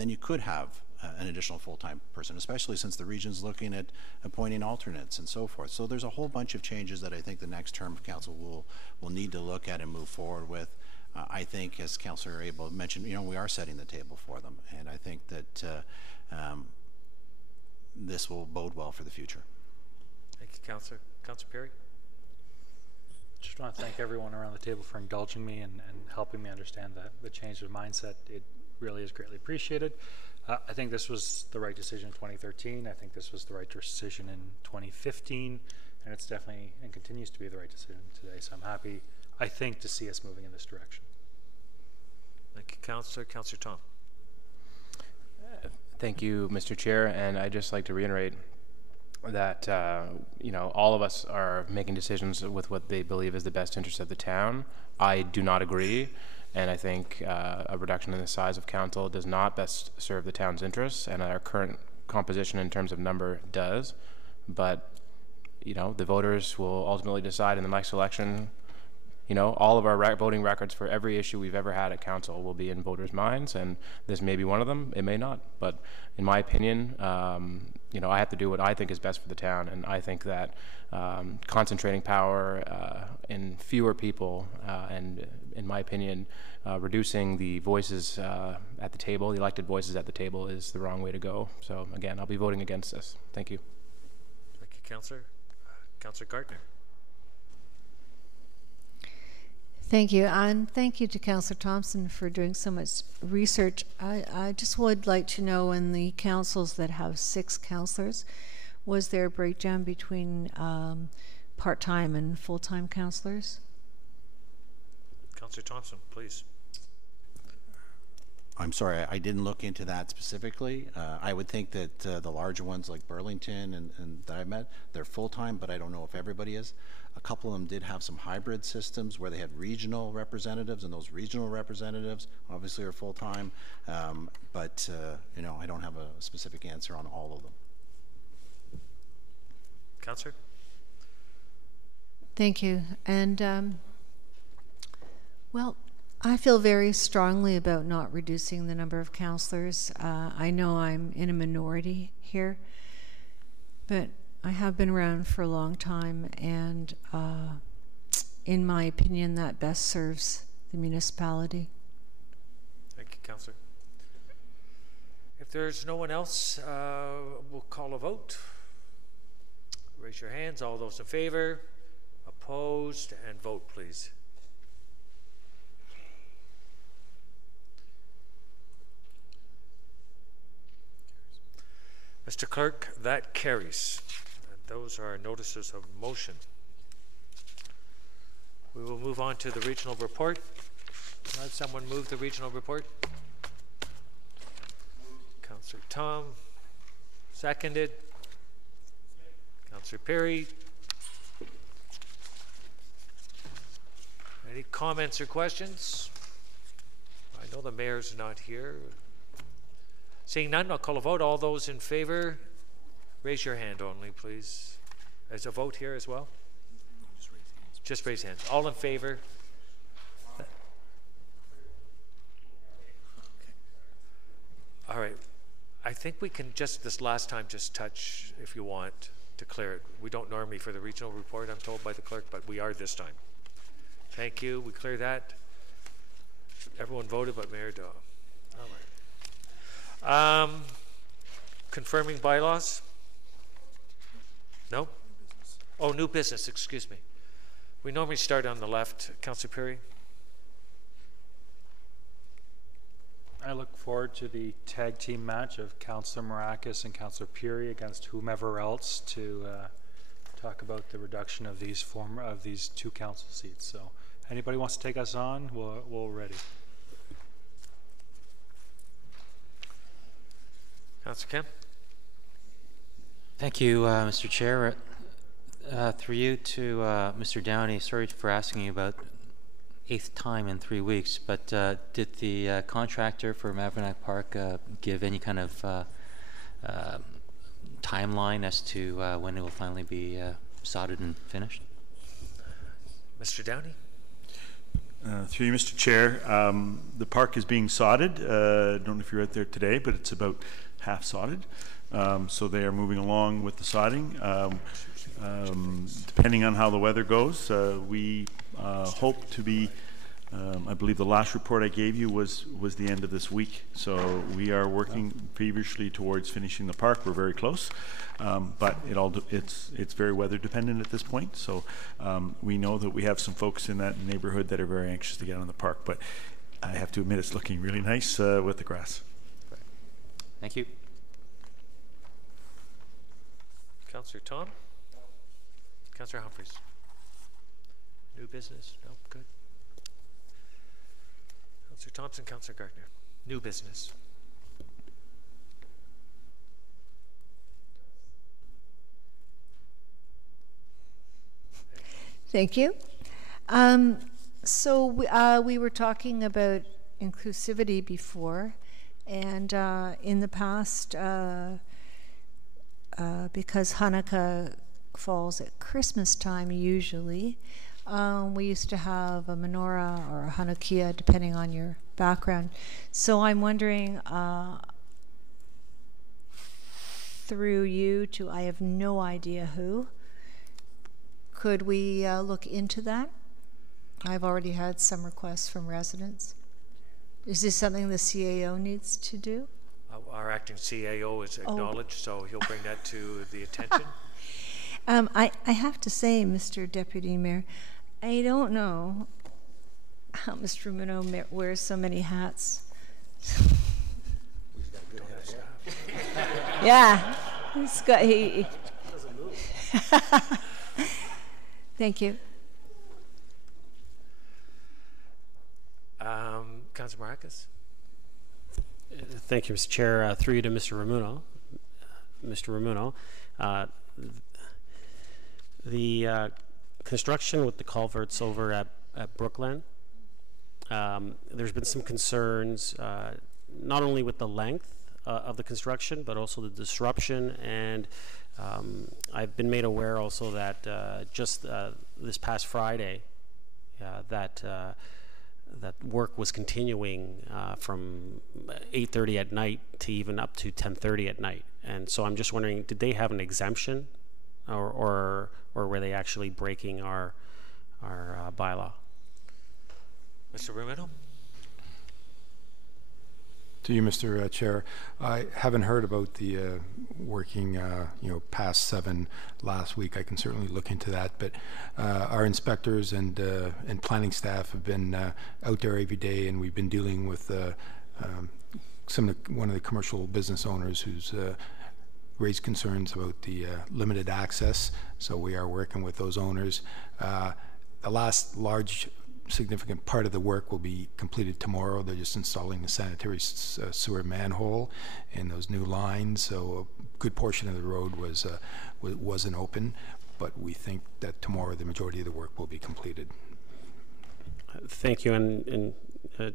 then you could have an additional full-time person, especially since the region's looking at appointing alternates and so forth. So there's a whole bunch of changes that I think the next term of council will need to look at and move forward with. I think, as Councillor Abel mentioned, we are setting the table for them, and I think that this will bode well for the future. Thank you, Councillor. Councillor Peary. Just want to thank everyone around the table for indulging me and helping me understand the change of mindset. It really is greatly appreciated. I think this was the right decision in 2013. I think this was the right decision in 2015, and it's definitely and continues to be the right decision today. So I'm happy, I think, to see us moving in this direction. Thank you, Councillor. Councillor Tom. Thank you, Mr. Chair, and I'd just like to reiterate that all of us are making decisions with what they believe is the best interest of the town. I do not agree, and I think a reduction in the size of council does not best serve the town's interests, and our current composition in terms of number does. But the voters will ultimately decide in the next election you know, all of our voting records for every issue we've ever had at council will be in voters' minds, and this may be one of them, it may not. But in my opinion, you know, I have to do what I think is best for the town, and I think that concentrating power in fewer people, and in my opinion, reducing the voices at the table, the elected voices at the table, is the wrong way to go. So again, I'll be voting against this. Thank you. Thank you, Councillor. Councillor Gardner. Thank you, and thank you to Councillor Thompson for doing so much research. I just would like to know, in the councils that have 6 councillors, was there a breakdown between part-time and full-time councillors? Councillor Thompson, please. I'm sorry, I didn't look into that specifically. I would think that the larger ones like Burlington and that I met, they're full-time, but I don't know if everybody is. A couple of them did have some hybrid systems where they had regional representatives, and those regional representatives obviously are full-time. But you know, I don't have a specific answer on all of them. Councillor? Thank you. And well, I feel very strongly about not reducing the number of councillors. I know I'm in a minority here, but I have been around for a long time, and in my opinion, that best serves the municipality. Thank you, Councillor. If there's no one else, we'll call a vote. Raise your hands, all those in favor, opposed, and vote, please. Mr. Clerk, that carries. And those are notices of motion. We will move on to the regional report. Can I have someone move the regional report? Councillor Tom, seconded. Councillor Perry. Any comments or questions? I know the mayor's not here. Seeing none, I'll call a vote. All those in favor, raise your hand only, please. There's a vote here as well? Just raise hands. All in favor? All right. I think we can just, this last time, just touch, if you want, to clear it. We don't normally for the regional report, I'm told by the clerk, but we are this time. Thank you. We clear that. Everyone voted but Mayor Daw. All right. Confirming bylaws? No? Oh, new business, excuse me. We normally start on the left. Councillor Perry? I look forward to the tag team match of Councillor Marakis and Councillor Puri against whomever else to talk about the reduction of these two council seats. So anybody wants to take us on, we're ready. Councillor Kemp? Thank you, Mr. Chair. Through you to Mr. Downey, sorry for asking you about 8th time in 3 weeks, but did the contractor for Maverick Park give any kind of timeline as to when it will finally be sodded and finished? Mr. Downey? Through you, Mr. Chair, the park is being sodded. I don't know if you're out there today, but it's about half sodded. So they are moving along with the sodding. Depending on how the weather goes, we hope to be, I believe the last report I gave you was the end of this week. So we are working feverishly towards finishing the park. We're very close, but it's very weather dependent at this point. So we know that we have some folks in that neighborhood that are very anxious to get on the park, but I have to admit it's looking really nice with the grass. Thank you. Councillor Tom? Councillor Humphreys? New business? No? Good. Councillor Thompson, Councillor Gardner. New business. Thank you. So we were talking about inclusivity before, and in the past, because Hanukkah falls at Christmas time usually, We used to have a menorah or a Hanukkah, depending on your background. So I'm wondering, through you to, I have no idea who, could we look into that? I've already had some requests from residents. Is this something the CAO needs to do? Our acting CAO is acknowledged, so he'll bring that to the attention. I have to say, Mr. Deputy Mayor, I don't know how Mr. Ramuno wears so many hats. Yeah, he's got, he doesn't move. Thank you. Councilor Maracus? Thank you, Mr. Chair. Through you to Mr. Ramuno. Mr. Ramuno, the construction with the culverts over at Brookland, there's been some concerns, not only with the length of the construction, but also the disruption. And I've been made aware also that just this past Friday, that work was continuing from 8:30 at night to even up to 10:30 at night. And so I'm just wondering, did they have an exemption, or were they actually breaking our bylaw? Mr. Ramuno? To you, Mr. Chair. I haven't heard about the working, past 7 last week. I can certainly look into that. But our inspectors and planning staff have been out there every day, and we've been dealing with one of the commercial business owners who's raised concerns about the limited access. So we are working with those owners. The last large significant part of the work will be completed tomorrow. They're just installing the sanitary sewer manhole and those new lines. So a good portion of the road wasn't open, but we think that tomorrow the majority of the work will be completed. Thank you, and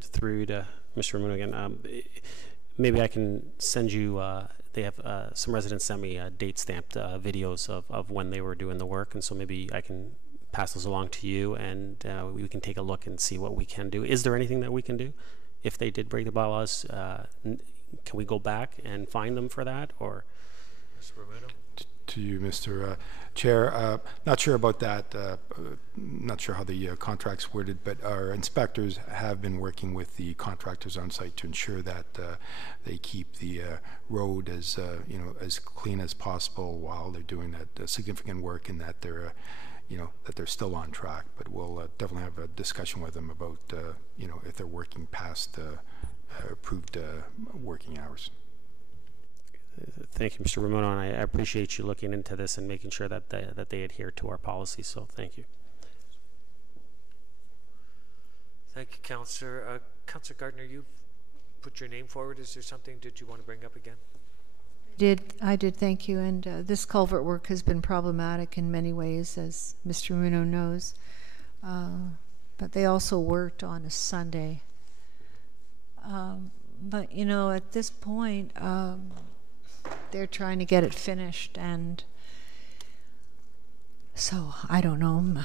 through to Mr. Ramuno again. Maybe I can send you. They have some residents sent me date stamped videos of when they were doing the work, and so maybe I can pass those along to you, and we can take a look and see what we can do. Is there anything that we can do if they did break the bylaws? Can we go back and find them for that, or? Mr. Ramuno? To you, Mr. Chair. Not sure about that. Not sure how the contract's worded, but our inspectors have been working with the contractors on site to ensure that they keep the road as as clean as possible while they're doing that significant work, and that they're that they're still on track. But we'll definitely have a discussion with them about if they're working past approved working hours. Thank you, Mr. Ramuno, and I appreciate you looking into this and making sure that they adhere to our policy. So thank you. Thank you, Councillor. Councillor Gardner, you put your name forward. Is there something did you want to bring up again? I did, thank you. And this culvert work has been problematic in many ways, as Mr. Ramuno knows. But they also worked on a Sunday. But, at this point, they're trying to get it finished. And so, I don't know.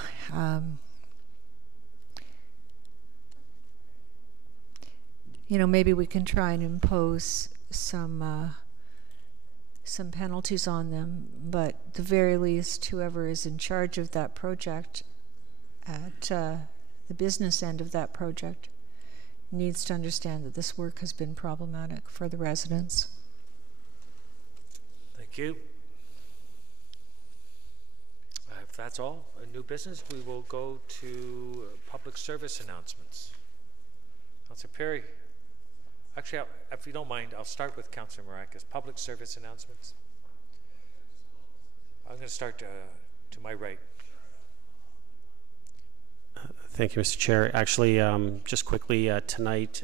Maybe we can try and impose some penalties on them, but at the very least, whoever is in charge of that project at the business end of that project needs to understand that this work has been problematic for the residents. Thank you. If that's all, new business, we will go to public service announcements. Councillor Perry. Actually, if you don't mind, I'll start with Councillor Maracus. Public service announcements. I'm going to start to my right. Thank you, Mr. Chair. Actually, just quickly, tonight,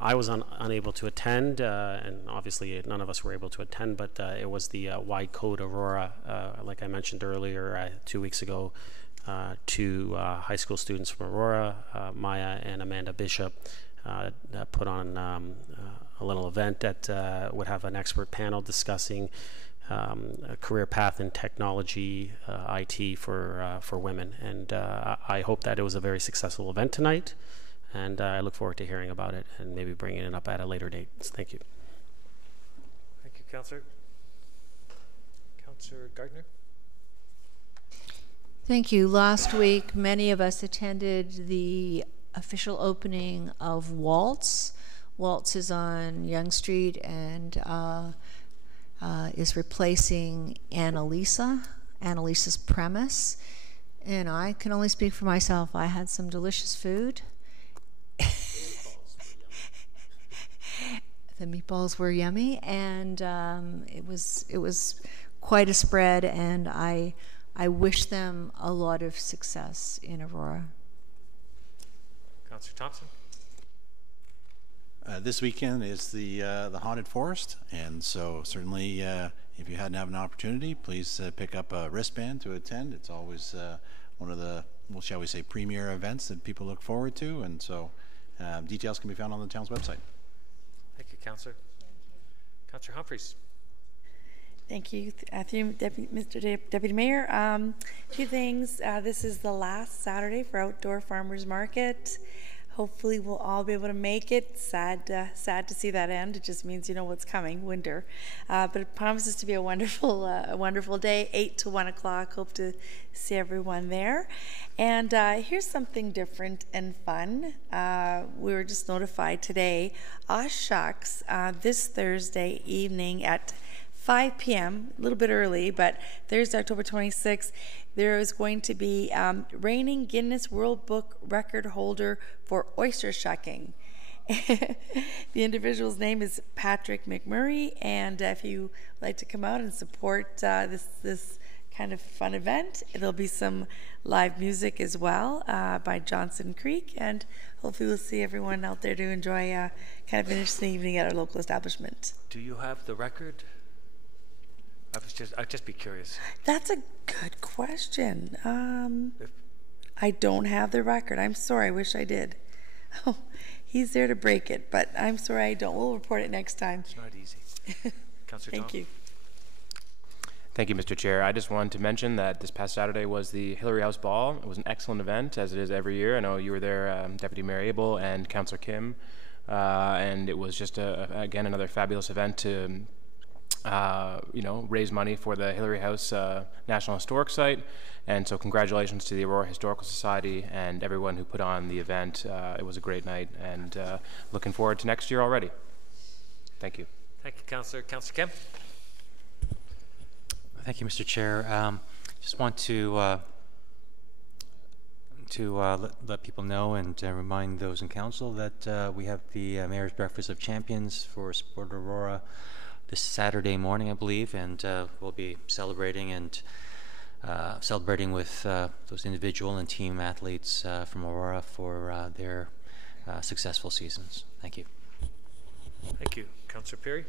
I was unable to attend, and obviously none of us were able to attend, but it was the Wide Code Aurora, like I mentioned earlier, 2 weeks ago, 2 high school students from Aurora, Maya and Amanda Bishop, put on a little event that would have an expert panel discussing a career path in technology, IT for women. And I hope that it was a very successful event tonight, and I look forward to hearing about it and maybe bringing it up at a later date. Thank you. Thank you, Councillor. Councillor Gardner. Thank you. Last week, many of us attended the official opening of Waltz. Waltz is on Yonge Street and is replacing Annalisa's premise. And I can only speak for myself. I had some delicious food. The meatballs were yummy, and it was quite a spread, and I wish them a lot of success in Aurora. Councillor Thompson. This weekend is the Haunted Forest, and so certainly if you hadn't have an opportunity, please pick up a wristband to attend. It's always one of the, well, shall we say, premier events that people look forward to, and so details can be found on the town's website. Thank you, Councillor. Councillor Humphreys. Thank you, Mr. Deputy Mayor. Two things. This is the last Saturday for Outdoor Farmers Market. Hopefully we'll all be able to make it. Sad to see that end. It just means you know what's coming, winter. But it promises to be a wonderful day, 8 to 1 o'clock. Hope to see everyone there. And here's something different and fun. We were just notified today, shucks, this Thursday evening at 5 p.m., a little bit early, but Thursday, October 26th, there is going to be reigning Guinness World Book record holder for oyster shucking. The individual's name is Patrick McMurray, and if you like to come out and support this kind of fun event, there'll be some live music as well by Johnson Creek, and hopefully we'll see everyone out there to enjoy kind of an interesting evening at our local establishment. Do you have the record? I'd just be curious. That's a good question. I don't have the record. I'm sorry. I wish I did. Oh, he's there to break it, but I'm sorry I don't. We'll report it next time. It's not easy. Councillor Thank you. Thank you, Mr. Chair. I just wanted to mention that this past Saturday was the Hillary House Ball. It was an excellent event, as it is every year. I know you were there, Deputy Mayor Abel and Councillor Kim, and it was just, again, another fabulous event to raise money for the Hillary House National Historic Site. And so congratulations to the Aurora Historical Society and everyone who put on the event. It was a great night, and looking forward to next year already. Thank you. Thank you, Councillor. Councillor Kim. Thank you, Mr. Chair. Just want to let people know and remind those in council that we have the Mayor's Breakfast of Champions for Sport Aurora this Saturday morning, I believe, and we'll be celebrating with those individual and team athletes from Aurora for their successful seasons. Thank you. Thank you. Councillor Perry.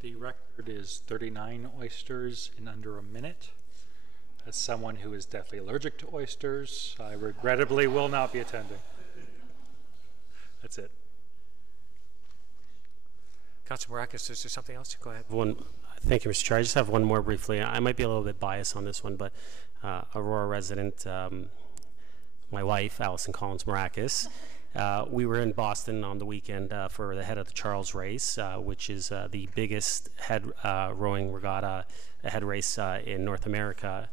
The record is 39 oysters in under a minute. As someone who is deathly allergic to oysters, I regrettably will not be attending. That's it. Councillor Marakis, is there something else? Go ahead. Thank you, Mr. Chair. I just have one more briefly. I might be a little bit biased on this one, but Aurora resident, my wife, Allison Collins Marakis, we were in Boston on the weekend for the Head of the Charles race, which is the biggest head rowing regatta, head race in North America,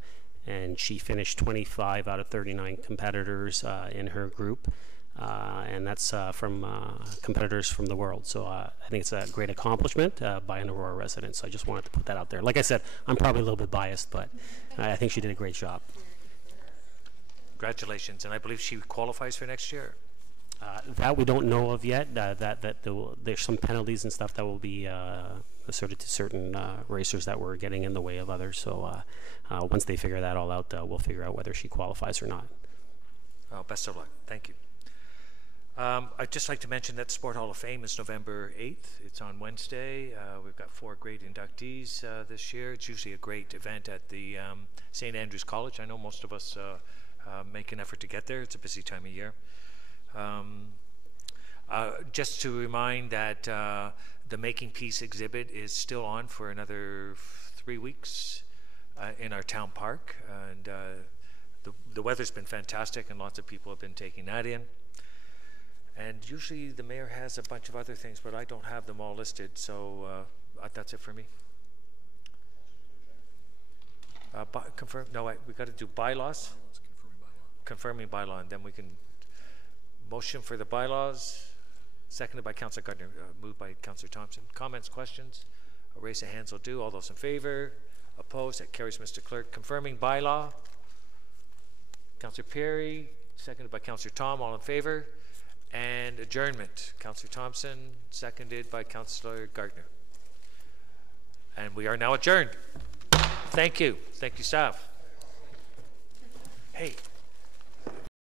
and she finished 25 out of 39 competitors in her group. And that's from competitors from the world. So I think it's a great accomplishment by an Aurora resident. So I just wanted to put that out there. Like I said, I'm probably a little bit biased, but I think she did a great job. Congratulations. And I believe she qualifies for next year. That we don't know of yet. There's some penalties and stuff that will be asserted to certain racers that were getting in the way of others. So once they figure that all out, we'll figure out whether she qualifies or not. Oh, best of luck. Thank you. I'd just like to mention that Sport Hall of Fame is November 8th. It's on Wednesday. We've got 4 great inductees this year. It's usually a great event at the St. Andrews College. I know most of us make an effort to get there. It's a busy time of year. Just to remind that The Making Peace exhibit is still on for another 3 weeks in our town park, and the weather's been fantastic, and lots of people have been taking that in. And usually the mayor has a bunch of other things, but I don't have them all listed, so that's it for me. Confirm? No, we got to do bylaws. Confirming bylaw, and then we can motion for the bylaws. Seconded by Councillor Gardner, moved by Councillor Thompson. Comments, questions? A raise of hands will do. All those in favor? Opposed? That carries, Mr. Clerk. Confirming bylaw. Councillor Perry, seconded by Councillor Tom. All in favor? And adjournment. Councillor Thompson, seconded by Councillor Gardner. And we are now adjourned. Thank you. Thank you, staff. Hey.